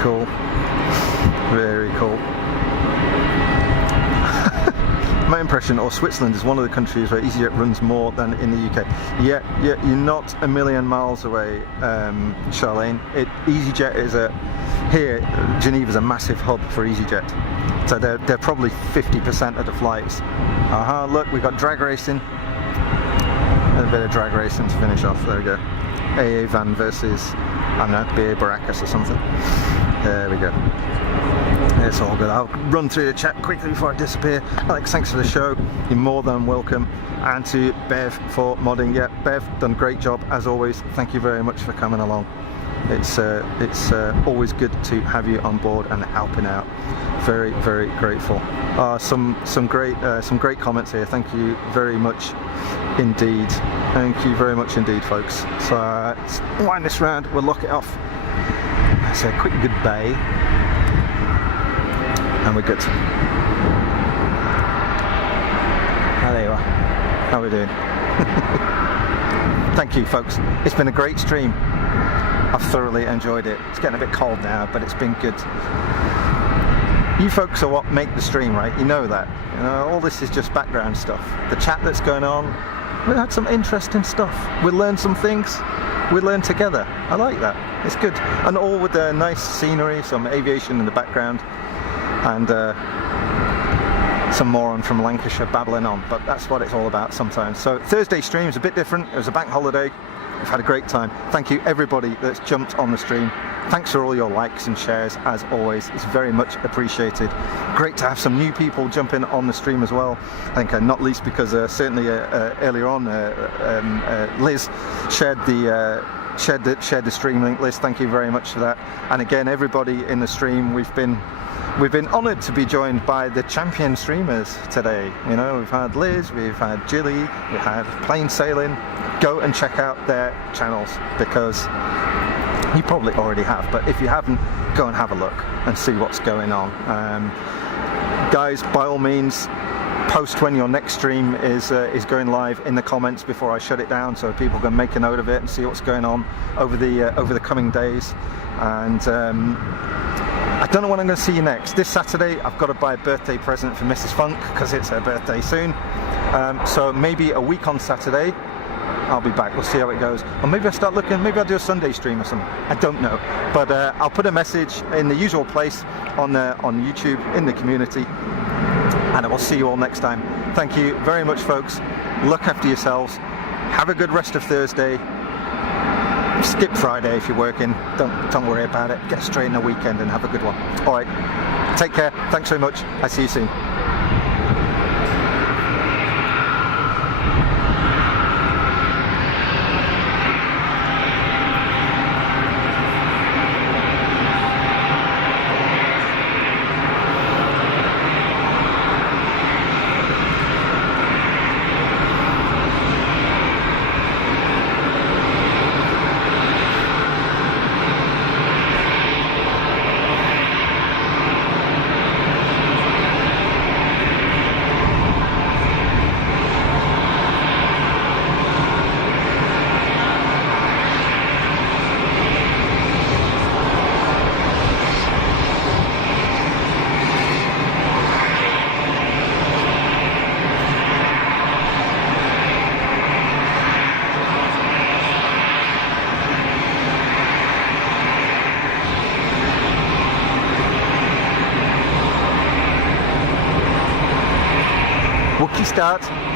Cool. Very cool. My impression, or Switzerland is one of the countries where easyJet runs more than in the UK. Yeah, you're not a million miles away, Charlene. easyJet is here, Geneva's a massive hub for easyJet. So they're probably 50% of the flights. Look, we've got drag racing. A bit of drag racing to finish off. There we go. AA van versus, I don't know, BA Baracus or something. There we go. It's all good. I'll run through the chat quickly before I disappear. Alex, thanks for the show. You're more than welcome. And to Bev for modding. Yeah, Bev, done a great job as always. Thank you very much for coming along. It's always good to have you on board and helping out. Very, very grateful. Some great comments here. Thank you very much indeed. Thank you very much indeed, folks. So let's wind this round. We'll lock it off. That's a quick goodbye, and we're good. There you are. How are we doing? Thank you, folks. It's been a great stream. I've thoroughly enjoyed it. It's getting a bit cold now, but it's been good. You folks are what make the stream, right? You know that. You know, all this is just background stuff. The chat that's going on, we had some interesting stuff. We learned some things. We learn together. I like that. It's good. And all with the nice scenery, some aviation in the background, and some moron from Lancashire babbling on. But that's what it's all about sometimes. So Thursday stream is a bit different. It was a bank holiday. We've had a great time. Thank you everybody that's jumped on the stream. Thanks for all your likes and shares as always. It's very much appreciated. Great to have some new people jump in on the stream as well. I think not least because certainly earlier on Liz shared the stream link. Liz, thank you very much for that. And again, everybody in the stream, we've been honoured to be joined by the champion streamers today. You know, we've had Liz, we've had Jilly, we've had Plain Sailing. Go and check out their channels because you probably already have, but if you haven't, go and have a look and see what's going on. Guys, by all means, post when your next stream is going live in the comments before I shut it down, so people can make a note of it and see what's going on over the coming days. And I don't know when I'm going to see you next. This Saturday, I've got to buy a birthday present for Mrs. Funk because it's her birthday soon. So maybe a week on Saturday, I'll be back. We'll see how it goes. Or maybe I'll start looking, maybe I'll do a Sunday stream or something. I don't know. But I'll put a message in the usual place on YouTube, in the community. And I will see you all next time. Thank you very much, folks. Look after yourselves. Have a good rest of Thursday. Skip Friday if you're working. Don't worry about it. Get straight in the weekend and have a good one. All right. Take care. Thanks very much. I'll see you soon. Start.